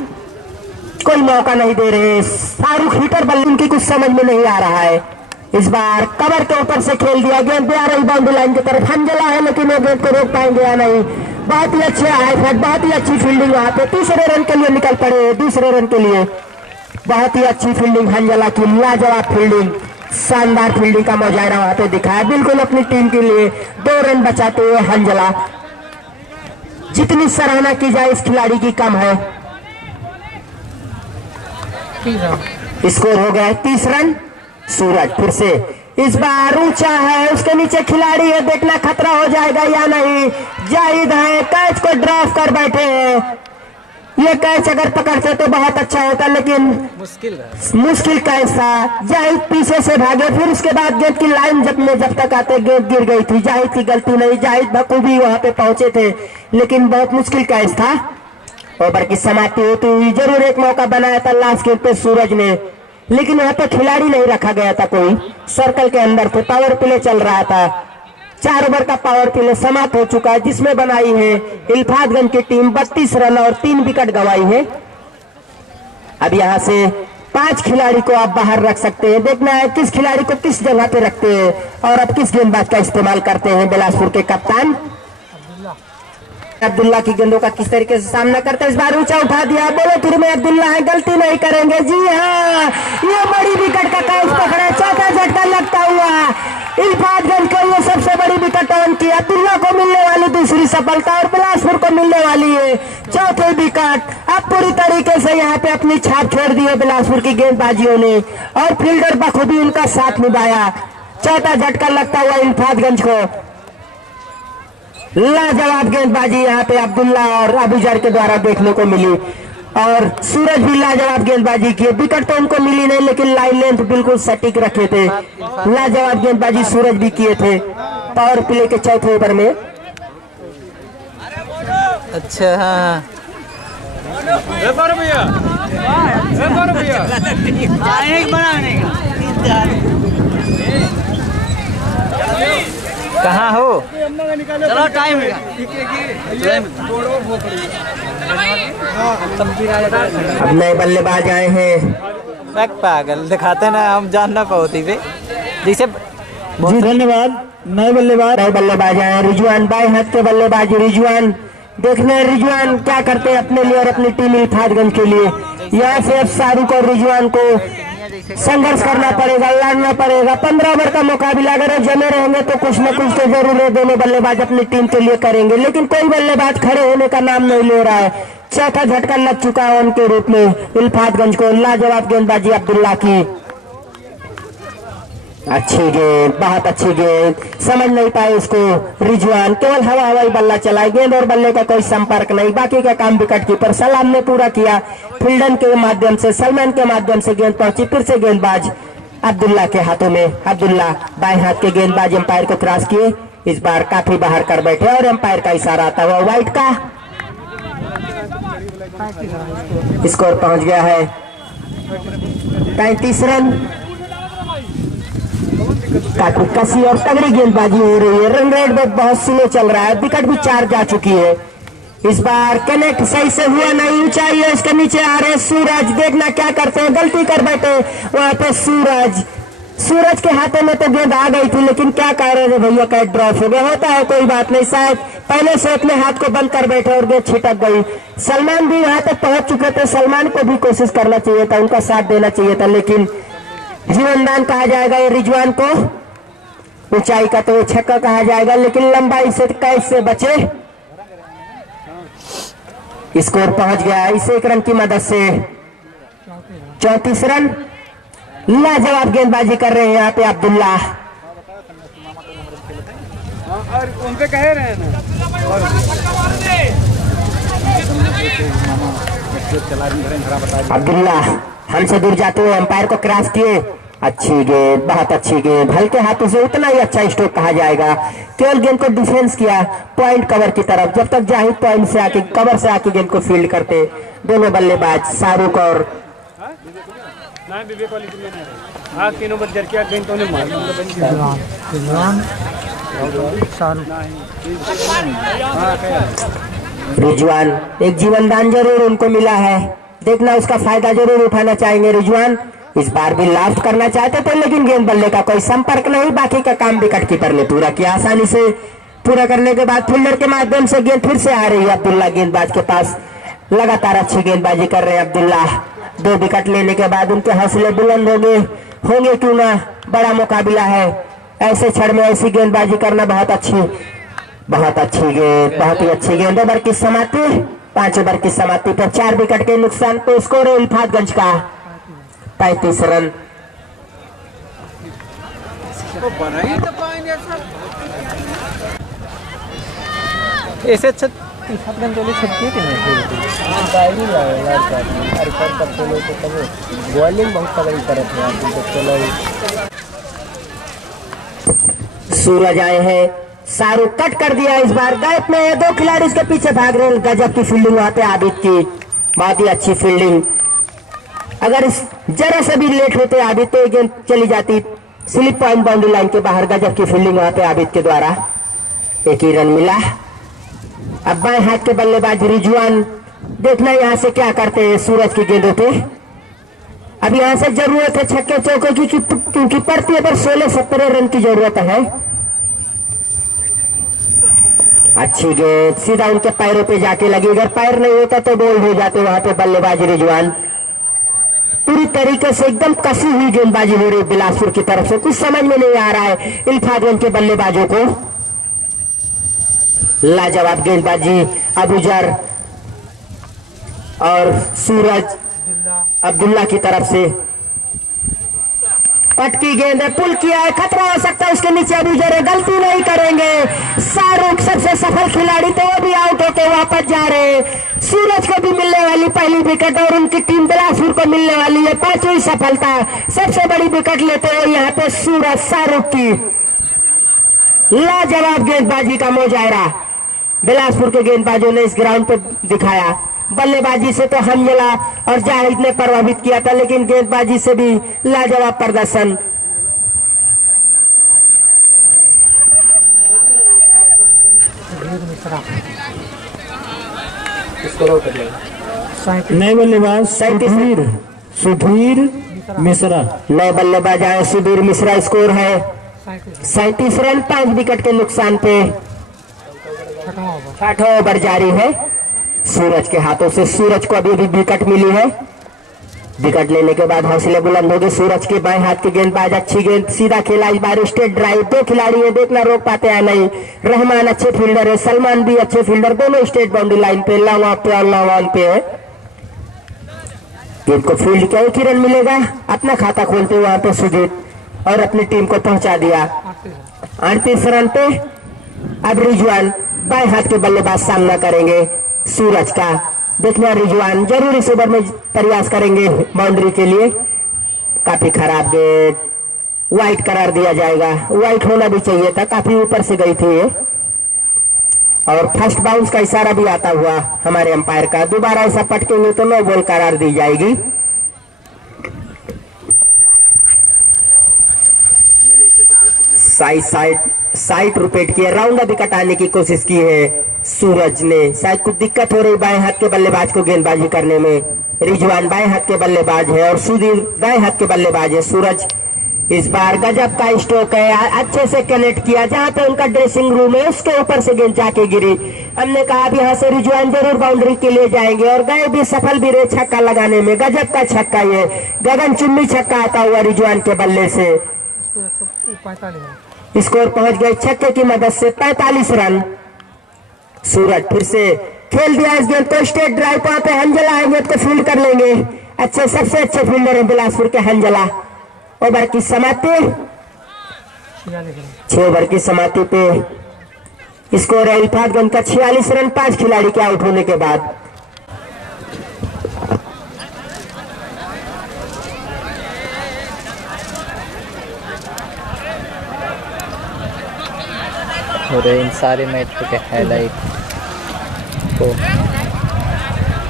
कोई मौका नहीं दे रहे शाहरुख। हिटर बल्ले की कुछ समझ में नहीं आ रहा है। इस बार कवर के ऊपर से खेल दिया, गेंद आ रही बाउंड्री लाइन की तरफ, हमजला है लेकिन वो गेंद को रोक पाएंगे या नहीं। बहुत ही अच्छे हाई फैट, बहुत ही अच्छी फील्डिंग वहां पे, तीसरे रन के लिए निकल पड़े, दूसरे रन के लिए बहुत ही अच्छी फील्डिंग हंजला की, लाजवाब फील्डिंग, शानदार फील्डिंग का मुजाहरा वहां पे दिखाया, बिल्कुल अपनी टीम के लिए 2 रन बचाते हुए हंजला। जितनी सराहना की जाए इस खिलाड़ी की कम है। स्कोर हो गया है 30 रन। सूरज फिर से इस बार ऊंचा है, उसके नीचे खिलाड़ी है, देखना खतरा हो जाएगा या नहीं। जाहिद है, कैच को ड्रॉप कर बैठे हैं, ये कैच अगर पकड़ते तो बहुत अच्छा होता, लेकिन मुश्किल कैच था। जाहिद पीछे से भागे, फिर उसके बाद गेंद की लाइन जब तक आते गेंद गिर गई थी। जाहिद की गलती नहीं, जाहिद बखूबी वहां पे पहुंचे थे, लेकिन बहुत मुश्किल कैच था। ओवर की समाप्ति होती हुई जरूर एक मौका बनाया था लास्ट गेंद पे सूरज ने, लेकिन वहां पे खिलाड़ी नहीं रखा गया था, कोई सर्कल के अंदर थे, पावर प्ले चल रहा था। 4 ओवर का पावर प्ले समाप्त हो चुका है, जिसमें बनाई है इल्फातगंज की टीम 32 रन और 3 विकेट गंवाई है। अब यहां से 5 खिलाड़ी को आप बाहर रख सकते हैं, देखना है किस खिलाड़ी को किस जगह पे रखते हैं और अब किस गेंदबाज का इस्तेमाल करते हैं बिलासपुर के कप्तान। अब्दुल्ला की गेंदों का किस तरीके से सामना करते हैं। इस बार ऊंचा उठा दिया, बोलो फिर में अब्दुल्ला है, गलती नहीं करेंगे। जी हाँ, ये बड़ी विकेट का कैच पकड़ा, चौथा झटका लगता हुआ इल्फातगंज को ये सबसे बड़ी विकेट ऑन की। अब्दुल्ला को मिलने वाली दूसरी सफलता और बिलासपुर को मिलने वाली है चौथी विकेट। अब पूरी तरीके से यहाँ पे अपनी छाप छोड़ दी है बिलासपुर की गेंदबाजियों ने और फील्डर बखूबी उनका साथ निभाया। चौथा झटका लगता हुआ इल्फातगंज को। लाजवाब गेंदबाजी यहाँ पे अब्दुल्ला और अबूजर के द्वारा देखने को मिली और सूरज भी लाजवाब गेंदबाजी की। विकेट तो उनको मिली नहीं लेकिन लाइन लेंथ बिल्कुल सटीक रखे थे। लाजवाब गेंदबाजी सूरज भी किए थे पावर प्ले के चौथे ओवर में। अच्छा हाँ कहाँ हो? चलो टाइम अब नए बल्लेबाज आए हैं। पागल दिखाते ना, हम जानना पाती थे जैसे। जी धन्यवाद। नए बल्लेबाज आए हैं रिजवान, बाएं हाथ के बल्लेबाज रिजवान। देखना है रिजवान क्या करते हैं अपने लिए और अपनी टीम इल्फातगंज के लिए। यहाँ से अब शाहरुख और रिजवान को संघर्ष करना पड़ेगा, लड़ना पड़ेगा। 15 ओवर का मुकाबला, अगर जमे रहेंगे तो कुछ न कुछ तो जरूर है दोनों बल्लेबाज अपनी टीम के लिए करेंगे, लेकिन कोई बल्लेबाज खड़े होने का नाम नहीं ले रहा है। चौथा झटका लग चुका है उनके रूप में इल्फातगंज को। लाजवाब गेंदबाजी अब्दुल्ला की, अच्छी गेंद, बहुत अच्छी गेंद, समझ नहीं पाए उसको रिजवान। केवल हवाई बल्ला चला, गेंद और बल्ले का कोई संपर्क नहीं, बाकी का काम विकेट कीपर सलाम ने पूरा किया। फील्डन के माध्यम से, सलमान के माध्यम से गेंद पहुंची, फिर से गेंदबाज अब्दुल्ला के हाथों में। अब्दुल्ला बाएं हाथ के गेंदबाज एम्पायर को क्रॉस किए, इस बार काफी बाहर कर बैठे और एम्पायर का इशारा आता हुआ वाइड का। स्कोर पहुंच गया है 35 रन। काफी कसी और तगड़ी गेंदबाजी हो रही है, रन रेट में बहुत स्लो चल रहा है, विकेट भी 4 जा चुकी है। इस बार कनेक्ट सही से हुआ नहीं, ऊंचाई है, इसके नीचे आ रहे सूरज। देखना क्या करते हैं, गलती कर बैठे वहां पे सूरज के हाथों में तो गेंद आ गई थी, लेकिन क्या कह रहे थे भैया, कैच ड्रॉप हो गया। होता है, कोई बात नहीं, शायद पहले से अपने हाथ को बंद कर बैठे और गेंद छिटक गई। सलमान भी वहां तक पहुंच चुके थे, सलमान को भी कोशिश करना चाहिए था, उनका साथ देना चाहिए था, लेकिन जीवनदान कहा जाएगा ये रिजवान को। ऊंचाई का तो छक्का कहा जाएगा, लेकिन लंबाई से कैच से बचे। स्कोर पहुंच गया इस 1 रन की मदद से 34 रन। लाजवाब गेंदबाजी कर रहे हैं यहाँ पे अब्दुल्ला। उनपे कह रहे हैं ना अब्दुल्ला हमसे दूर जाते हुए अंपायर को क्रॉस किए। अच्छी गेंद, बहुत अच्छी गेंद, हल्के हाथों से, उतना ही अच्छा स्ट्रोक कहा जाएगा। केवल गेंद को डिफेंस किया पॉइंट कवर की तरफ, जब तक जाहिद पॉइंट से आके कवर से आके गेंद को फील्ड करते दोनों बल्लेबाज शाहरुख और रिजवान। एक जीवनदान जरूर उनको मिला है, देखना उसका फायदा जरूर उठाना चाहेंगे रिजवान। इस बार भी लास्ट करना चाहते थे, लेकिन गेंद बल्ले का कोई संपर्क नहीं, बाकी का काम विकेट कीपर ने पूरा किया। आसानी से पूरा करने के बाद फील्डर के माध्यम से गेंद फिर से आ रही है अब्दुल्ला गेंदबाज के पास। लगातार अच्छी गेंदबाजी कर रहे हैं अब्दुल्ला। 2 विकेट लेने के बाद उनके हौसले बुलंद होंगे क्यों ना, बड़ा मुकाबला है। ऐसे क्षण में ऐसी गेंदबाजी करना बहुत अच्छी गेंद, बहुत ही अच्छी गेंद। ओवर की समाप्ति, 5 ओवर की समाप्ति पर 4 विकेट के नुकसान पे स्कोर है इल्फातगंज का 35 रन। ऐसे अच्छा इल्फातगंज वाले छक्के के बॉलिंग बहुत तगड़ी तरफ है। सूरज आए हैं, शाहरुख कट कर दिया, इस बार गैप में 2 खिलाड़ी इसके पीछे भाग रहे हैं। गजब की फील्डिंग वहां पे आबिद की, बहुत ही अच्छी फील्डिंग। अगर इस जरा से भी लेट होते आबिद तो गेंद चली जाती स्लिप पॉइंट बाउंड्री लाइन के बाहर। गजब की फील्डिंग वहां पे आबिद के द्वारा, 1 ही रन मिला। अब बाएं हाथ के बल्लेबाज रिजवान, देखना यहाँ से क्या करते हैं सूरज की गेंदों पे। अब यहाँ से जरूरत है छक्के चौके की, क्योंकि पड़ती है पर 16-17 रन की जरूरत है। अच्छी गेंद सीधा उनके पैरों पे जाके लगी, अगर पैर नहीं होता तो बॉल हो जाते वहां पे बल्लेबाजी रिजवान। पूरी तरीके से एकदम कसी हुई गेंदबाजी हो रही बिलासपुर की तरफ से, कुछ समझ में नहीं आ रहा है इल्फातगंज के बल्लेबाजों को। लाजवाब गेंदबाजी अबूजर और सूरज अब्दुल्ला की तरफ से। पटकी गेंद है, पुल किया है, खतरा हो सकता है उसके नीचे अबूजर है, गलती नहीं करेंगे। शाहरुख सबसे सफल खिलाड़ी तो वो भी आउट होकर वापस जा रहे हैं। सूरज को भी मिलने वाली पहली विकेट और उनकी टीम बिलासपुर को मिलने वाली है 5वीं सफलता। सबसे बड़ी विकेट लेते हुए यहाँ पे सूरज शाहरुख की लाजवाब गेंदबाजी का मुजाहरा बिलासपुर के गेंदबाजों ने इस ग्राउंड पर दिखाया। बल्लेबाजी से तो हमजला और जाहिद ने प्रभावित किया था, लेकिन गेंदबाजी से भी लाजवाब प्रदर्शन। नए बल्लेबाज सुधीर मिश्रा। नए बल्लेबाज आए सुधीर मिश्रा। स्कोर है 37 रन 5 विकेट के नुकसान पे। 6वां ओवर जारी है सूरज के हाथों से। सूरज को अभी भी विकेट मिली है। विकेट लेने के बाद हौसले बुलंद हो गए सूरज के बाएं हाथ के गेंदबाज। अच्छी गेंद सीधा खेला, इस बार स्ट्रेट ड्राइव। 2 खिलाड़ी है, देखना रोक पाते हैं नहीं। रहमान अच्छे फील्डर है, सलमान भी अच्छे फील्डर, दोनों स्ट्रेट बाउंड्री लाइन पे लॉन्ग ऑफ पे और लॉन्ग ऑन पे है। गेंद को फील्ड किया, 1 ही रन मिलेगा। अपना खाता खोलते हुए वहां पे सुजीत और अपनी टीम को पहुंचा दिया 38 रन पे। अब रिजवान बाएं हाथ के बल्लेबाज सामना करेंगे सूरज का। देखना रिजवान जरूर इस ओवर में प्रयास करेंगे बाउंड्री के लिए। काफी खराब गेंद, वाइट करार दिया जाएगा। वाइट होना भी चाहिए था, काफी ऊपर से गई थी ये। और फर्स्ट बाउंस का इशारा भी आता हुआ हमारे अंपायर का। दोबारा ऐसा पटकेंगे तो नो बॉल करार दी जाएगी। साइड रोटेट किया, राउंड विकेट आने की कोशिश की है सूरज ने। शायद कुछ दिक्कत हो रही बाएं हाथ के बल्लेबाज को गेंदबाजी करने में। रिजवान बाएं हाथ के बल्लेबाज है और सुधीर दाएं हाथ के बल्लेबाज है। सूरज इस बार गजब का स्ट्रोक है, अच्छे से कनेक्ट किया। जहां पे उनका ड्रेसिंग रूम है उसके ऊपर से गेंद जाके गिरी। हमने कहा अब यहाँ से रिजवान जरूर बाउंड्री के लिए जाएंगे और गए भी, सफल भी रहे छक्का लगाने में। गजब का छक्का, ये गगन चुम्बी छक्का आता हुआ रिजवान के बल्ले से। स्कोर पहुंच गए छक्के की मदद से 45 रन। सूरज फिर से खेल दिया इस गेंद को, स्ट्रेट ड्राइव। वहां पे हंजला आएंगे तो फील्ड कर लेंगे। अच्छे, सबसे अच्छे फील्डर है बिलासपुर के हंजला। ओवर की समाप्ति 6 ओवर की समाप्ति पे स्कोर है इल्फातगंज का 46 रन 5 खिलाड़ी के आउट होने के बाद। और इन सारे मैच के हाईलाइट तो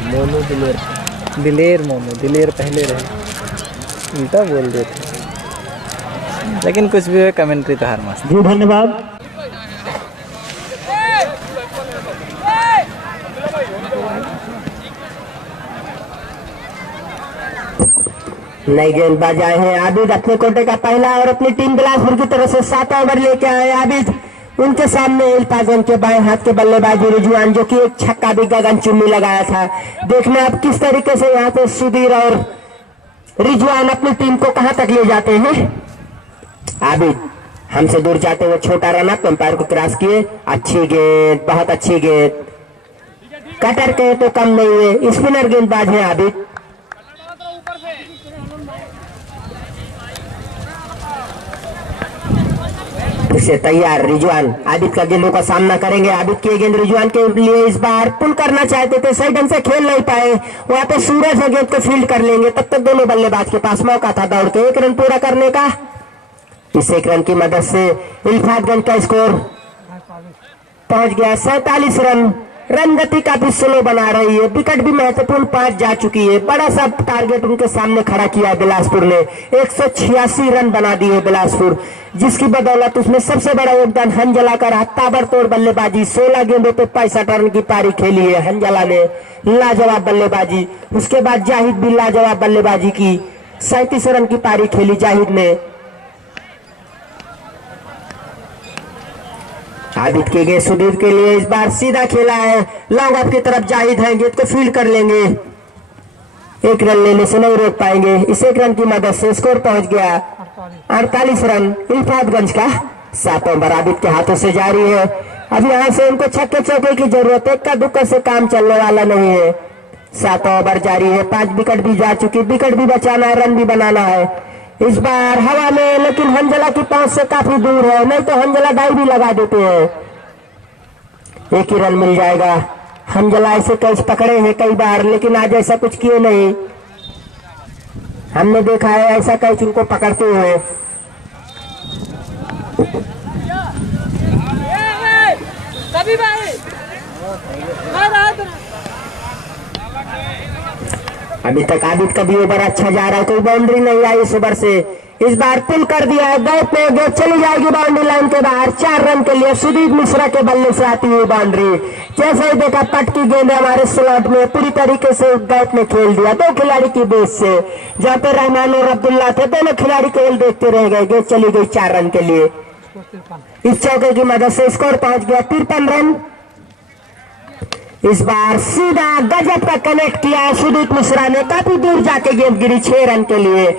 मोनू दिलेर पहले रहे, उल्टा बोल देते। लेकिन कुछ भी है, कमेंट्री तो हर मस्त। जी धन्यवाद। नई गेंदबाज आए हैं आबिद अपने कोटे का पहला और अपनी टीम बिलासपुर की तरफ से 7 ओवर लेके आए आबिद। उनके सामने इल्फातगंज के बाएं हाथ के बल्लेबाजी रिजवान, जो कि एक छक्का भी गगन चुम्बी लगाया था। देखना अब किस तरीके से यहाँ पे सुधीर और रिजवान अपनी टीम को कहां तक ले जाते हैं। आबिद हमसे दूर जाते हुए छोटा रन अप, अंपायर को क्रॉस किए। अच्छी गेंद, बहुत अच्छी गेंद। कटर के तो कम नहीं हुए, स्पिनर गेंदबाज है आबिद। से तैयार रिजवान आबिद का गेंदों का सामना करेंगे। आबिद की गेंद रिजवान के लिए इस बार पुल करना चाहते थे, सही ढंग से खेल नहीं पाए। वहां पे सूरज है, गेंद को फील्ड कर लेंगे। तब तक दोनों बल्लेबाज के पास मौका था दौड़ के 1 रन पूरा करने का। इस 1 रन की मदद से इल्फातगंज का स्कोर पहुंच गया 47 रन। रन गति काफी स्लो बना रही है, विकेट भी महत्वपूर्ण 5 जा चुकी है। बड़ा सा टारगेट उनके सामने खड़ा किया है बिलासपुर ने। 186 रन बना दिए बिलासपुर, जिसकी बदौलत उसमें सबसे बड़ा योगदान हंजला का रहा। ताबड़तोड़ बल्लेबाजी, 16 गेंदों पे 65 रन की पारी खेली है हंजला ने। लाजवाब बल्लेबाजी। उसके बाद जाहिद भी लाजवाब बल्लेबाजी की, 37 रन की पारी खेली जाहिद ने। आबिद के गेंद सुधीर के लिए, इस बार सीधा खेला है, लॉन्ग ऑफ की तरफ जाहिद है, गेंद को फील्ड कर लेंगे, एक रन लेने से नहीं रोक पाएंगे। इस एक रन की मदद से स्कोर पहुंच गया 48 रन इल्फातगंज का। 7 ओवर आबिद के हाथों से जारी है। अब यहाँ से उनको छक्के चौके की जरूरत है, इक्का दुक्का से काम चलने वाला नहीं है। 7 ओवर जारी है, 5 विकेट भी जा चुकी, विकेट भी बचाना है, रन भी बनाना है। इस बार हवा में, लेकिन हंजला की पहुंच से काफी दूर है, नहीं तो हंजला डाई भी लगा देते हैं। एक ही रन मिल जाएगा। हंजला ऐसे कैच पकड़े हैं कई बार, लेकिन आज ऐसा कुछ किए नहीं। हमने देखा है ऐसा कैच उनको पकड़ते हुए। अभी तक आबिद का भी ओवर अच्छा जा रहा है, कोई बाउंड्री नहीं आई इस ओवर से। इस बार पुल कर दिया है, गैप में गेंद चली जाएगी बाउंड्री लाइन के बाहर। 4 रन के लिए सुदीप मिश्रा के बल्ले से आती हुई बाउंड्री। जैसे ही देखा पट की गेंद हमारे स्लॉट में पूरी तरीके से गैप में खेल दिया 2 खिलाड़ी की बेस से, जहाँ पे रहमान और अब्दुल्ला थे, दोनों खिलाड़ी केवल देखते रह गए। गेंद चली गई 4 रन के लिए। इस चौके की मदद से स्कोर पहुंच गया 53 रन। इस बार सीधा गजब का कनेक्ट किया सुदीप मिश्रा ने, काफी दूर जाके गेंद गिरी 6 रन के लिए।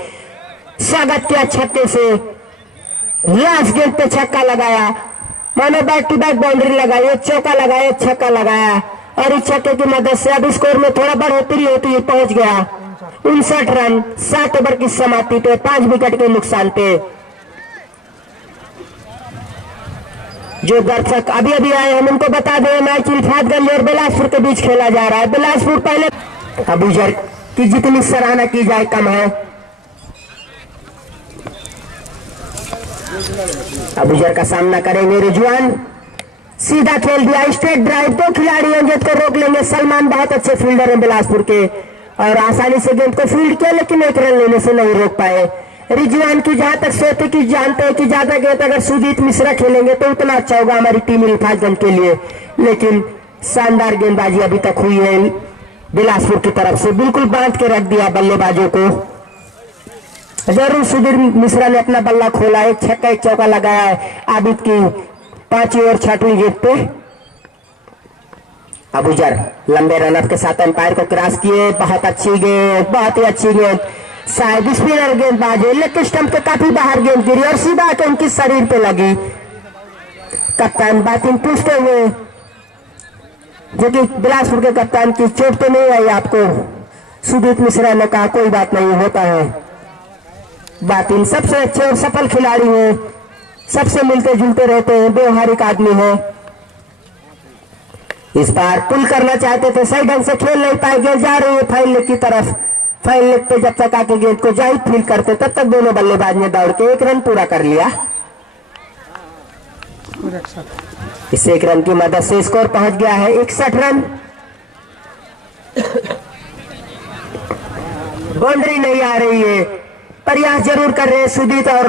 स्वागत किया छक्के से, लास्ट गेंद पे छक्का लगाया, मानो बैक टू बैक बाउंड्री लगाई, एक चौका लगाया, एक छक्का लगाया, और इस छक्के की मदद से अब स्कोर में थोड़ा बढ़ोतरी होती हुई पहुंच गया 59 रन। 7 ओवर की समाप्ति पे 5 विकेट के नुकसान पे। जो दर्शक अभी अभी आए हम उनको बता दें, मैच इल्फातगंज और बिलासपुर के बीच खेला जा रहा है। बिलासपुर पहले, अबूजर की जितनी सराहना की जाए कम है। अबूजर का सामना करेंगे रिजवान, सीधा खेल दिया, स्ट्रेट ड्राइव, 2 खिलाड़ी हैं गेंद को रोक लेंगे। सलमान बहुत अच्छे फील्डर हैं बिलासपुर के, और आसानी से गेंद को फील्ड किया, लेकिन 1 रन लेने से नहीं रोक पाए। रिजवान की जहां तक सोच है कि जानते हैं कि ज्यादा गेंद अगर सुजीत मिश्रा खेलेंगे तो उतना अच्छा होगा हमारी टीम इल्फातगंज के लिए, लेकिन शानदार गेंदबाजी अभी तक हुई है बिलासपुर की तरफ से, बिल्कुल बांध के रख दिया बल्लेबाजों को। जरूर सुधीर मिश्रा ने अपना बल्ला खोला, एक छक्का एक चौका लगाया है आबिद की 5वीं और 6वीं गेंद पे। अबूजर लंबे रनअप के साथ अंपायर को क्रॉस किए, बहुत अच्छी गेंद, बहुत ही अच्छी गेंद, शायद स्पिनर गेंदबाज है, लेकिन स्टंप के काफी बाहर गेंद गिरी और सीधा आके उनकी शरीर पे लगी। कप्तान बैटिंग पूछते हुए, जो कि बिलासपुर के कप्तान की चोट तो नहीं आई आपको? सुदीप मिश्रा ने कहा कोई बात नहीं, होता है। बैटिंग सबसे अच्छे और सफल खिलाड़ी हैं, सबसे मिलते जुलते रहते हैं, व्यवहारिक आदमी है। इस बार पुल करना चाहते थे, सही ढंग से खेल नहीं पाए, गेंद जा रही है फाइन लेग की तरफ। फाइन लेग पे जब तक आके गेंद को जाहिद फील्ड करते तब तक दोनों बल्लेबाज ने दौड़ के 1 रन पूरा कर लिया। इस 1 रन की मदद से स्कोर पहुंच गया है 61 रन। बाउंड्री नहीं आ रही है, प्रयास जरूर कर रहे हैं सुदीप और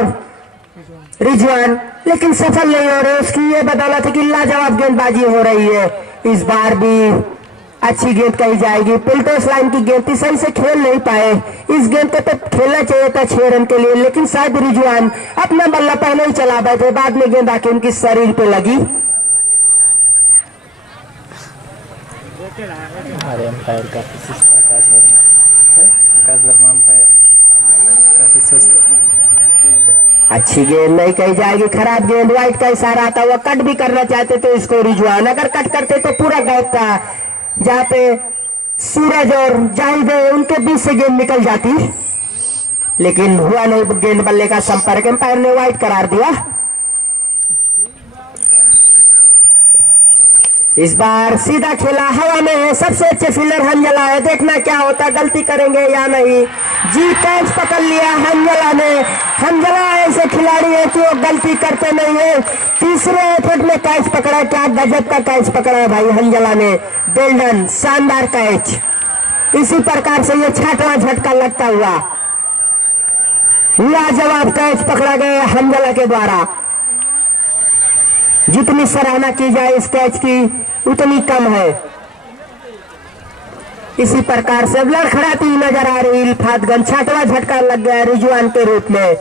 रिजवान, लेकिन सफल नहीं हो रहे। उसकी ये बदौलत है कि लाजवाब गेंदबाजी हो रही है। इस बार भी अच्छी गेंद कही जाएगी, पिल्टोस लाइन की गेंद थी, सही से खेल नहीं पाए। इस गेंद को तो खेलना चाहिए था 6 रन के लिए, लेकिन शायद रिजवान अपना बल्ला पहले ही चला बैठे, बाद में गेंद आके उनकी शरीर पे लगी। हमारे अंपायर काफी सुस्त, आकाश वर्मा अंपायर काफी सुस्त। अच्छी गेंद नहीं कही जाएगी, खराब गेंद, वाइट का इशारा था, वो कट भी करना चाहते थे इसको रिजवान, अगर कट करते तो पूरा गैप था, जहां पे सूरज और जाहिद उनके बीच से गेंद निकल जाती, लेकिन हुआ नहीं गेंद बल्ले का संपर्क, एम्पायर ने वाइट करार दिया। इस बार सीधा खेला, हवा में है, सबसे अच्छे फील्डर हंजला है, देखना क्या होता, गलती करेंगे या नहीं। जी कैच पकड़ लिया हंजला ने। हंजला ऐसे खिलाड़ी है कि वो गलती करते नहीं है, तीसरे एफर्ट में कैच पकड़ा, क्या गजब का कैच पकड़ा है भाई हंजला ने, बेल्डन, शानदार कैच। इसी प्रकार से ये 6वां झटका लगता हुआ लाजवाब कैच पकड़ा गया हंजला के द्वारा। जितनी सराहना की जाए इस कैच की उतनी कम है। इसी प्रकार से लड़खड़ाती नजर आ रही इल्फातगंज, 6वां झटका लग गया रिजवान के रूप में।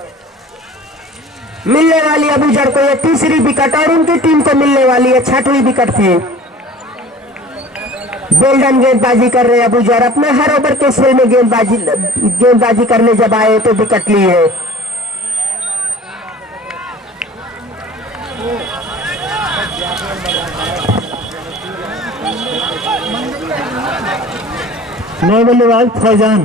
मिलने वाली अबूजर को ये तीसरी विकेट और उनकी टीम को मिलने वाली है 6वीं विकेट थी। गोल्डन गेंदबाजी कर रहे अबूजर, अपने हर ओवर के खेल में गेंदबाजी करने जब आए तो विकेट ली है। नए बल्लेबाज फैजान,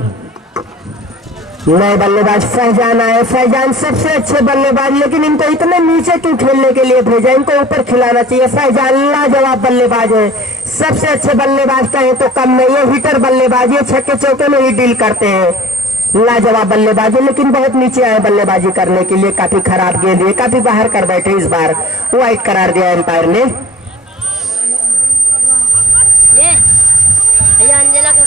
नए बल्लेबाज फैजान आए। फैजान सबसे अच्छे बल्लेबाज, लेकिन इनको इतने नीचे क्यों खेलने के लिए भेजा, इनको ऊपर खिलाना चाहिए। फैजान लाजवाब बल्लेबाज है, सबसे अच्छे बल्लेबाज कहें तो कम नहीं है। हिटर बल्लेबाज, ये छक्के चौके में ही डील करते हैं। लाजवाब बल्लेबाज है, लेकिन बहुत नीचे आए बल्लेबाजी करने के लिए। काफी खराब गेंद है, काफी बाहर कर बैठे। इस बार वाइड करार दिया एम्पायर ने। अंजला का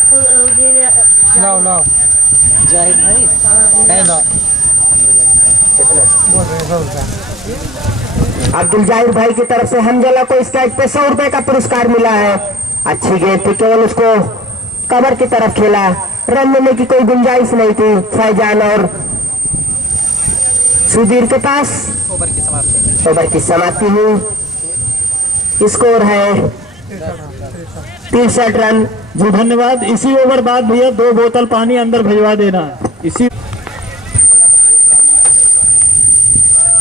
जाहिद भाई है ना अब्दुल जाहिर भाई की तरफ से हमजला को स्ट्राइक पे 100 रुपए का पुरस्कार मिला है। अच्छी गेंद थी, केवल उसको कवर की तरफ खेला, रन लेने की कोई गुंजाइश नहीं थी। फैजान और सुधीर के पास ओवर की समाप्ति हुई। स्कोर है 63 रन। जी धन्यवाद। इसी ओवर बाद भैया 2 बोतल पानी अंदर भिजवा देना। इसी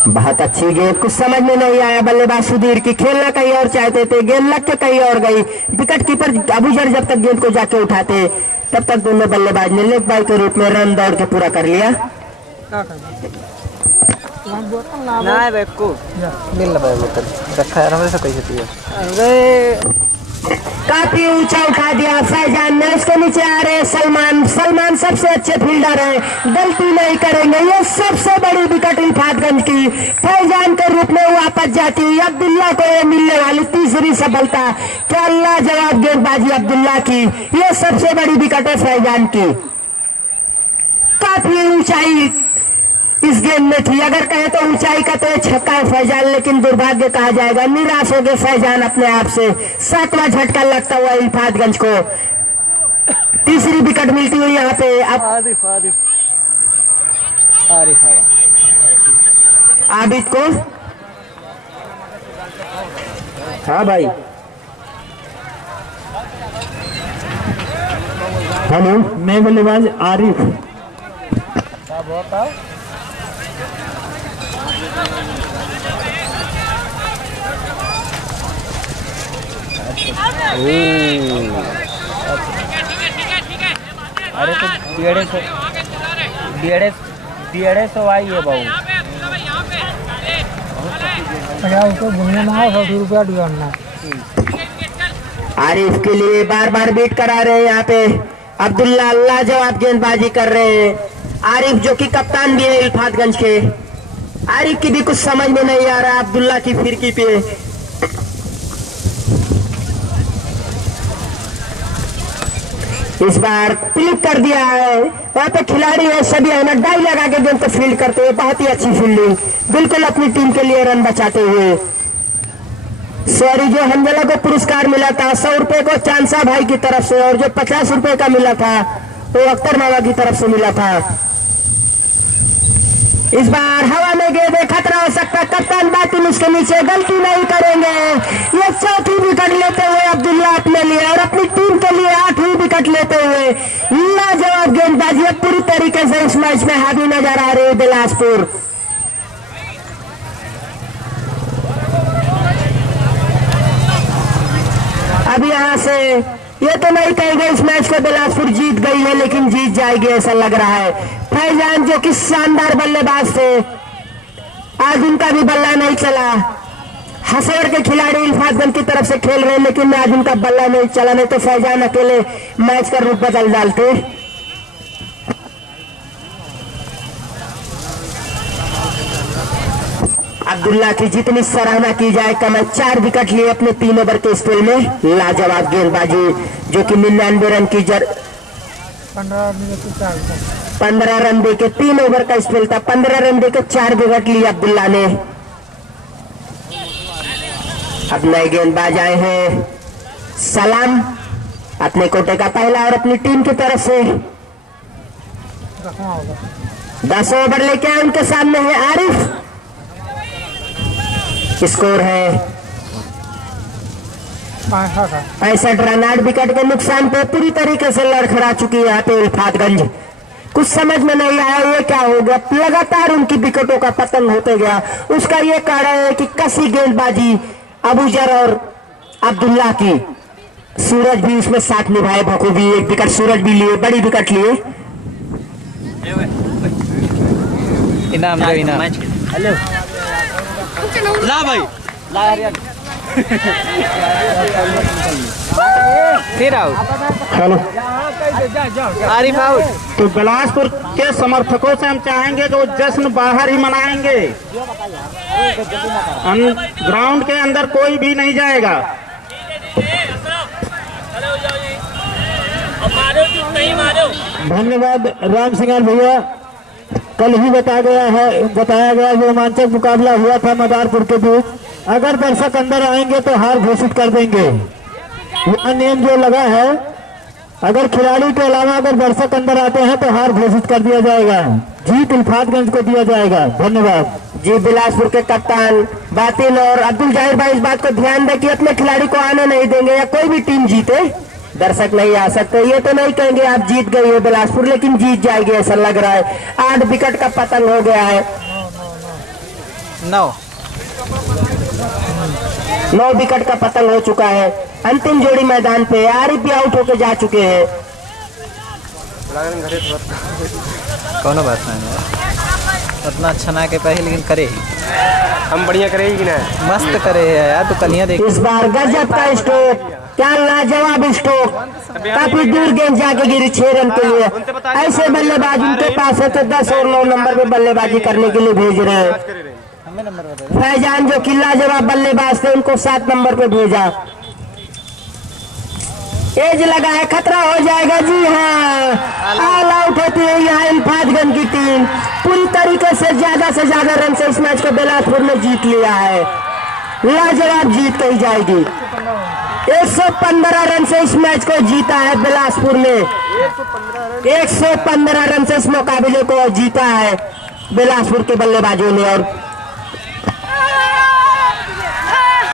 बहुत अच्छी गेंद, कुछ समझ में नहीं आया बल्लेबाज सुधीर की, खेलना कहीं और चाहते थे, गेंद लग के कहीं और गई। विकेट कीपर अबूजर जब तक गेंद को जाके उठाते तब तक दोनों बल्लेबाज ने लेग बाई के रूप में रन दौड़ के पूरा कर लिया। ना है बैग को मिल रहा है बोतल रखा है हमें से कैसे दिया। अरे काफी ऊंचा उठा दिया फैजान ने। उसके नीचे आ रहे सलमान। सलमान सबसे अच्छे फील्डर है, गलती नहीं करेंगे। ये सबसे बड़ी विकेट इल्फातगंज की फैजान के रूप में वापस जाती हुई अब्दुल्ला को ये मिलने वाली तीसरी सफलता। क्या लाजवाब गेंदबाजी अब्दुल्ला की, ये सबसे बड़ी विकेट है फैजान की। काफी ऊंचाई इस गेंद में थी, अगर कहे तो ऊंचाई का तो ये छक्का है फैजान, लेकिन दुर्भाग्य कहा जाएगा। निराश हो गए फैजान अपने आप से। 7वां झटका लगता हुआ इल्फातगंज को। तीसरी विकेट मिलती हुई यहाँ पे अब आबिद को। हाँ भाई, हेलो, नए बल्लेबाज आरिफ। अरे तो डेढ़ सौ आई है बहू। उसको बुनिया में 100 रुपया दिया। आरिफ के लिए बार बार बीट करा रहे हैं यहाँ पे अब्दुल्ला। लाजवाब गेंदबाजी कर रहे हैं आरिफ, जो कि कप्तान भी है इल्फातगंज के। आरिफ की भी कुछ समझ में नहीं आ रहा अब्दुल्ला की फिरकी पे। इस बार क्लिक कर दिया है, वहां पे खिलाड़ी है सभी अहमद, डाई लगा के गेंद को फील्ड करते हुए। बहुत ही अच्छी फील्डिंग, बिल्कुल अपनी टीम के लिए रन बचाते हुए। सॉरी, जो हमजला को पुरस्कार मिला था 100 रुपए को चांसा भाई की तरफ से, और जो 50 रुपए का मिला था वो अख्तर मामा की तरफ से मिला था। इस बार हवा में गेंद, खतरा हो सकता। कप्तान बातिल उसके नीचे, गलती नहीं करेंगे। ये 4थी विकेट लेते हुए अब्दुल्ला अपने लिए और अपनी टीम के लिए 8वीं विकेट लेते हुए लाजवाब गेंदबाजी पूरी तरीके से इस मैच में हावी नजर आ रही है बिलासपुर। अब यहाँ से ये तो नहीं कहेंगे इस मैच को बिलासपुर जीत गई है, लेकिन जीत जाएगी ऐसा लग रहा है। फैजान जो कि शानदार बल्लेबाज थे, आज उनका भी बल्ला नहीं चला। हसवर के खिलाड़ी इल्फातगंज की तरफ से खेल रहे हैं, लेकिन आज उनका बल्ला नहीं चला, नहीं तो फैजान अकेले मैच का रूप बदल डालते। अब्दुल्ला की जितनी सराहना की जाए कम है। 4 विकेट लिए अपने 3 ओवर के स्पेल में। लाजवाब गेंदबाजी, जो कि 99 रन की 15 रन दे के 3 ओवर का स्पेल था। 15 रन दे के 4 विकेट लिए अब्दुल्ला ने। अब नए गेंदबाज आए हैं सलाम, अपने कोटे का पहला और अपनी टीम की तरफ से 10 ओवर लेके आए। उनके सामने है आरिफ। स्कोर है 65 रन। 8 विकेट के नुकसान पे पूरी तरीके से लड़खड़ा चुकी है यहाँ पे उल्फातगंज। कुछ समझ में नहीं आया ये क्या हो गया, लगातार उनकी विकेटों का पतन होते गया। उसका ये कारण है कि कसी गेंदबाजी अबूजर और अब्दुल्ला की। सूरज भी उसमें साथ निभाए बखूबी, 1 विकेट सूरज भी लिए, बड़ी विकेट लिए। इनाम दो इनाम। हेलो ला भाई ला यार फिर आउट। Hello Arif out. तो बिलासपुर के समर्थकों से हम चाहेंगे कि वो जश्न बाहर ही मनाएंगे, ग्राउंड के अंदर कोई भी नहीं जाएगा। धन्यवाद राम सिंह भैया। कल ही बताया गया जो रोमांचक मुकाबला हुआ था मदारपुर के बीच, अगर दर्शक अंदर आएंगे तो हार घोषित कर देंगे। यह नियम जो लगा है, अगर खिलाड़ी के अलावा अगर दर्शक अंदर आते हैं तो हार घोषित कर दिया जाएगा, जीत उल्फातगंज को दिया जाएगा। धन्यवाद जी। बिलासपुर के कप्तान बातिल और अब्दुल जाहिर भाई इस बात को ध्यान दें कि अपने खिलाड़ी को आने नहीं देंगे, या कोई भी टीम जीते दर्शक नहीं आ सकते। ये तो नहीं कहेंगे आप जीत गई है बिलासपुर, लेकिन जीत जाएगी ऐसा लग रहा है। 8 विकेट का पतन हो गया है। 9 विकेट का पतन हो चुका है। अंतिम जोड़ी मैदान पे आरिफ भी आउट होकर जा चुके हैं। कौन बात नहीं, उतना अच्छा ना के पाही लेकिन करे ही हम बढ़िया करेगी कि ना, मस्त करे है यार। तो कलियां देख इस बार गजब का स्ट्रोक, क्या लाजवाब स्ट्रोक, काफी दूर गेंद जाके गिरी 6 रन के लिए। ऐसे बल्लेबाज उनके पास है तो 10 और 9 नंबर पे बल्लेबाजी करने के लिए भेज रहे हैं। फैजान जो कि लाजवाब बल्लेबाज थे उनको 7 नंबर पे भेजा। एज लगा है, खतरा हो जाएगा। जी हाँ, ऑल आउट होती है यहाँ उल्फातगंज की टीम। पूरी तरीके से ज्यादा रन से इस मैच को बिलासपुर ने जीत लिया है। लाजवाब जीत कही जाएगी। 115 रन से इस मैच को जीता है बिलासपुर ने। 115 रन से इस मुकाबले को जीता है बिलासपुर के बल्लेबाजों ने। और